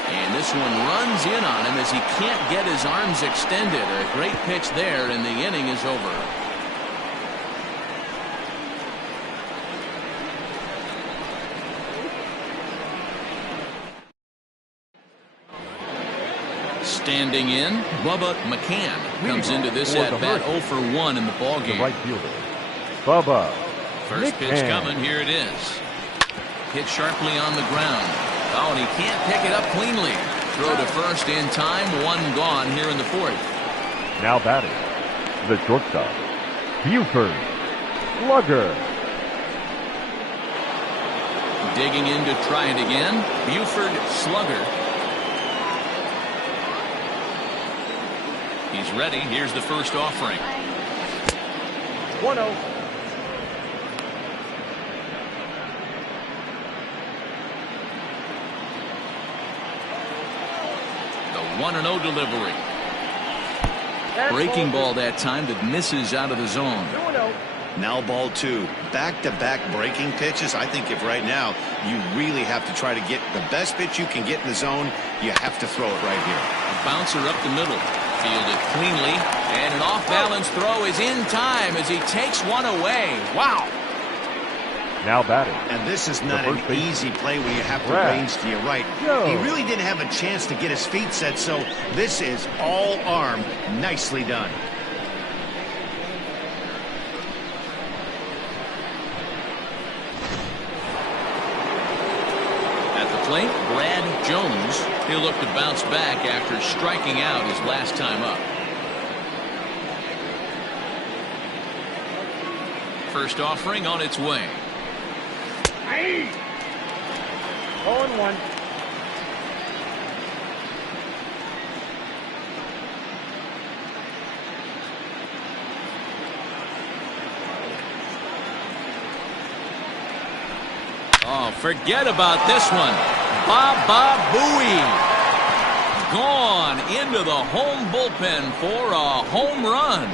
And this one runs in on him as he can't get his arms extended. A great pitch there, and the inning is over. Standing in, Bubba McCann comes into this at-bat 0 for 1 in the ballgame. The right fielder, Bubba First pitch McCann. coming, here it is. Hit sharply on the ground. Oh, and he can't pick it up cleanly. Throw to first in time, 1 gone here in the fourth. Now batting, the shortstop, Buford Slugger. Digging in to try it again, Buford Slugger. He's ready. Here's the first offering. 1-0. The 1-0 delivery. That's Breaking ball ball that time that misses out of the zone. 2-0. Now ball 2. Back-to-back breaking pitches. I think if right now you really have to try to get the best pitch you can get in the zone, you have to throw it right here. A bouncer up the middle. Fielded cleanly, and an off-balance throw is in time as he takes one away. Wow. Now batting, And this is not an first baseman, easy play when you have to Brad range to your right. Jones. He really didn't have a chance to get his feet set, so this is all arm. Nicely done. At the plate, Brad Jones. He'll look to bounce back after striking out his last time up. First offering on its way. 0-1. Oh, forget about this one. Baba Booey. Gone into the home bullpen for a home run.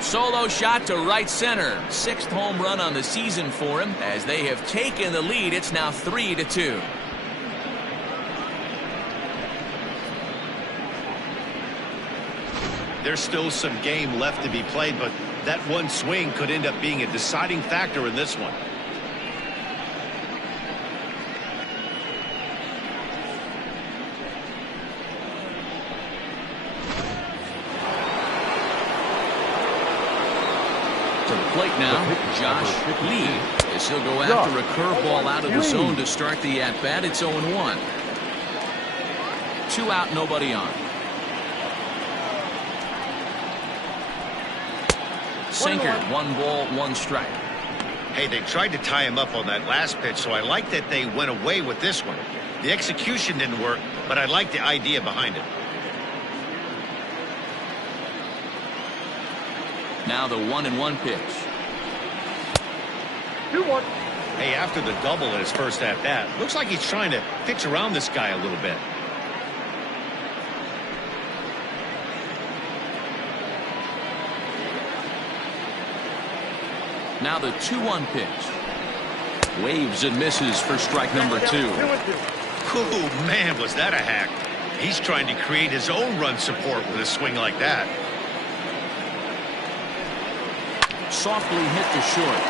Solo shot to right center. 6th home run on the season for him. As they have taken the lead, it's now 3-2. There's still some game left to be played, but that one swing could end up being a deciding factor in this one. To the plate now, Josh Lee, as he'll go after a curveball out of the zone to start the at-bat. It's 0-1. 2 out, nobody on. Sinker, 1 ball, 1 strike. Hey, they tried to tie him up on that last pitch, so I like that they went away with this one. The execution didn't work, but I like the idea behind it. Now the 1-1 pitch. 2-1. Hey, after the double in his first at-bat, looks like he's trying to pitch around this guy a little bit. Now the 2-1 pitch. Waves and misses for strike number 2. 2-2. Oh, man, was that a hack. He's trying to create his own run support with a swing like that. Softly hit to short.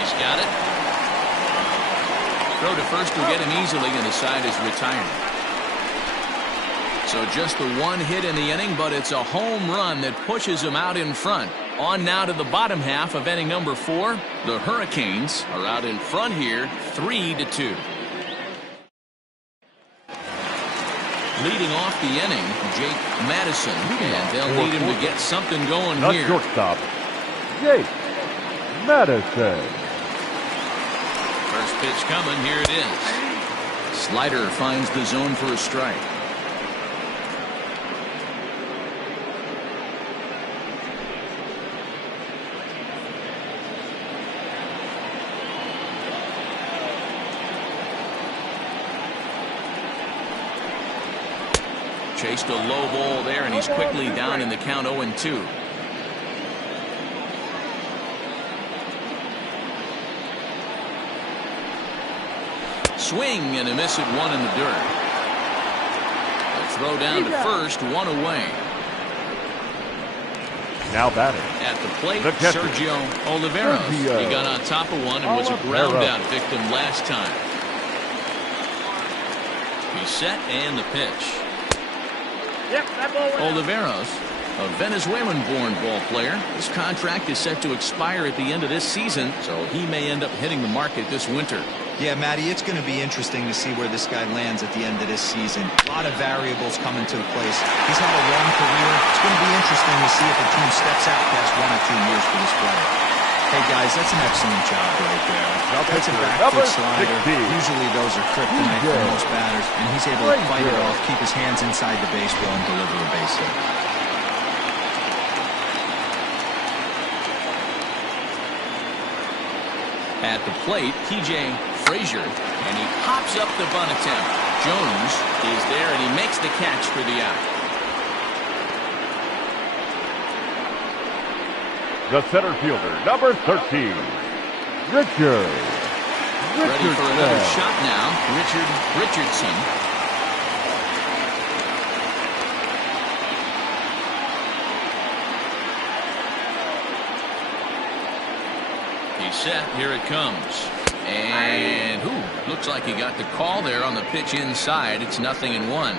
He's got it. Throw to first will get him easily, and the side is retired. So just the one hit in the inning, but it's a home run that pushes him out in front. On now to the bottom half of inning number 4. The Hurricanes are out in front here, 3-2. Leading off the inning, Jake Madison, and they'll need him to get something going Not here. shortstop, Jake Madison. First pitch coming, here it is. Slider finds the zone for a strike. Chased a low ball there, and he's quickly down in the count 0-2. Swing and a miss at 1 in the dirt. A throw down to first, 1 away. Now batting. At the plate, The catcher. Sergio Oliveros. Sergio. He got on top of one and was a ground Oliveros. out victim last time. He's set and the pitch. Yep, that ball went out. Oliveros, a Venezuelan-born ball player. His contract is set to expire at the end of this season, so he may end up hitting the market this winter. Yeah, Matty, it's going to be interesting to see where this guy lands at the end of this season. A lot of variables come into place. He's had a long career. It's going to be interesting to see if the team steps out past 1 or 2 years for this player. Hey, guys, that's an excellent job right there. That's a back Number foot slider. 16. Usually those are kryptonite for most batters, and he's able to fight it off, keep his hands inside the baseball, and deliver a base hit. At the plate, TJ Frazier, and he pops up the bunt attempt. Jones is there, and he makes the catch for the out. The center fielder, number 13, Richard. Ready for another shot now, Richardson. He's set, here it comes. And, looks like he got the call there on the pitch inside. It's 0-1.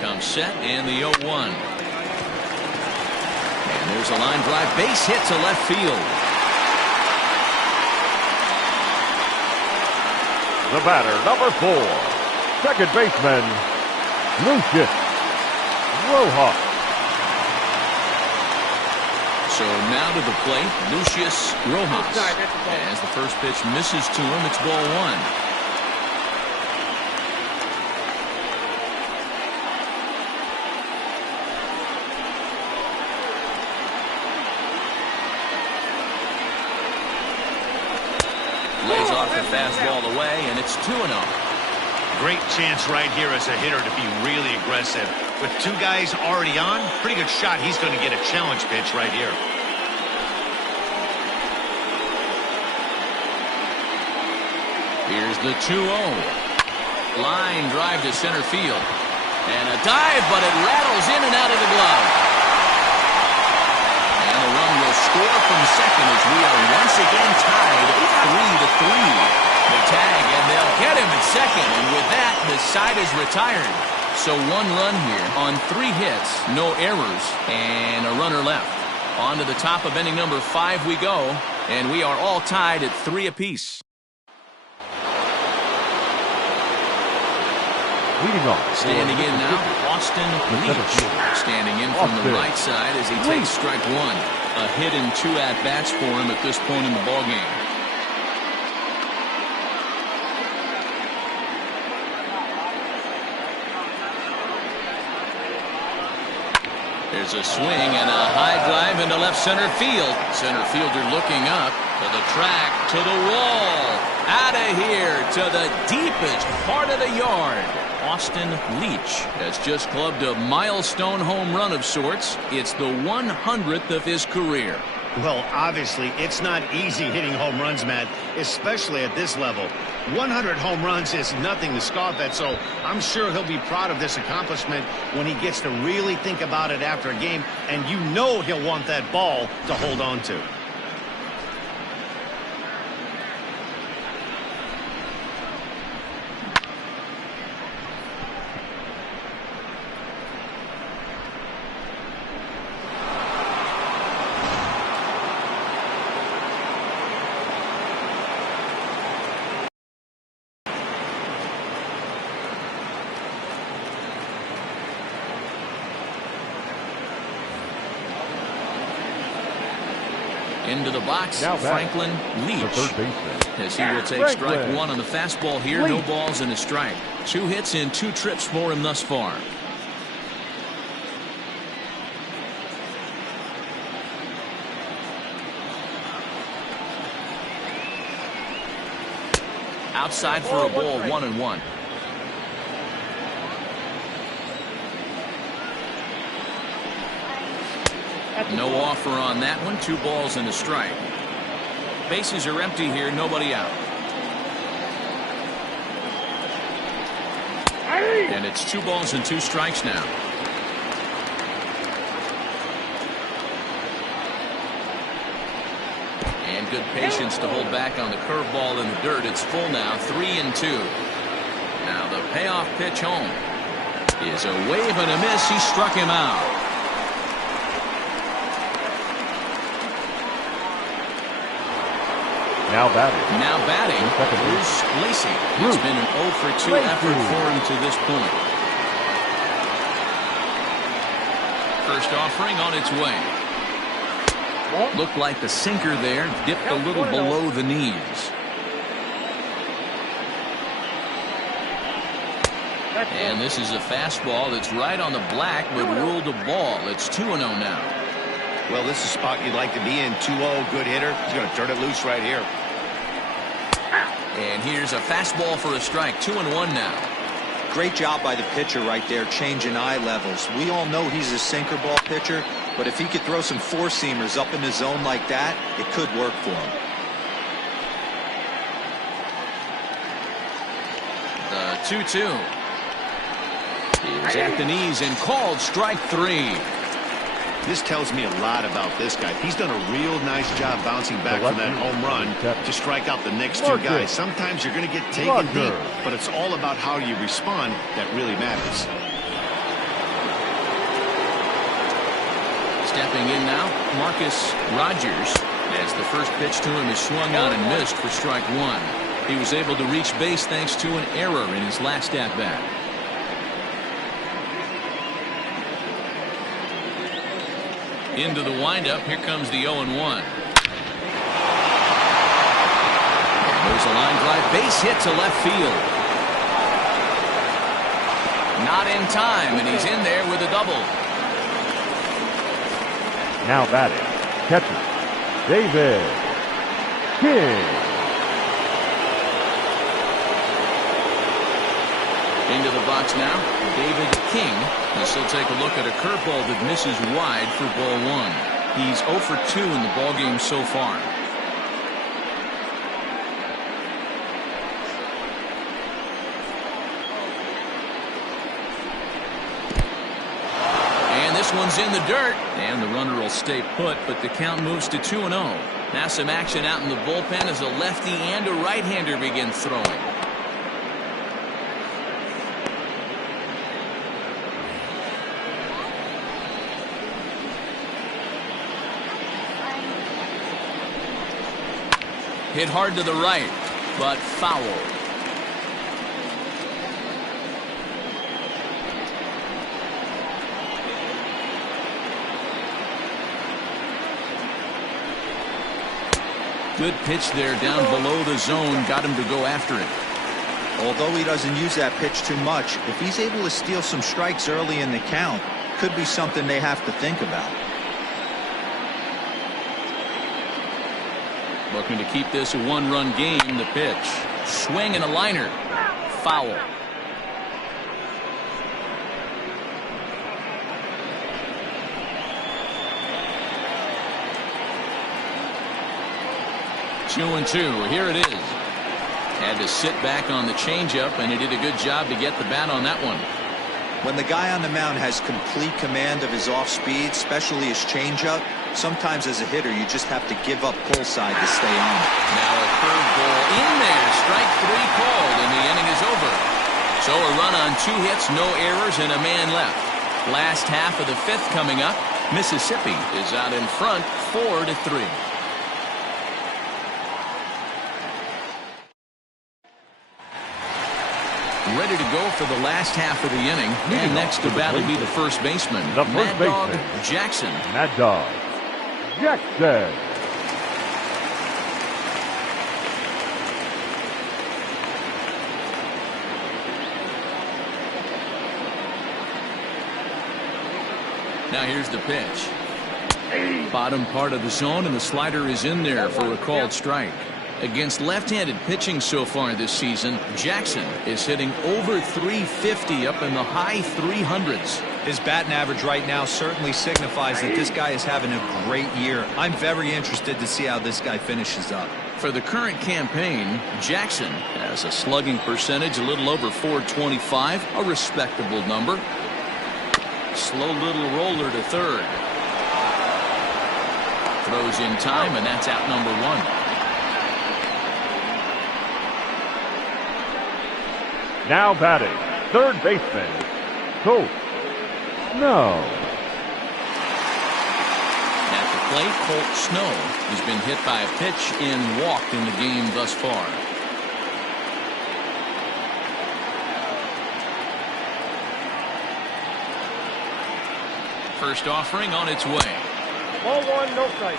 Comes set and the 0-1. And there's a line drive, base hit to left field. The batter, number 4, second baseman, Lucius Rojas. So now to the plate, Lucius Rojas. As the first pitch misses to him, it's ball 1. Lays off the fastball away, and it's 2-0. Great chance right here as a hitter to be really aggressive. With 2 guys already on, pretty good shot. He's going to get a challenge pitch right here. Here's the 2-0. Line drive to center field. And a dive, but it rattles in and out of the glove. And the run will score from second as we are once again tied 3-3. The tag, and they'll get him at second. And with that, the side is retired. So 1 run here on 3 hits, no errors, and a runner left. On to the top of inning number 5 we go, and we are all tied at 3 apiece. Leading off. Standing in now, Austin Leach. Standing in from the right side as he takes strike one. A hit and 2 at-bats for him at this point in the ballgame. There's a swing and a high drive into left center field. Center fielder looking up to the track, to the wall. Out of here to the deepest part of the yard. Austin Leach has just clubbed a milestone home run of sorts. It's the 100th of his career. Well, obviously, it's not easy hitting home runs, Matt, especially at this level. 100 home runs is nothing to scoff at, so I'm sure he'll be proud of this accomplishment when he gets to really think about it after a game, and you know he'll want that ball to hold on to. Into the box, now Franklin Leach. Third baseman. As he will take strike one on the fastball here. No balls and a strike. 2 hits in 2 trips for him thus far. Outside for a ball, 1-1. No offer on that one. 2 balls and a strike. Bases are empty here. Nobody out. And it's 2 balls and 2 strikes now. And good patience to hold back on the curveball in the dirt. It's full now. 3-2. Now the payoff pitch home is a wave and a miss. He struck him out. Now batting. Now batting, Bruce Lacey. It's been an 0-for-2 effort for him to this point. First offering on its way. Looked like the sinker there, dipped a little below the knees. And this is a fastball that's right on the black, but ruled a ball. It's 2-0 now. Well, this is a spot you'd like to be in. 2-0, good hitter. He's going to turn it loose right here. And here's a fastball for a strike. 2-1 now. Great job by the pitcher right there, changing eye levels. We all know he's a sinker ball pitcher, but if he could throw some 4-seamers up in the zone like that, it could work for him. The 2-2 is at the knees and called strike 3. This tells me a lot about this guy. He's done a real nice job bouncing back from that home run to strike out the next 2 guys. Sometimes you're going to get taken deep, but it's all about how you respond that really matters. Stepping in now, Marcus Rogers, as the first pitch to him is swung on and missed for strike 1. He was able to reach base thanks to an error in his last at-bat. Into the windup. Here comes the 0-1. There's a line drive. Base hit to left field. Not in time, and he's in there with a double. Now batting, catcher, David King. Into the box now, David King. As he'll take a look at a curveball that misses wide for ball 1. He's 0-for-2 in the ballgame so far. And this one's in the dirt. And the runner will stay put, but the count moves to 2-0. Now some action out in the bullpen as a lefty and a right-hander begin throwing. Hit hard to the right, but foul. Good pitch there down below the zone. Got him to go after it. Although he doesn't use that pitch too much, if he's able to steal some strikes early in the count, could be something they have to think about. Looking to keep this a one-run game. The pitch. Swing and a liner. Foul. Two and two. Here it is. Had to sit back on the changeup, and he did a good job to get the bat on that one. When the guy on the mound has complete command of his off speed, especially his changeup, sometimes as a hitter you just have to give up pull side to stay on. Now a curveball in there. Strike three called, and the inning is over. So a run on 2 hits, no errors, and a man left. Last half of the 5th coming up. Mississippi is out in front 4-3. Ready to go for the last half of the inning. And next to bat will be the first baseman. The first Mad Dog baseman, Jackson. Mad Dog Jackson. Now here's the pitch. Bottom part of the zone, and the slider is in there for a called strike. Against left-handed pitching so far this season, Jackson is hitting over 350 up in the high 300s. His batting average right now certainly signifies that this guy is having a great year. I'm very interested to see how this guy finishes up. For the current campaign, Jackson has a slugging percentage a little over 425, a respectable number. Slow little roller to third. Throws in time, and that's out number 1. Now batting, third baseman, Colt Snow. At the plate, Colt Snow has been hit by a pitch and walked in the game thus far. First offering on its way. Ball 1, no strike.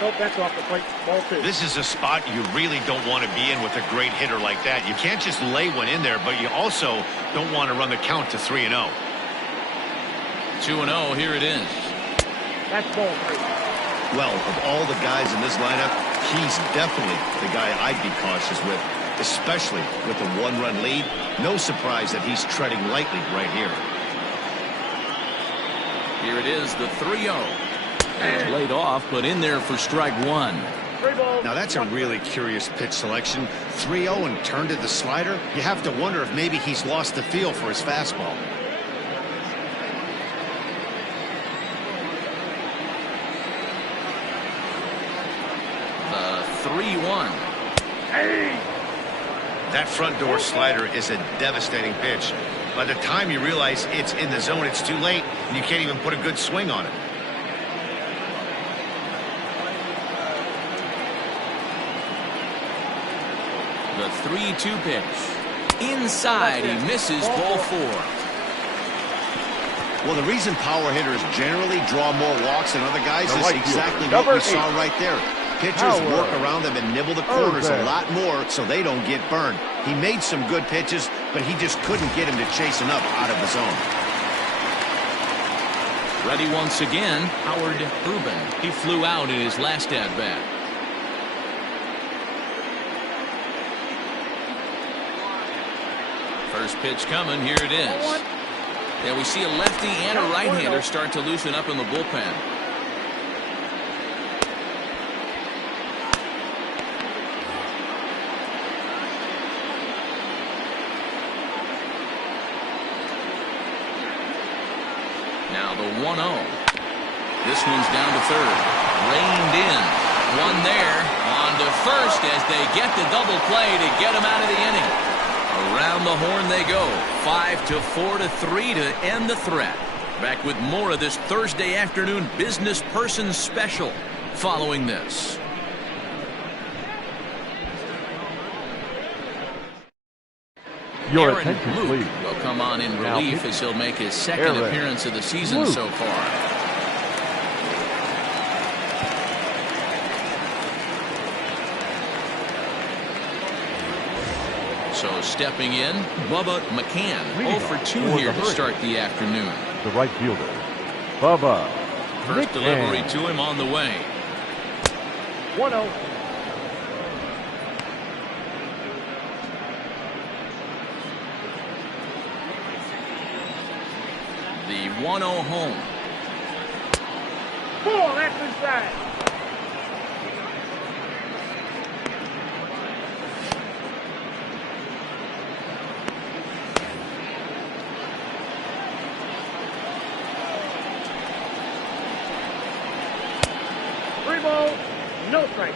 Nope, that's off the plate. Ball 2. This is a spot you really don't want to be in with a great hitter like that. You can't just lay one in there, but you also don't want to run the count to 3-0. 2-0, here it is. That's ball 3. Well, of all the guys in this lineup, he's definitely the guy I'd be cautious with, especially with a 1-run lead. No surprise that he's treading lightly right here. Here it is, the 3-0. It's laid off, but in there for strike 1. Now that's a really curious pitch selection. 3-0 and turned to the slider. You have to wonder if maybe he's lost the feel for his fastball. The 3-1. That front door slider is a devastating pitch. By the time you realize it's in the zone, it's too late, and you can't even put a good swing on it. The 3-2 pitch. Inside, he misses ball 4. Well, the reason power hitters generally draw more walks than other guys is right exactly fielder, what we number saw 8. right there. Pitchers Howard. work around them and nibble the corners a Irvin. lot more so they don't get burned. He made some good pitches, but he just couldn't get him to chase enough out of the zone. Ready once again, Howard Irvin. He flew out in his last at-bat. First pitch coming, here it is. Yeah, we see a lefty and a right-hander start to loosen up in the bullpen. Now the 1-0. This one's down to third. Reined in. One there. On to first as they get the double play to get him out of the inning. Around the horn they go. 5-4-3 to end the threat. Back with more of this Thursday afternoon business person special following this. Your Aaron attention, Luke please. will come on in Now relief pitching. as he'll make his second Aaron appearance of the season Luke. so far. So stepping in, Bubba McCann. Leading 0 for off 2 for here the to Hurricanes. start the afternoon. The right fielder, Bubba First delivery McCann. to him on the way. 1-0. The 1-0 home. Ball, that's inside. Three balls, no strike.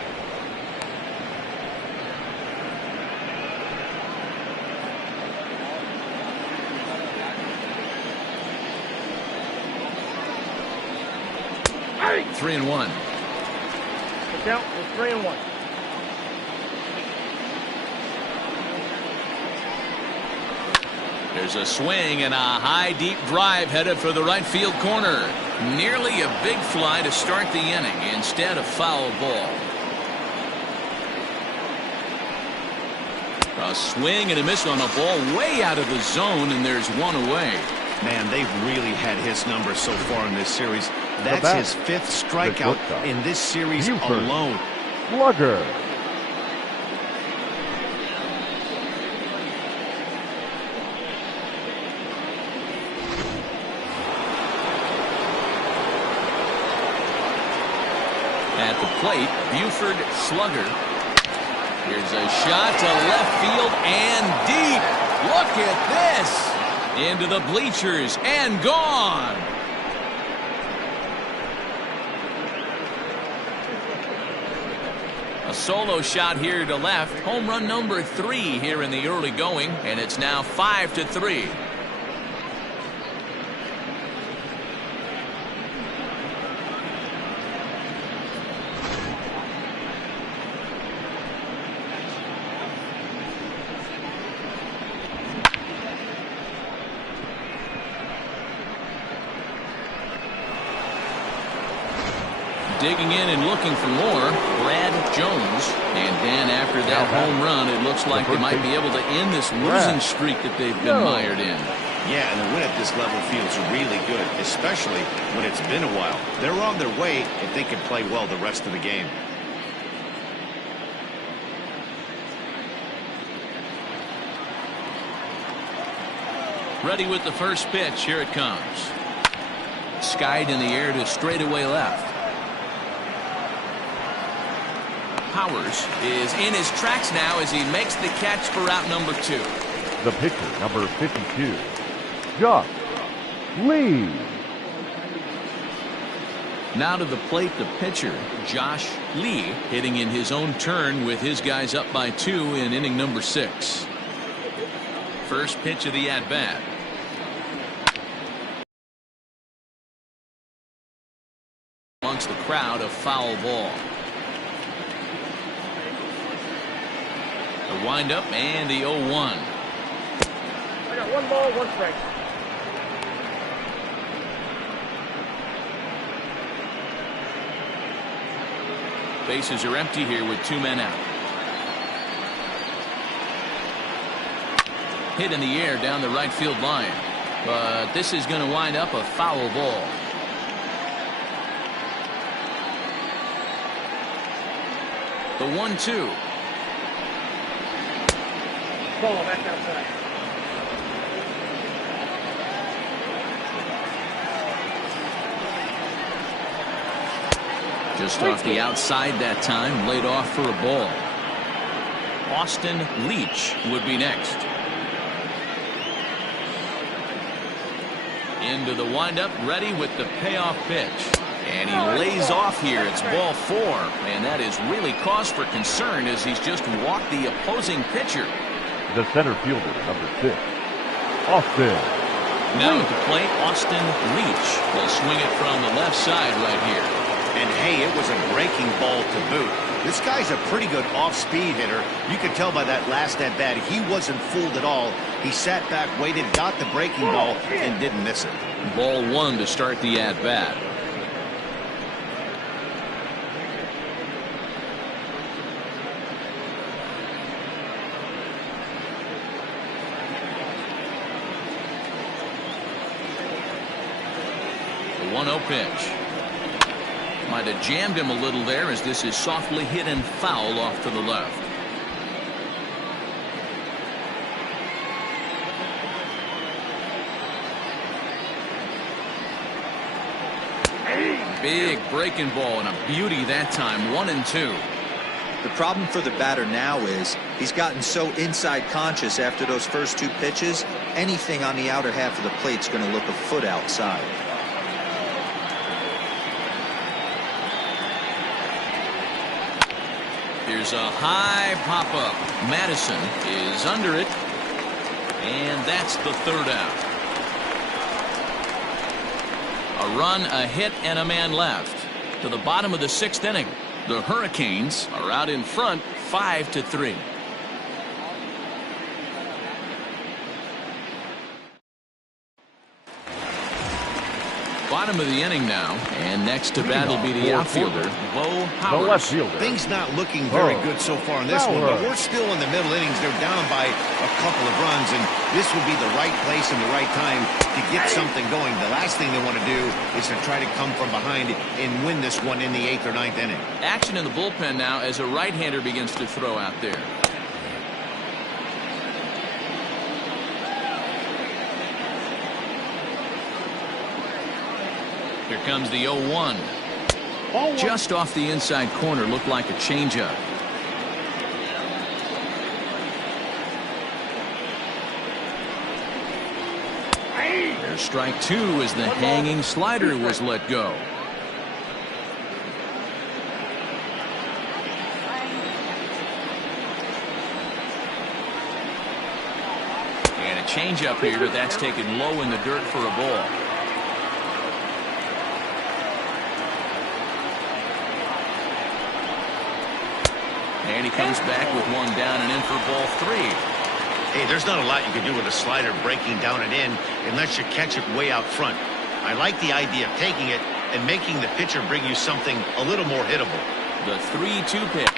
Hey! 3-1. The count was 3-1. There's a swing and a high deep drive headed for the right field corner. Nearly a big fly to start the inning. Instead, a foul ball. A swing and a miss on a ball way out of the zone, and there's one away. Man, they've really had his number so far in this series. That's bat. his 5th strikeout shortstop. in this series Buford. alone. Slugger. At the plate, Buford Slugger. Here's a shot to left field and deep. Look at this. Into the bleachers and gone. A solo shot here to left. Home run number 3 here in the early going, and it's now 5-3. Digging in and looking for more, Brad Jones. And Dan, after that home run, it looks like they might be able to end this losing streak that they've been mired in. Yeah, and the win at this level feels really good, especially when it's been a while. They're on their way if they can play well the rest of the game. Ready with the first pitch. Here it comes. Skied in the air to straightaway left. Powers is in his tracks now as he makes the catch for out number 2. The pitcher, number 52, Josh Lee. Now to the plate, the pitcher, Josh Lee, hitting in his own turn with his guys up by 2 in inning number 6. First pitch of the at-bat. Amongst the crowd, a foul ball. The windup and the 0-1. I got 1 ball, 1 strike. Bases are empty here with 2 men out. Hit in the air down the right field line. But this is going to wind up a foul ball. The 1-2. Ball, that's outside. Just off the outside that time, laid off for a ball. Austin Leach would be next. Into the windup, ready with the payoff pitch. And he lays off here. It's ball 4. And that is really cause for concern as he's just walked the opposing pitcher. The center fielder, number 6, Austin. Now at the plate, Austin Leach will swing it from the left side right here. And hey, it was a breaking ball to boot. This guy's a pretty good off-speed hitter. You could tell by that last at-bat, he wasn't fooled at all. He sat back, waited, got the breaking ball, and didn't miss it. Ball one to start the at-bat. The 1-0 pitch. Might have jammed him a little there as this is softly hit and foul off to the left. Big breaking ball and a beauty that time. 1-2. The problem for the batter now is he's gotten so inside conscious after those first two pitches. Anything on the outer half of the plate's going to look a foot outside. Here's a high pop-up. Madison is under it. And that's the third out. A run, a hit, and a man left. To the bottom of the 6th inning. The Hurricanes are out in front 5-3. Bottom of the inning now, and next to bat will be the outfielder, Bo Howard. The left fielder. Things not looking very good so far in this one, but we're still in the middle innings. They're down by a couple of runs, and this would be the right place and the right time to get something going. The last thing they want to do is to try to come from behind and win this one in the 8th or 9th inning. Action in the bullpen now as a right-hander begins to throw out there. Here comes the 0-1. Just off the inside corner, looked like a changeup. There's strike two as the hanging slider was let go. And a changeup here, but that's taken low in the dirt for a ball. And he comes back with one down and in for ball three. Hey, there's not a lot you can do with a slider breaking down and in unless you catch it way out front. I like the idea of taking it and making the pitcher bring you something a little more hittable. The 3-2 pitch.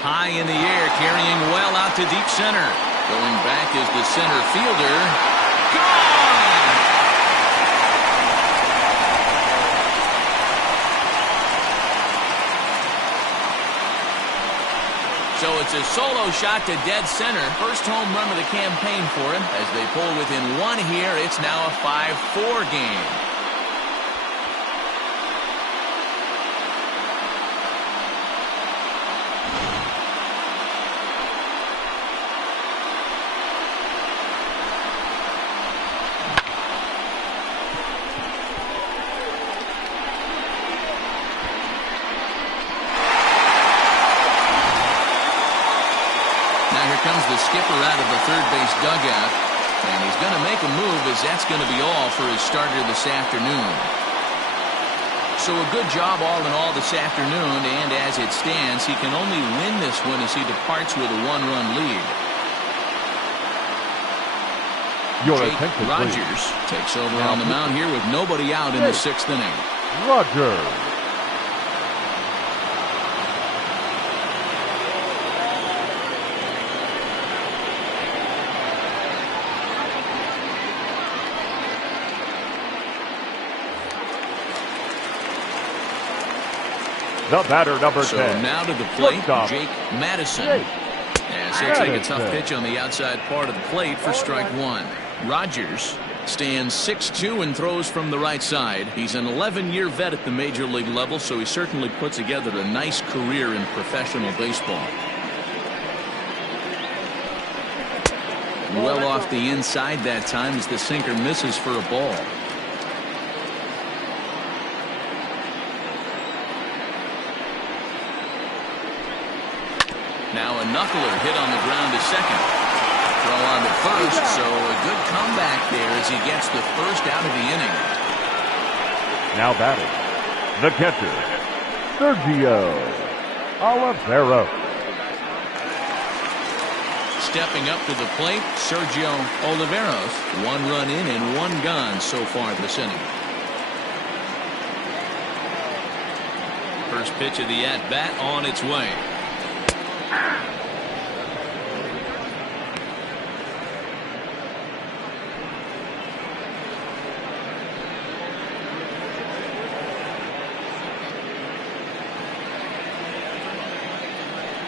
High in the air, carrying well out to deep center. Going back is the center fielder. Gone! So it's a solo shot to dead center. First home run of the campaign for him. As they pull within one here, it's now a 5-4 game. Comes the skipper out of the third base dugout, and he's going to make a move as that's going to be all for his starter this afternoon. So a good job all in all this afternoon, and as it stands, he can only win this one as he departs with a 1-run lead. Jake Rogers takes over on the mound here with nobody out in the 6th inning. Rogers. The batter, number 10. So now to the plate, Jake Madison. As he'll take a tough pitch on the outside part of the plate for strike one. Rogers stands 6'2" and throws from the right side. He's an 11-year vet at the major league level, so he certainly put together a nice career in professional baseball. Well off the inside that time as the sinker misses for a ball. Now a knuckler hit on the ground to second. Throw on to first, so a good comeback there as he gets the first out of the inning. Now batting, the catcher, Sergio Oliveros. Stepping up to the plate, Sergio Oliveros. 1 run in and 1 gone so far this inning. First pitch of the at-bat on its way.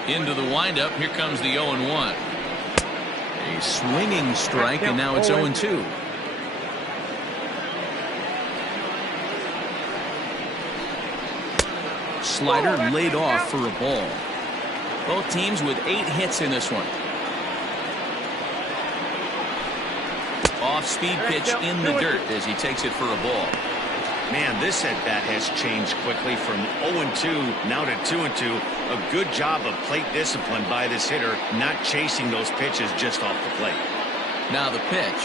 Into the windup. Here comes the 0-1. A swinging strike, and now it's 0-2. Slider laid off for a ball. Both teams with 8 hits in this one. Off-speed pitch in the dirt as he takes it for a ball. Man, this at-bat has changed quickly from 0-2 now to 2-2. A good job of plate discipline by this hitter, not chasing those pitches just off the plate. Now the pitch.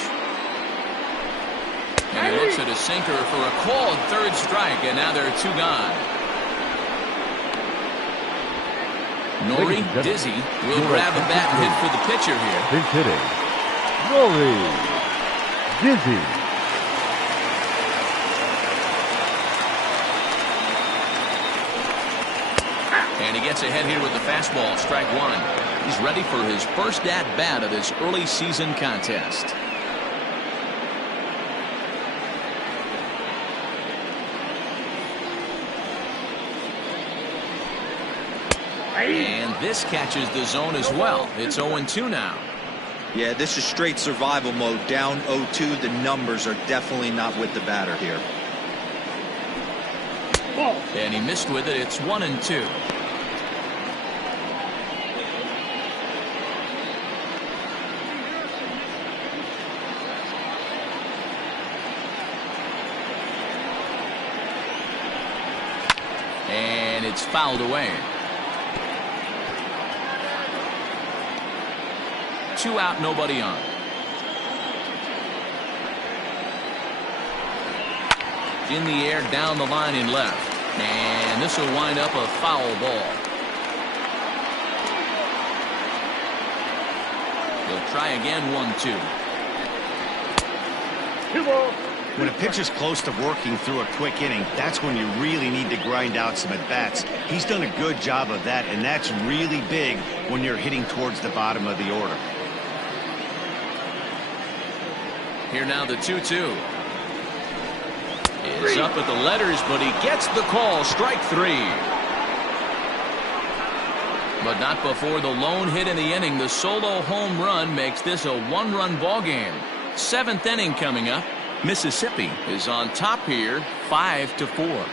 And he looks at a sinker for a called 3rd strike, and now there are 2 gone. Nori Dizzy will grab a bat and hit for the pitcher here. Pinch hitting. Nori Dizzy. And he gets ahead here with the fastball, strike 1. He's ready for his first at-bat of this early season contest. And this catches the zone as well. It's 0-2 now. Yeah, this is straight survival mode. Down 0-2. The numbers are definitely not with the batter here. And he missed with it. It's 1-2. And it's fouled away. 2 out, nobody on. In the air, down the line in left. And this will wind up a foul ball. He'll try again, 1-2. 2 balls. When a pitch is close to working through a quick inning, that's when you really need to grind out some at-bats. He's done a good job of that, and that's really big when you're hitting towards the bottom of the order. Here now the 2-2. Is up at the letters, but he gets the call. Strike 3. But not before the lone hit in the inning. The solo home run makes this a 1-run ball game. 7th inning coming up. Mississippi is on top here, 5-4.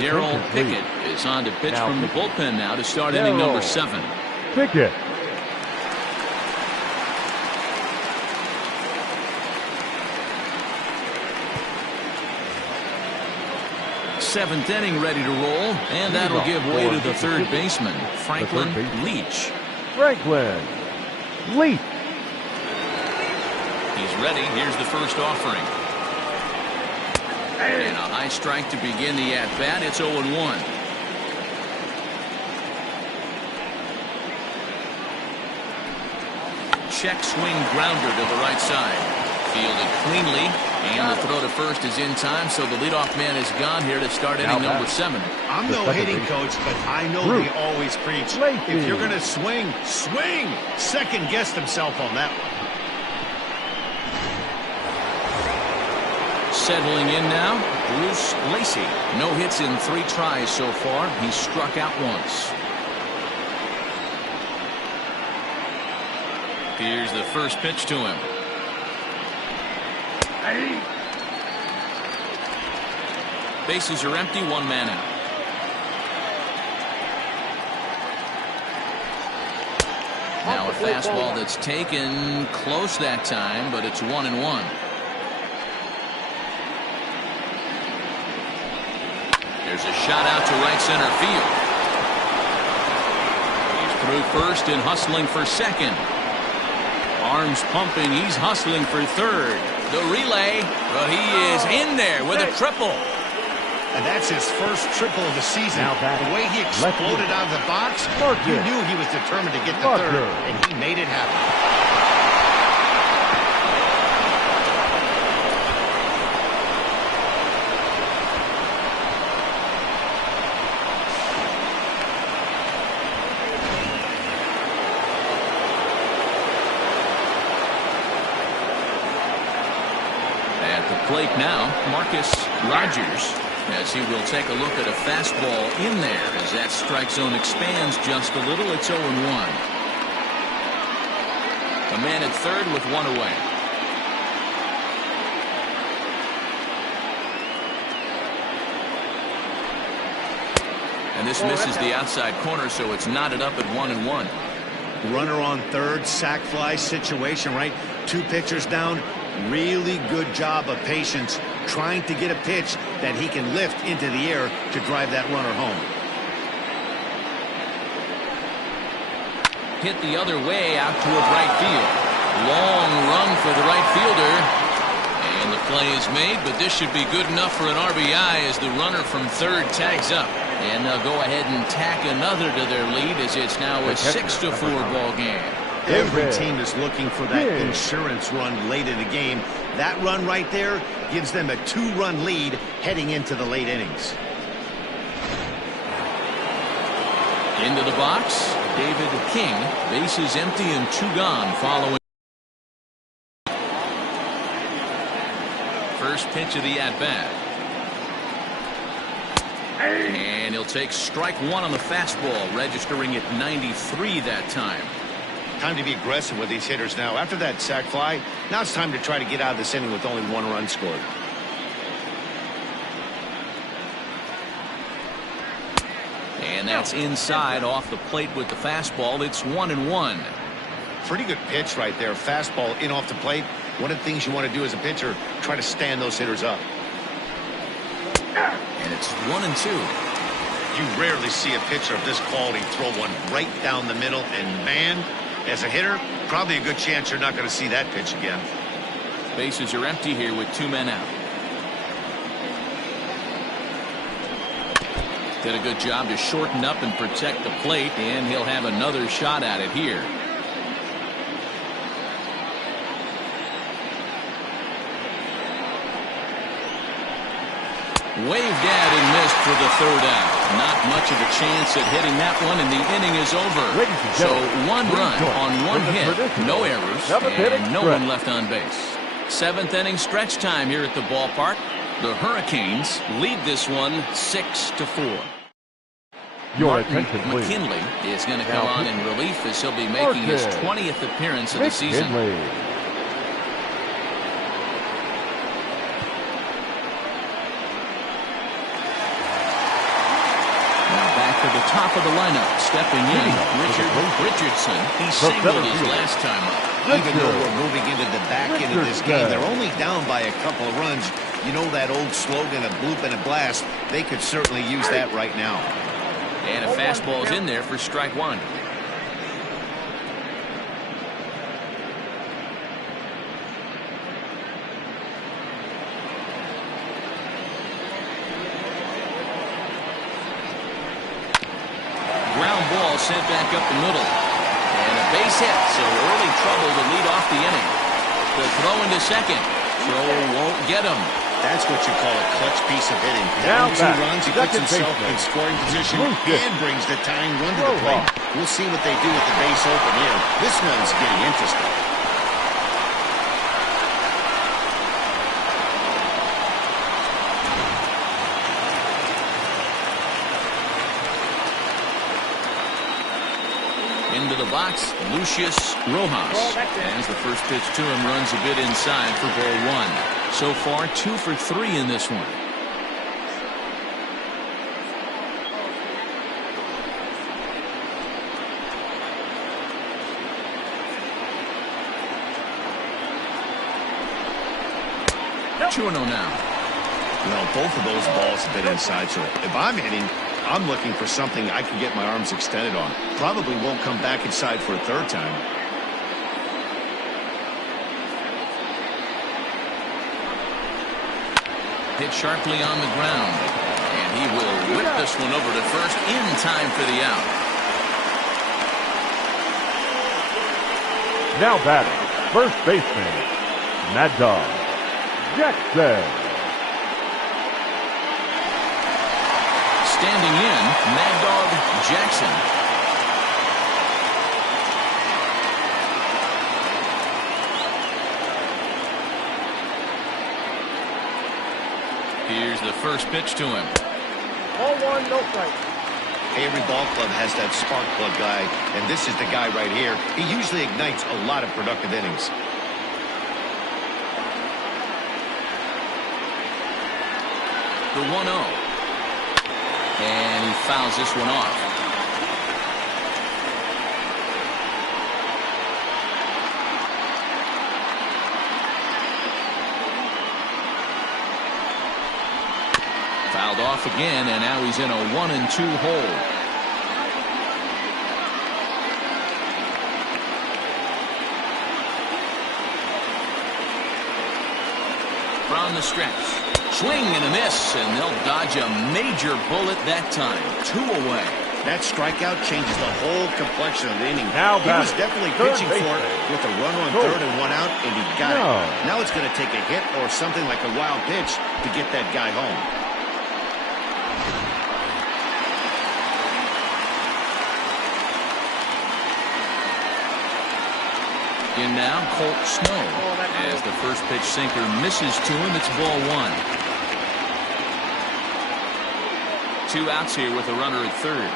Darrell Pickett is on to pitch from the bullpen now to start inning number 7. Pickett. Seventh inning ready to roll, and that'll give way to the 3rd baseman, Franklin Leach. Franklin Leach. He's ready. Here's the first offering. And a high strike to begin the at-bat. It's 0-1. Check swing grounder to the right side. Fielded cleanly, and the throw to first is in time, so the leadoff man is gone here to start inning number 7. I'm no hitting coach, but I know they always preach, if you're going to swing, swing! Second guessed himself on that one. Settling in now, Bruce Lacey. No hits in 3 tries so far. He's struck out once. Here's the first pitch to him. Bases are empty, 1 man out. Now a fastball that's taken close that time, but it's 1-1. There's a shot out to right center field. He's through first and hustling for second. Arms pumping. He's hustling for third. The relay, but he is in there with a triple. And that's his first triple of the season. Now back. The way he exploded out of the box, you knew he was determined to get the third, and he made it happen. At the plate now, Marcus Rogers, as he will take a look at a fastball in there as that strike zone expands just a little. It's 0-1. A man at third with one away. And this misses the outside corner, so it's knotted up at 1-1. Runner on third, sac fly situation, right? Two pitchers down. Really good job of patience, trying to get a pitch that he can lift into the air to drive that runner home. Hit the other way out toward right field. Long run for the right fielder. And the play is made, but this should be good enough for an RBI as the runner from third tags up. And they'll go ahead and tack another to their lead as it's now a 6-4 ball game. Every team is looking for that insurance run late in the game. That run right there gives them a 2-run lead heading into the late innings. Into the box, David King. Bases empty and 2 gone following. First pitch of the at-bat. And he'll take strike one on the fastball, registering at 93 that time. Time to be aggressive with these hitters now. After that sac fly, now it's time to try to get out of this inning with only 1 run scored. And that's inside off the plate with the fastball. It's 1-1. Pretty good pitch right there. Fastball in off the plate. One of the things you want to do as a pitcher, try to stand those hitters up. And it's 1-2. You rarely see a pitcher of this quality throw one right down the middle, and man, as a hitter, probably a good chance you're not going to see that pitch again. Bases are empty here with 2 men out. Did a good job to shorten up and protect the plate, and he'll have another shot at it here. Waved at and missed for the third out. Not much of a chance at hitting that one, and the inning is over. So 1 run on 1 hit, no errors, and no one left on base. 7th inning stretch time here at the ballpark. The Hurricanes lead this one 6-4. Your attention, please. McKinley is going to come on in relief as he'll be making his 20th appearance of the season. To the top of the lineup, stepping in, Richardson. He singled his last time up. Even though we're moving into the back end of this game, they're only down by a couple of runs. You know that old slogan, a bloop and a blast. They could certainly use that right now. And a fastball's in there for strike one. Ball sent back up the middle. And a base hit, so early trouble to lead off the inning. The throw into second. Throw won't get him. That's what you call a clutch piece of hitting. Now Down 2 runs, he puts himself in scoring position and brings the tying run to the plate. We'll see what they do with the base open here. This one's getting interesting. Into the box, Lucius Rojas. As the first pitch to him runs a bit inside for ball 1. So far, 2 for 3 in this one. Two and 0 now. Well, both of those balls have been inside, so if I'm hitting, I'm looking for something I can get my arms extended on. Probably won't come back inside for a third time. Hit sharply on the ground. He will whip this one over to first in time for the out. Now batting, first baseman, Mad Dog Jackson. Standing in, Mad Dog Jackson. Here's the first pitch to him. Ball one, no strike. Every ball club has that spark plug guy, and this is the guy right here. He usually ignites a lot of productive innings. The 1-0. And he fouls this one off. Fouled off again, and now he's in a 1-2 hole. From the stretch. Swing and a miss, and they'll dodge a major bullet that time. 2 away. That strikeout changes the whole complexion of the inning. Now he was definitely pitching for it with a run on third and 1 out, and he got it. Now it's going to take a hit or something like a wild pitch to get that guy home. In now, Colt Snow. As the first pitch sinker misses to him, it's ball 1. 2 outs here with a runner at third.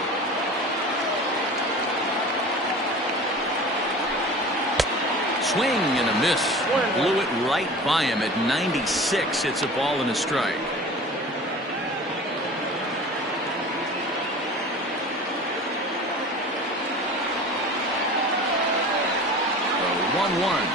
Swing and a miss. Blew it right by him at 96. It's a ball and a strike. The 1-1.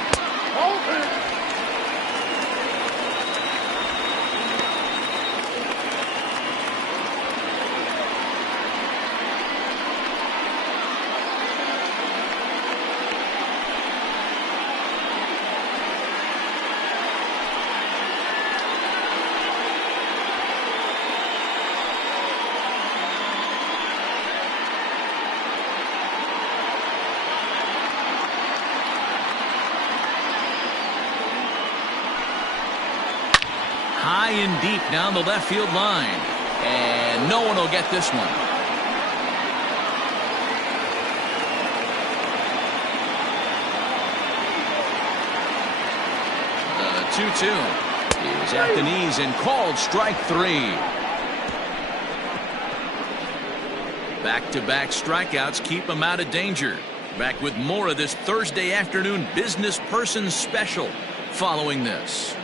High and deep down the left field line. And no one will get this one. The 2-2 is at the knees and called strike 3. Back-to-back strikeouts keep him out of danger. Back with more of this Thursday afternoon business person special following this.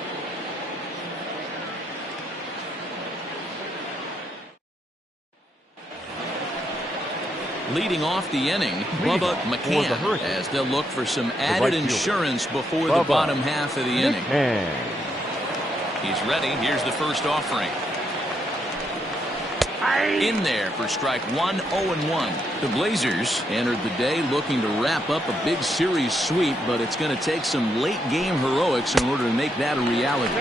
Leading off the inning, Bubba McCann, as they'll look for some added insurance before the bottom half of the inning. He's ready. Here's the first offering. In there for strike 1, 0-1. The Blazers entered the day looking to wrap up a big series sweep, but it's going to take some late game heroics in order to make that a reality.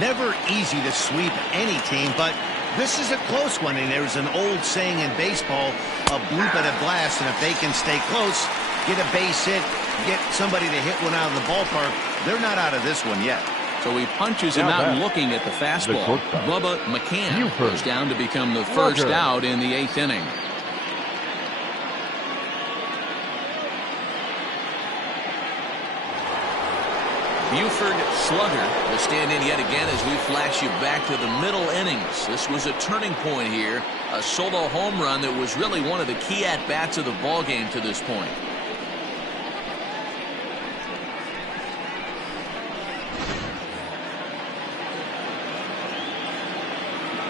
Never easy to sweep any team, but this is a close one, and there's an old saying in baseball, a bloop at a blast, and if they can stay close, get a base hit, get somebody to hit one out of the ballpark, they're not out of this one yet. So he punches him out looking at the fastball. Bubba McCann goes down to become the first out in the 8th inning. Buford Slugger will stand in yet again as we flash you back to the middle innings. This was a turning point here, a solo home run that was really one of the key at-bats of the ballgame to this point.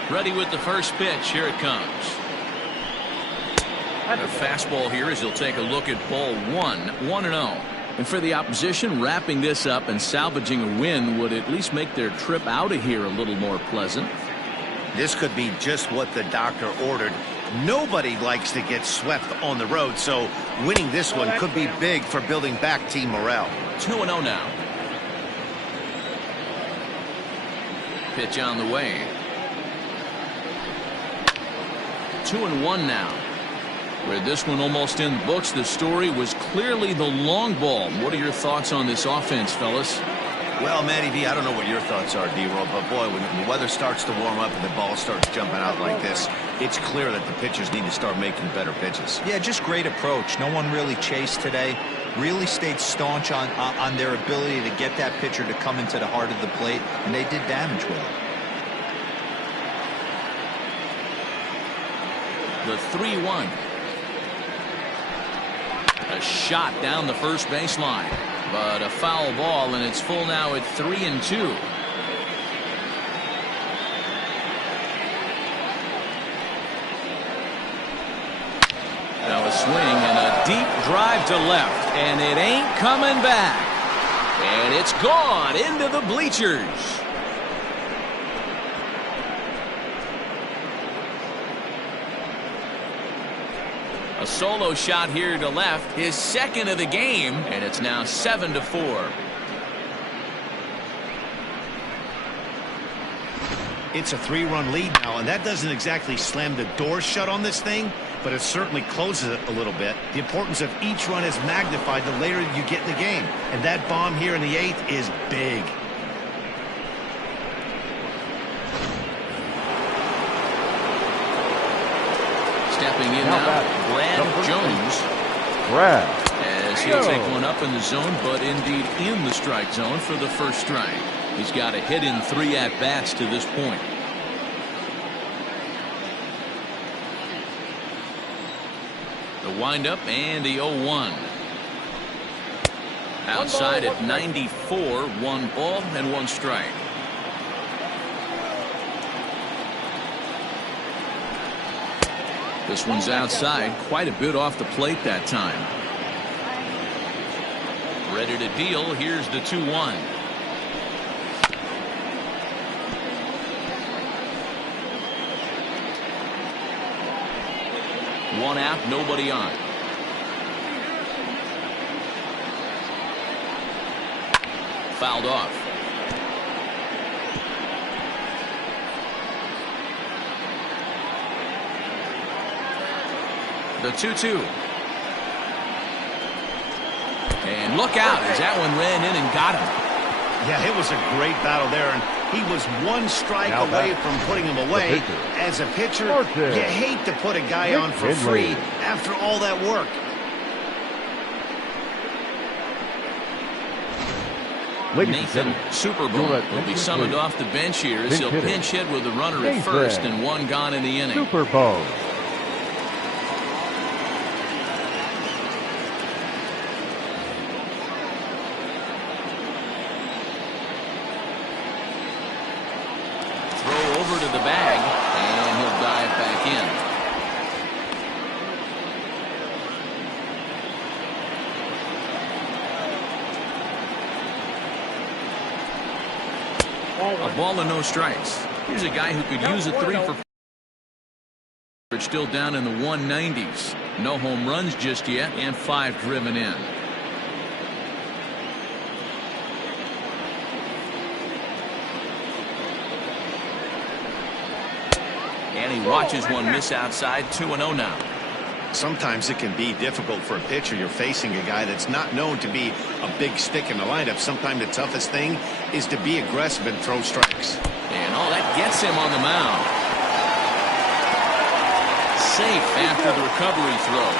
Ready with the first pitch. Here it comes. A fastball here as he'll take a look at ball 1, 1-0. And for the opposition, wrapping this up and salvaging a win would at least make their trip out of here a little more pleasant. This could be just what the doctor ordered. Nobody likes to get swept on the road, so winning this one could be big for building back team morale. 2-0 now. Pitch on the way. 2-1 now. With this one almost in the books, the story was clearly the long ball. What are your thoughts on this offense, fellas? Well, Matty V, I don't know what your thoughts are, D-Roll, but boy, when the weather starts to warm up and the ball starts jumping out like this, it's clear that the pitchers need to start making better pitches. Yeah, just great approach. No one really chased today. Really stayed staunch on their ability to get that pitcher to come into the heart of the plate, and they did damage with it. The 3-1. A shot down the first baseline, but a foul ball, and it's full now at 3-2. Now a swing and a deep drive to left, and it ain't coming back. And it's gone into the bleachers. A solo shot here to left, his second of the game, and it's now 7-4. It's a 3-run lead now, and that doesn't exactly slam the door shut on this thing, but it certainly closes it a little bit. The importance of each run is magnified the later you get in the game, and that bomb here in the 8th is big. Stepping in now, Brad Jones. Brad. As he'll take one up in the zone, but indeed in the strike zone for the first strike. He's got a hit in 3 at-bats to this point. The windup and the 0-1. Outside at 94, 1 ball and 1 strike. This one's outside, quite a bit off the plate that time. Ready to deal. Here's the 2-1. One out, nobody on. Fouled off. The 2-2. And look out as that one ran in and got him. Yeah, it was a great battle there, and he was 1 strike away from putting him away. As a pitcher, you hate to put a guy on for free after all that work. Nathan Superbone will be summoned off the bench here as he'll pinch hit with a runner at first and 1 gone in the inning. Superbone. Throw over to the bag, and he'll dive back in. A ball and no strikes. Here's a guy who could use a 3 for 4. Still down in the 190s. No home runs just yet, and 5 driven in. And he watches one miss outside. 2-0 now. Sometimes it can be difficult for a pitcher. You're facing a guy that's not known to be a big stick in the lineup. Sometimes the toughest thing is to be aggressive and throw strikes. And all that gets him on the mound. Safe after the recovery throw.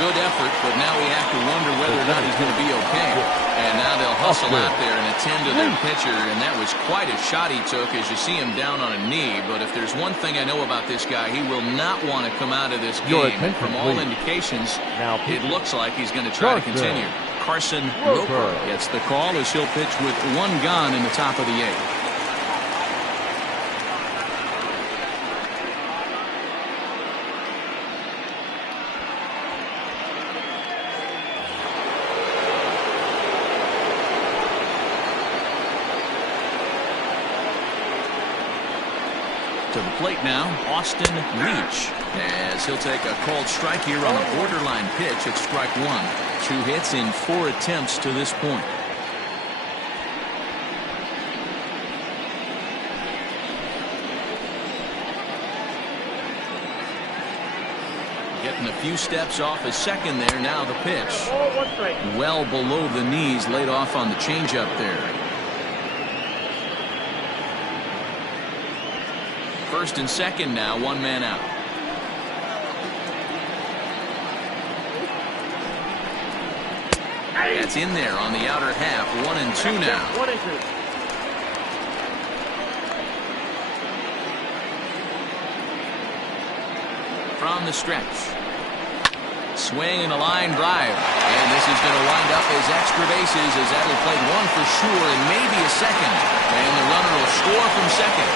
Good effort, but now we have to wonder whether or not he's going to be okay. And now they'll hustle out there and attend to their pitcher, and that was quite a shot he took as you see him down on a knee. But if there's one thing I know about this guy, he will not want to come out of this game. And from all indications, it looks like he's going to try to continue. Carson Roper gets the call as he'll pitch with 1 gone in the top of the 8th. To the plate now, Austin Reach, as he'll take a called strike here on a borderline pitch at strike 1. 2 hits in 4 attempts to this point. few steps off a second there. Now the pitch. Ball, 1 strike. Well below the knees, laid off on the changeup there. First and second now, 1 man out. That's in there on the outer half. 1 and 2 now. 1 and 2. From the stretch. Swing and a line drive. And this is going to wind up as extra bases as that'll play 1 for sure and maybe a second. And the runner will score from second.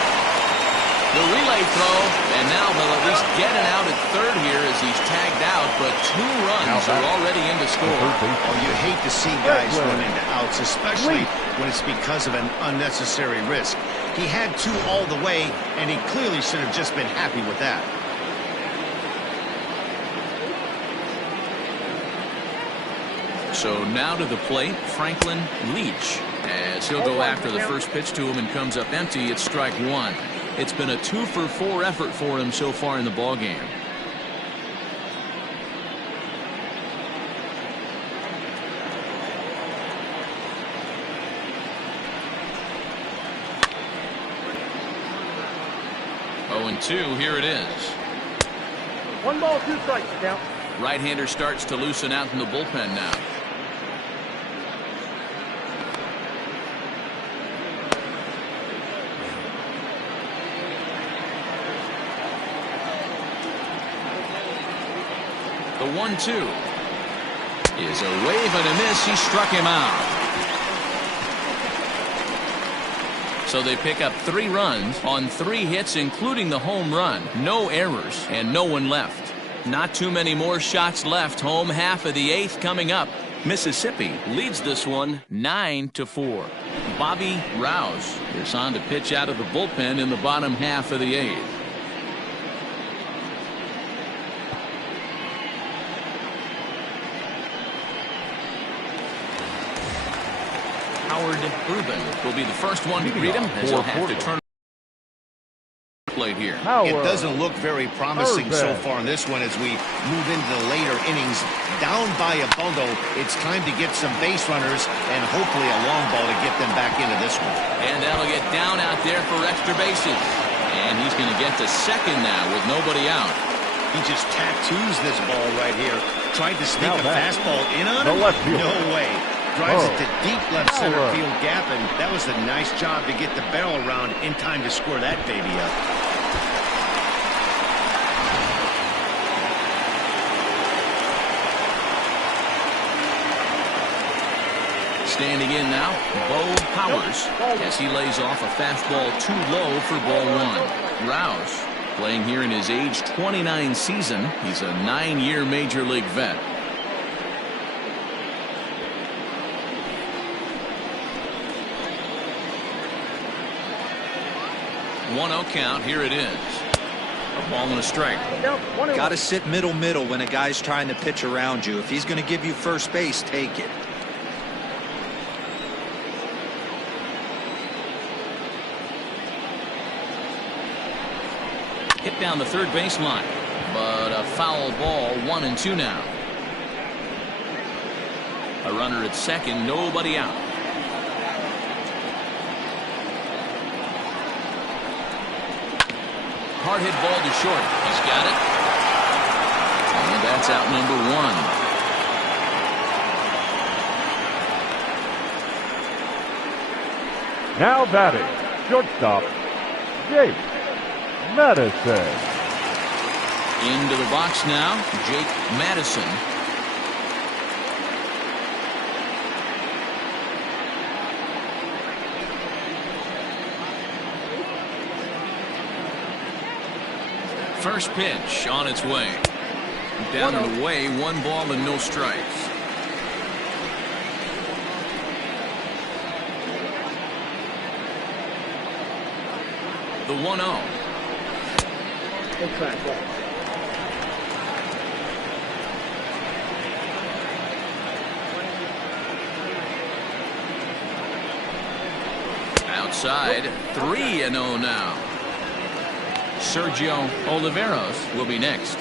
The relay throw, and now they'll at least get an out at third here as he's tagged out, but 2 runs are already in to score. Oh, you hate to see guys run into outs, especially when it's because of an unnecessary risk. He had 2 all the way, and he clearly should have just been happy with that. So now to the plate, Franklin Leach, as he'll go after the first pitch to him and comes up empty. It's strike 1. It's been a 2 for 4 effort for him so far in the ballgame. Oh, and 2, here it is. 1 ball, 2 strikes. Count. Right-hander starts to loosen out in the bullpen now. The 1-2 is a wave and a miss. He struck him out. So they pick up 3 runs on 3 hits, including the home run. No errors and no one left. Not too many more shots left. Home half of the 8th coming up. Mississippi leads this one 9-4. Bobby Rouse is on to pitch out of the bullpen in the bottom half of the 8th. Howard Urban will be the first one to greet him, as he'll have to turn plate here. It doesn't look very promising so far in this one as we move into the later innings. Down by a bundle, it's time to get some base runners and hopefully a long ball to get them back into this one. And that'll get down out there for extra bases. And he's going to get to second now with nobody out. He just tattoos this ball right here. Tried to sneak a fastball in on him? No way. Drives it to deep left center field gap, and that was a nice job to get the barrel around in time to score that baby up. Standing in now, Bo Powers, as he lays off a fastball too low for ball 1. Rouse playing here in his age 29 season. He's a 9-year major league vet. 1-0 count. Here it is. A ball and a strike. Got to sit middle when a guy's trying to pitch around you. If he's going to give you first base, take it. Hit down the third baseline, but a foul ball. 1-2 now. A runner at second, nobody out. Hard hit ball to short. He's got it. And that's out number 1. Now batting, shortstop, Jake Madison. Into the box now, Jake Madison. First pitch on its way. Down and away, 1 ball and no strikes. The 1-0. Outside, 3-0 now. Sergio Oliveros will be next.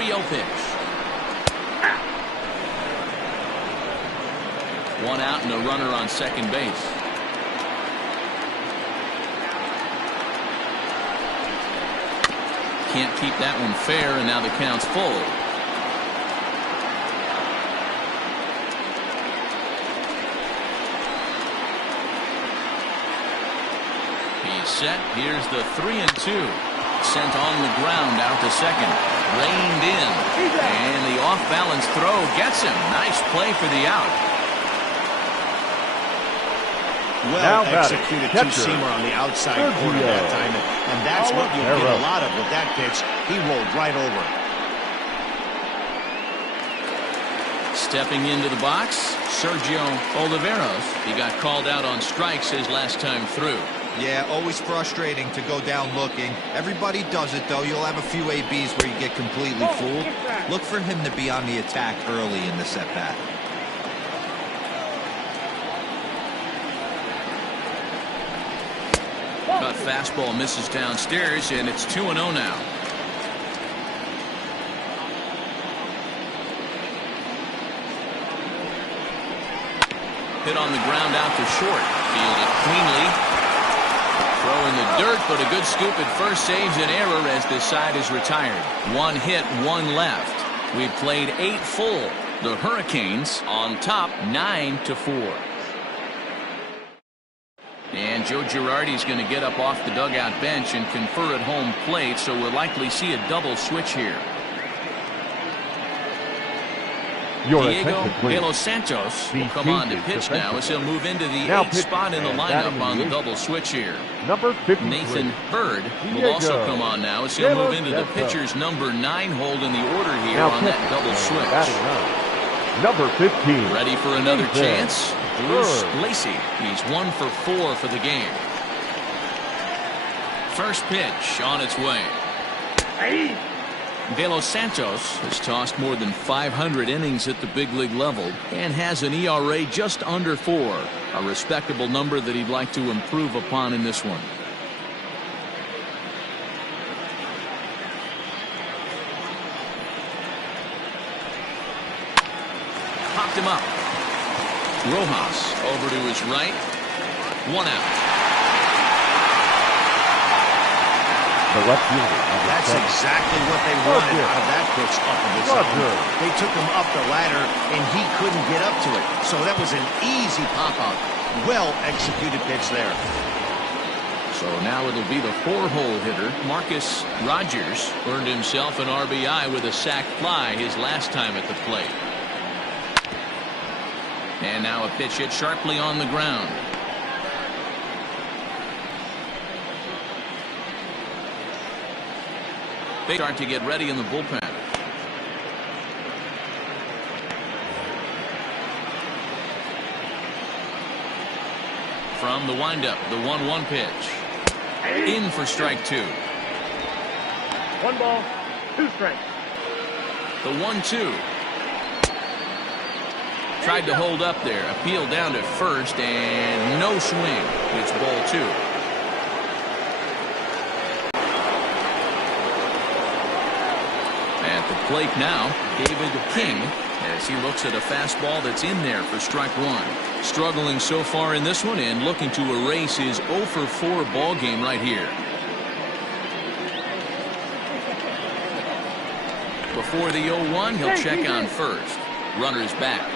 3-0 pitch. One out and a runner on second base. Can't keep that one fair, and now the count's full. He's set. Here's the 3-2. Sent on the ground out to second. Reined in. And the off-balance throw gets him. Nice play for the out. Well executed two-seamer on the outside corner that time, and that's what you get a lot of with that pitch. He rolled right over. Stepping into the box, Sergio Oliveros. He got called out on strikes his last time through. Yeah, always frustrating to go down looking. Everybody does it, though. You'll have a few ABs where you get completely fooled. Look for him to be on the attack early in the at-bat. But fastball misses downstairs, and it's 2-0 now. Hit on the ground out to short. Fielded cleanly. Throw in the dirt, but a good scoop at first saves an error as this side is retired. One hit, one left. We've played 8 full. The Hurricanes on top 9-4. And Joe Girardi's going to get up off the dugout bench and confer at home plate, so we'll likely see a double switch here. Diego De Los Santos will come on to pitch now as he'll move into the 8th spot in the lineup on the double switch here. Number 53. Nathan Bird will also come on now as he'll move into the pitcher's number 9 hold in the order here on that double switch. Number 15. Ready for another chance? Bruce Lacey. He's 1 for 4 for the game. First pitch on its way. De Los Santos has tossed more than 500 innings at the big league level and has an ERA just under 4, a respectable number that he'd like to improve upon in this one. Popped him up. Rojas over to his right. 1 out. The left fielder. That's exactly what they wanted out of that pitch up in the zone. They took him up the ladder, and he couldn't get up to it. So that was an easy pop-out. Well-executed pitch there. So now it'll be the 4-hole hitter. Marcus Rogers earned himself an RBI with a sac fly his last time at the plate. And now a pitch hit sharply on the ground. They start to get ready in the bullpen. From the windup, the 1-1 pitch. In for strike 2. 1 ball, 2 strikes. The 1-2. Tried to hold up there. Appeal down to first and no swing. It's ball 2. At the plate now, David King, as he looks at a fastball that's in there for strike 1. Struggling so far in this one and looking to erase his 0 for 4 ball game right here. Before the 0-1, he'll check on first. Runner's back.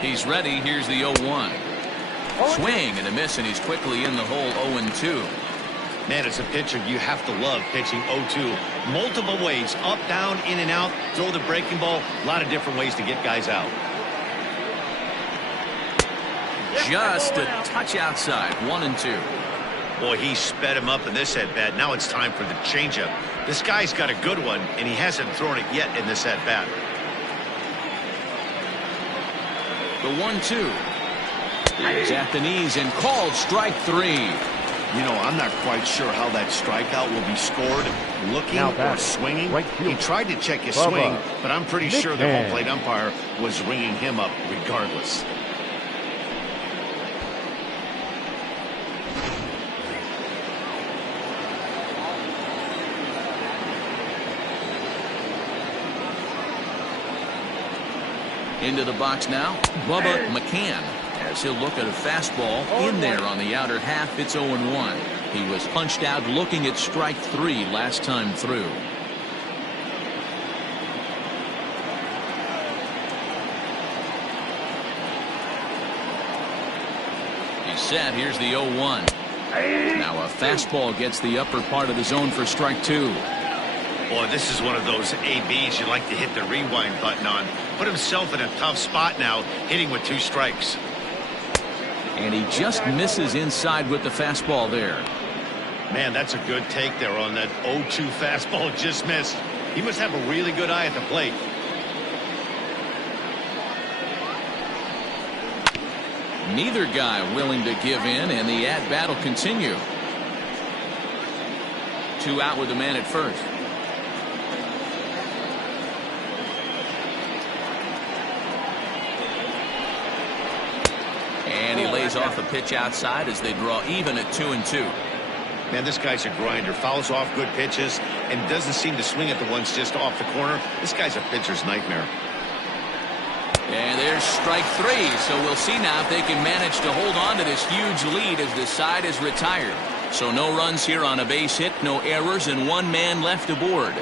He's ready. Here's the 0-1. Swing and a miss, and he's quickly in the hole. 0-2. Man, as a pitcher, you have to love pitching 0-2. Multiple ways, up, down, in and out, throw the breaking ball. A lot of different ways to get guys out. Just a touch outside. 1-2. Boy, he sped him up in this at-bat. Now it's time for the changeup. This guy's got a good one, and he hasn't thrown it yet in this at-bat. The 1-2 is at the knees and called strike 3. You know, I'm not quite sure how that strikeout will be scored. Looking or swinging. He tried to check his swing, but I'm pretty sure the home plate umpire was ringing him up regardless. Into the box now, Bubba McCann, as he'll look at a fastball in there on the outer half. It's 0-1. He was punched out looking at strike 3 last time through. He's set. Here's the 0-1. Now a fastball gets the upper part of the zone for strike 2. Boy, this is one of those ABs you like to hit the rewind button on. Put himself in a tough spot now, hitting with 2 strikes. And he just misses inside with the fastball there. Man, that's a good take there on that 0-2 fastball just missed. He must have a really good eye at the plate. Neither guy willing to give in, and the at-bat will continue. 2 out with the man at first. And he lays off a pitch outside as they draw even at 2-2. Man, this guy's a grinder. Fouls off good pitches and doesn't seem to swing at the ones just off the corner. This guy's a pitcher's nightmare. And there's strike 3, so we'll see now if they can manage to hold on to this huge lead as the side is retired. So no runs here on a base hit, no errors, and 1 man left aboard.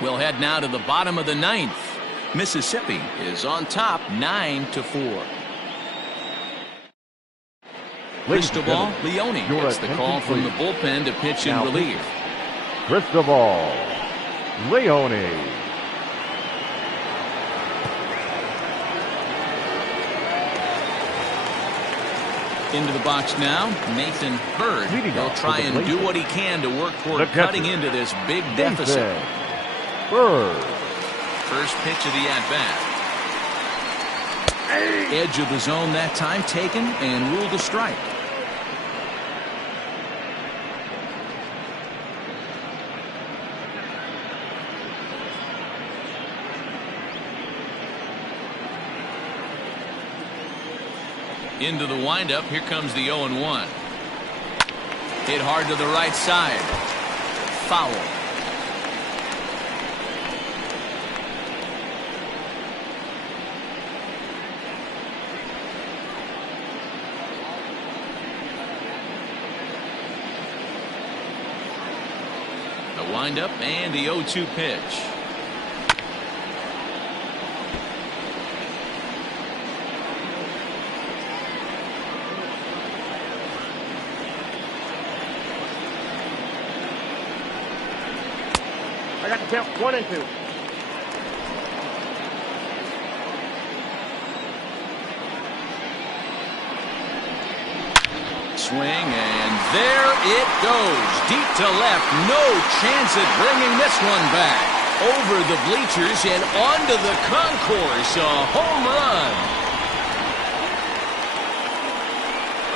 We'll head now to the bottom of the 9th. Mississippi is on top 9-4. Cristobal Leone gets the call from the bullpen to pitch in relief. Cristobal Leone. Into the box now, Nathan Bird. He'll try and do what he can to work toward cutting into this big deficit. Bird. First pitch of the at-bat. Edge of the zone that time taken and ruled a strike. Into the windup. Here comes the 0-1. Hit hard to the right side. Foul. The windup and the 0-2 pitch. I got the count 1-2. Swing, and there it goes. Deep to left. No chance at bringing this one back. Over the bleachers and onto the concourse. A home run.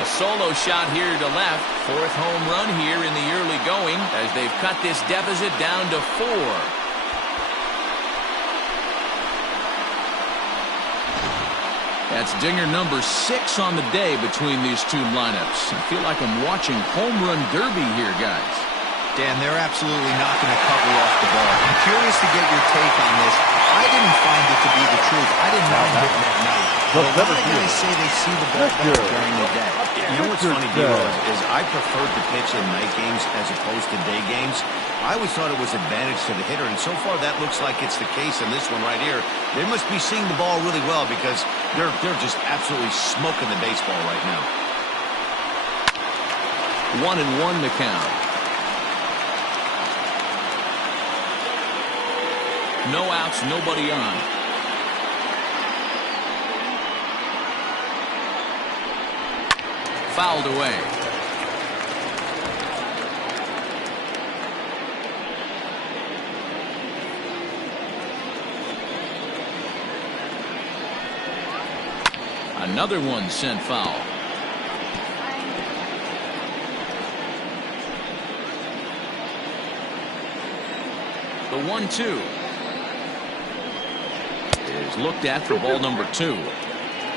A solo shot here to left. 4th home run here in the early going as they've cut this deficit down to 4. That's dinger number 6 on the day between these 2 lineups. I feel like I'm watching home run derby here, guys. Dan, they're absolutely not going to cover off the ball. I'm curious to get your take on this. I didn't find it to be the truth. I didn't mind hitting at night. But a lot of guys say they see the ball better during the day. You know what's funny, Dero, is I preferred to pitch in night games as opposed to day games. I always thought it was advantage to the hitter, and so far that looks like it's the case in this one right here. They must be seeing the ball really well because they're just absolutely smoking the baseball right now. 1-1 the count. No outs, nobody on. Fouled away. Another one sent foul. The 1-2 is looked at for ball number 2.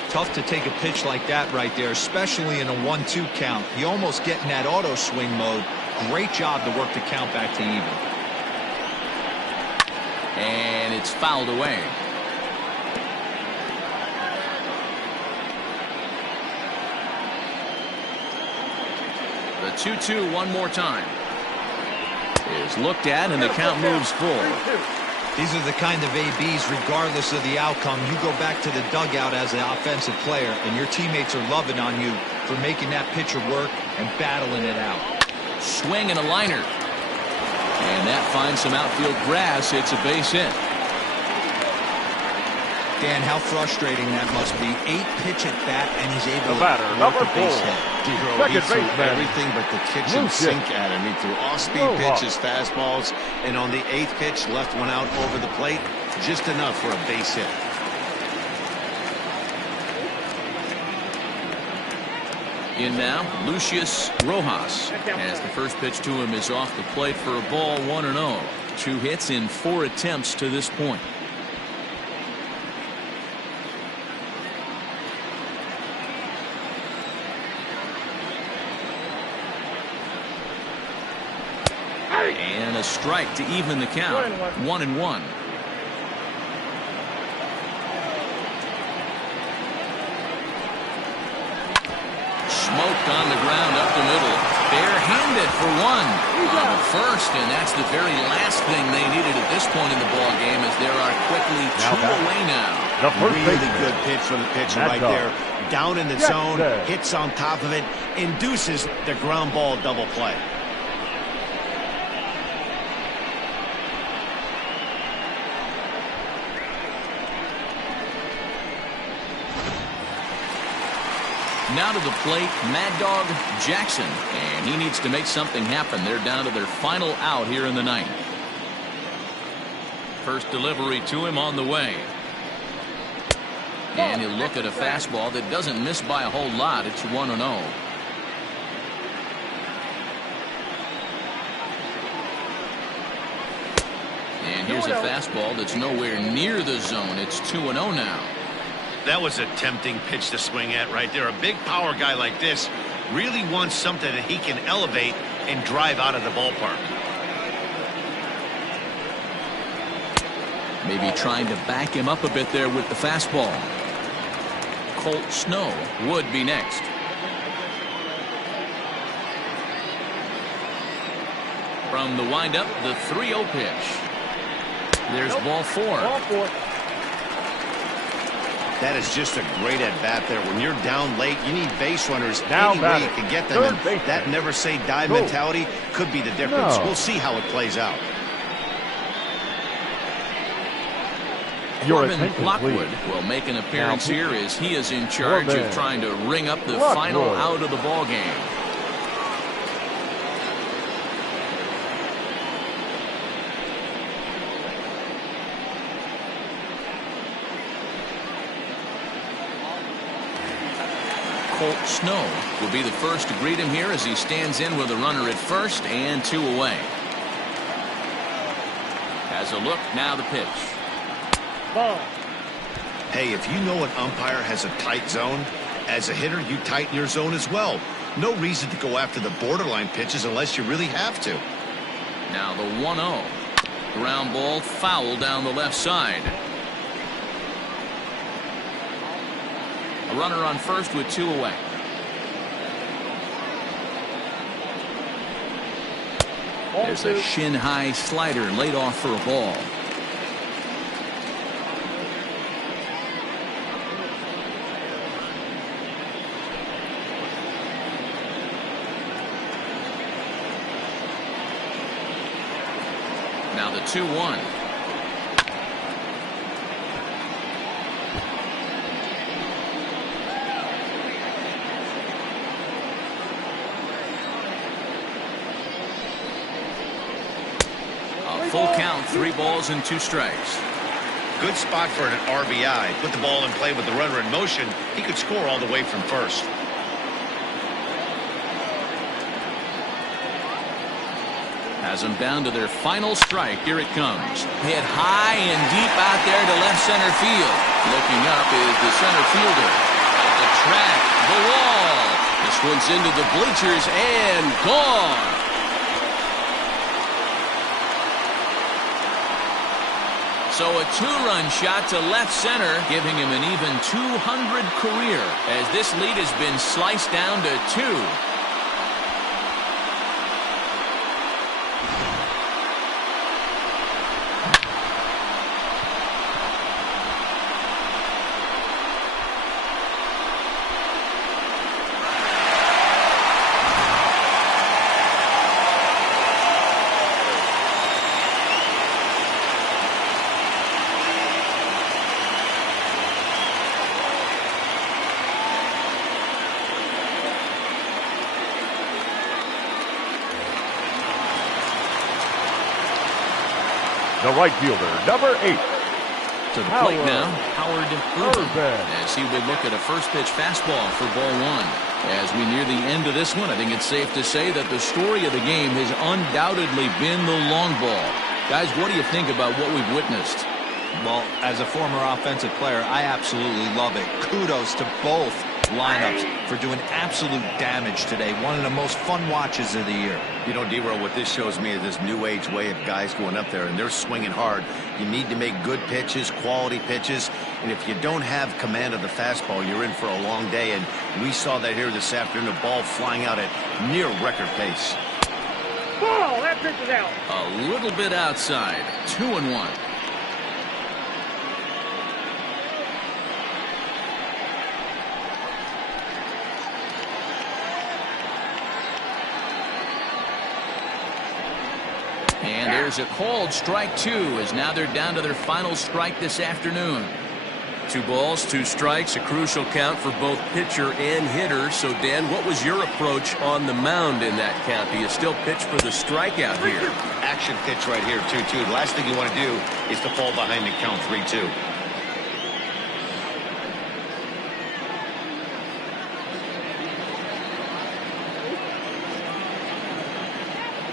Tough to take a pitch like that right there, especially in a 1-2 count. You almost get in that auto swing mode. Great job to work the count back to even. And it's fouled away. 2-2 one more time. Is looked at, and the count moves full. These are the kind of ABs, regardless of the outcome. You go back to the dugout as an offensive player, and your teammates are loving on you for making that pitcher work and battling it out. Swing and a liner. And that finds some outfield grass. It's a base hit. Dan, how frustrating that must be. 8-pitch at bat, and he's able The batter, to work number a base 4. hit. He threw everything but the kitchen sink at him. He threw off-speed pitches, fastballs, and on the 8th pitch, left one out over the plate. Just enough for a base hit. In now, Lucius Rojas, as the first pitch to him is off the plate for a ball, 1-0. 2 hits in 4 attempts to this point. And a strike to even the count. 1-1. Smoked on the ground up the middle. Barehanded for 1 on the first, and that's the very last thing they needed at this point in the ball game, as there are quickly 2 away now. Really good pitch from the pitcher right there. Down in the zone, hits on top of it, induces the ground ball double play. Now to the plate, Mad Dog Jackson, and he needs to make something happen. They're down to their final out here in the 9th. First delivery to him on the way. And he'll look at a fastball that doesn't miss by a whole lot. It's 1-0. And here's a fastball that's nowhere near the zone. It's 2-0 now. That was a tempting pitch to swing at right there. A big power guy like this really wants something that he can elevate and drive out of the ballpark. Maybe trying to back him up a bit there with the fastball. Colt Snow would be next. From the windup, the 3-0 pitch. There's ball 4. That is just a great at-bat there. When you're down late, you need base runners Now any way you can get them. And that never-say-die mentality could be the difference. We'll see how it plays out. Corbin Lockwood will make an appearance here as he is in charge of trying to ring up the final out of the ball game. Colt Snow will be the first to greet him here as he stands in with a runner at first and 2 away. Has a look, now the pitch. Ball. Hey, if you know an umpire has a tight zone, as a hitter, you tighten your zone as well. No reason to go after the borderline pitches unless you really have to. Now the 1-0. Ground ball foul down the left side. A runner on first with 2 away. There's a shin-high slider laid off for a ball. Now the 2-1. Full count, 3 balls and 2 strikes. Good spot for an RBI. Put the ball in play with the runner in motion. He could score all the way from first. Has them down to their final strike. Here it comes. Hit high and deep out there to left center field. Looking up is the center fielder. At the track, the wall. This one's into the bleachers and gone. So a 2-run shot to left center, giving him an even 200 career as this lead has been sliced down to 2. the right fielder, number 8. To the plate now, Howard Urban, as he would look at a first pitch fastball for ball 1. As we near the end of this one, I think it's safe to say that the story of the game has undoubtedly been the long ball. Guys, what do you think about what we've witnessed? Well, as a former offensive player, I absolutely love it. Kudos to both lineups for doing absolute damage today. One of the most fun watches of the year. You know, D-Row, what this shows me is this new age way of guys going up there and they're swinging hard. You need to make good pitches, quality pitches, and if you don't have command of the fastball, you're in for a long day, and we saw that here this afternoon, a ball flying out at near record pace. Ball, that pitch is out. A little bit outside, 2-1. And there's a called strike 2, as now they're down to their final strike this afternoon. 2 balls, 2 strikes, a crucial count for both pitcher and hitter. So, Dan, what was your approach on the mound in that count? Do you still pitch for the strikeout here? Action pitch right here, 2-2. The last thing you want to do is to fall behind and count 3-2.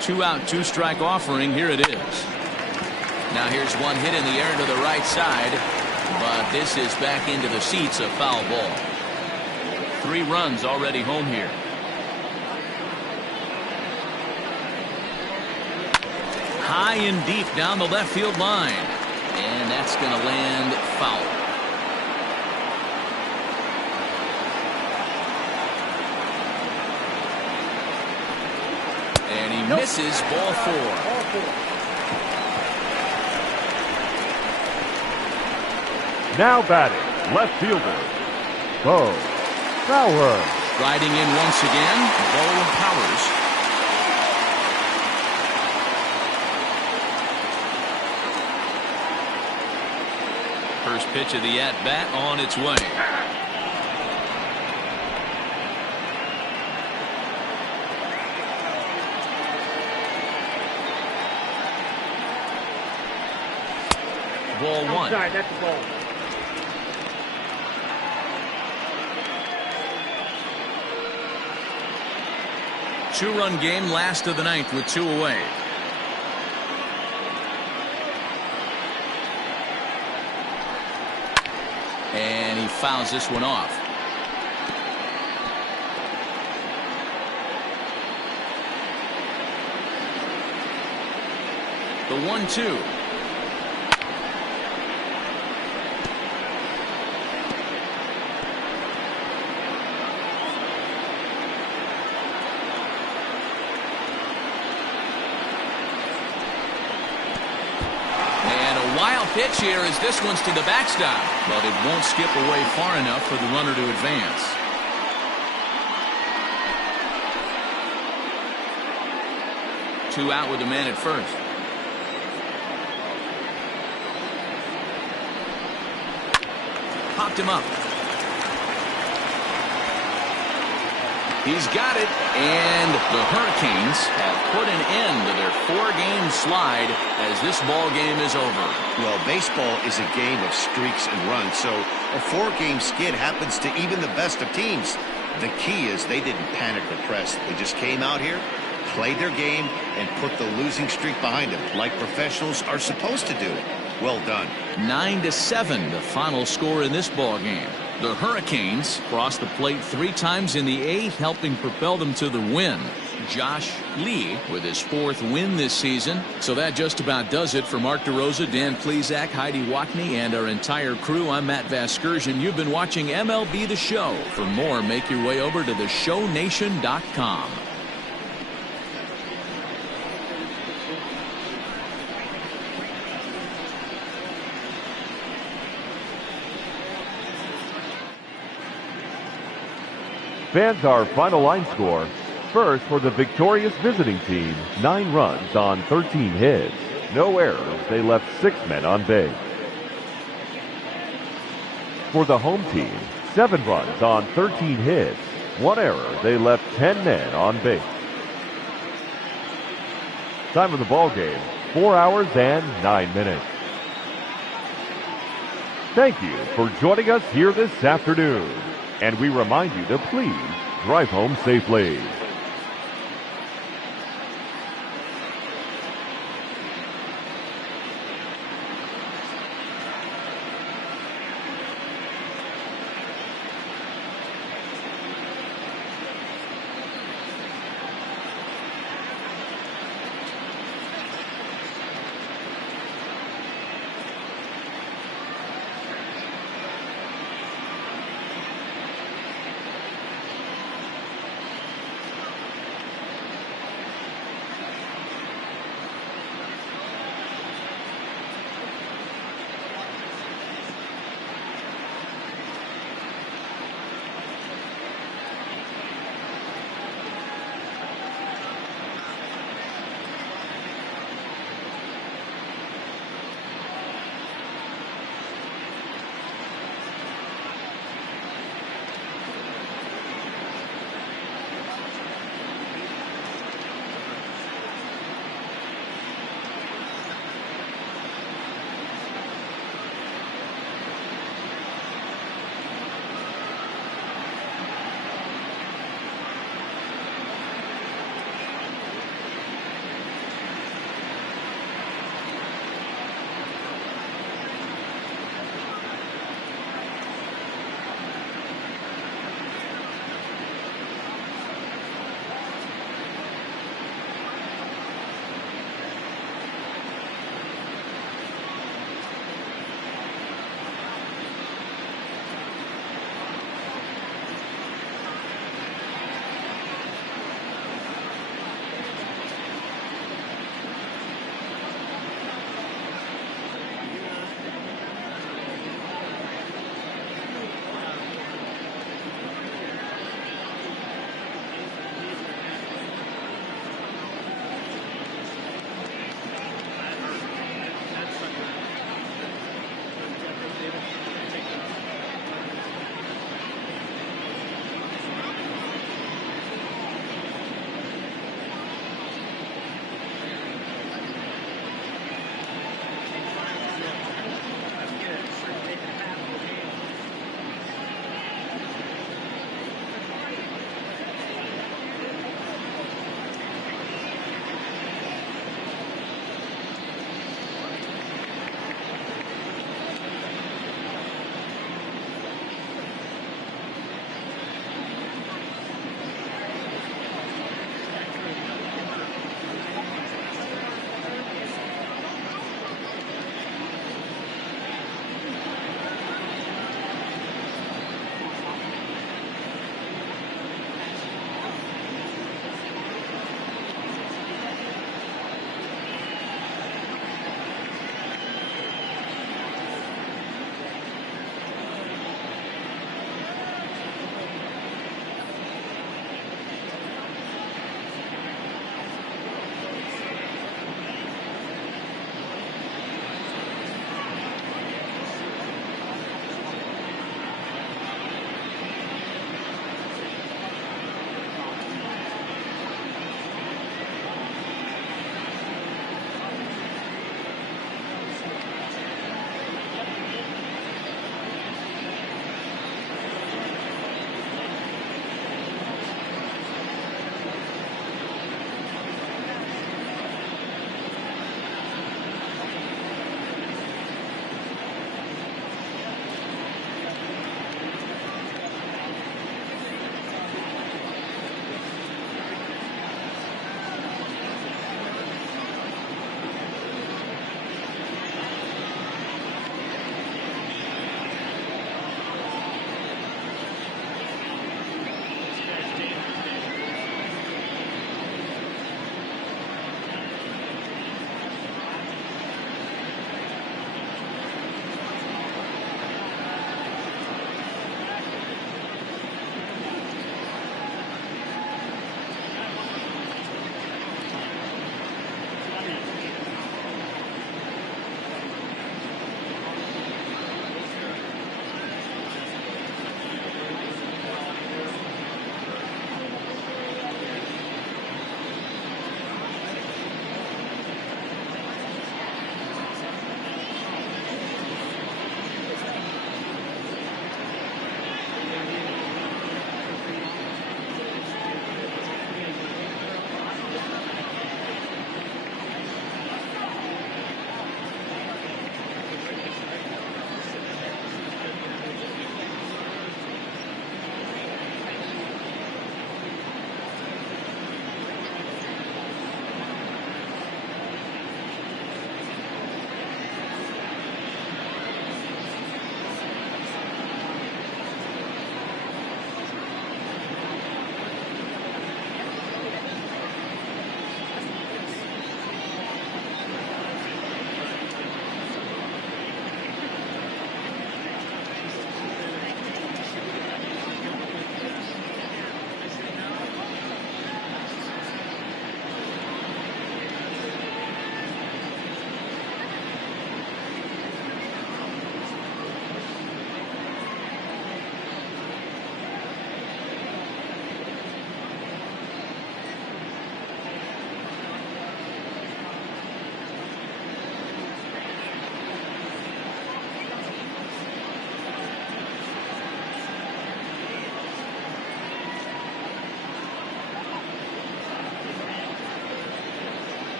Two-out, 2-strike offering. Here it is. Now here's one hit in the air to the right side, but this is back into the seats, a foul ball. 3 runs already home here. High and deep down the left field line, and that's going to land foul. And he misses, ball 4. Now batting, left fielder, Bo Powers. Riding in once again, Bo Powers. First pitch of the at-bat on its way. Ball 1. Outside, that's the ball. Two-run game, last of the ninth with 2 away. And he fouls this one off. The 1-2. Pitch here as this one's to the backstop, but it won't skip away far enough for the runner to advance. Two out with a man at first. Popped him up. He's got it, and the Hurricanes have put an end to their 4-game slide as this ball game is over. Well, baseball is a game of streaks and runs, so a 4-game skid happens to even the best of teams. The key is they didn't panic or press. They just came out here, played their game, and put the losing streak behind them, like professionals are supposed to do. Well done. 9-7, the final score in this ball game. The Hurricanes crossed the plate 3 times in the 8th, helping propel them to the win. Josh Lee with his 4th win this season. So that just about does it for Mark DeRosa, Dan Plesac, Heidi Watney, and our entire crew. I'm Matt Vasgersian. You've been watching MLB The Show. For more, make your way over to theshownation.com. Fans, our final line score. First, for the victorious visiting team, 9 runs on 13 hits. No errors. They left 6 men on base. For the home team, 7 runs on 13 hits. 1 error. They left 10 men on base. Time of the ball game, 4 hours and 9 minutes. Thank you for joining us here this afternoon, and we remind you to please drive home safely.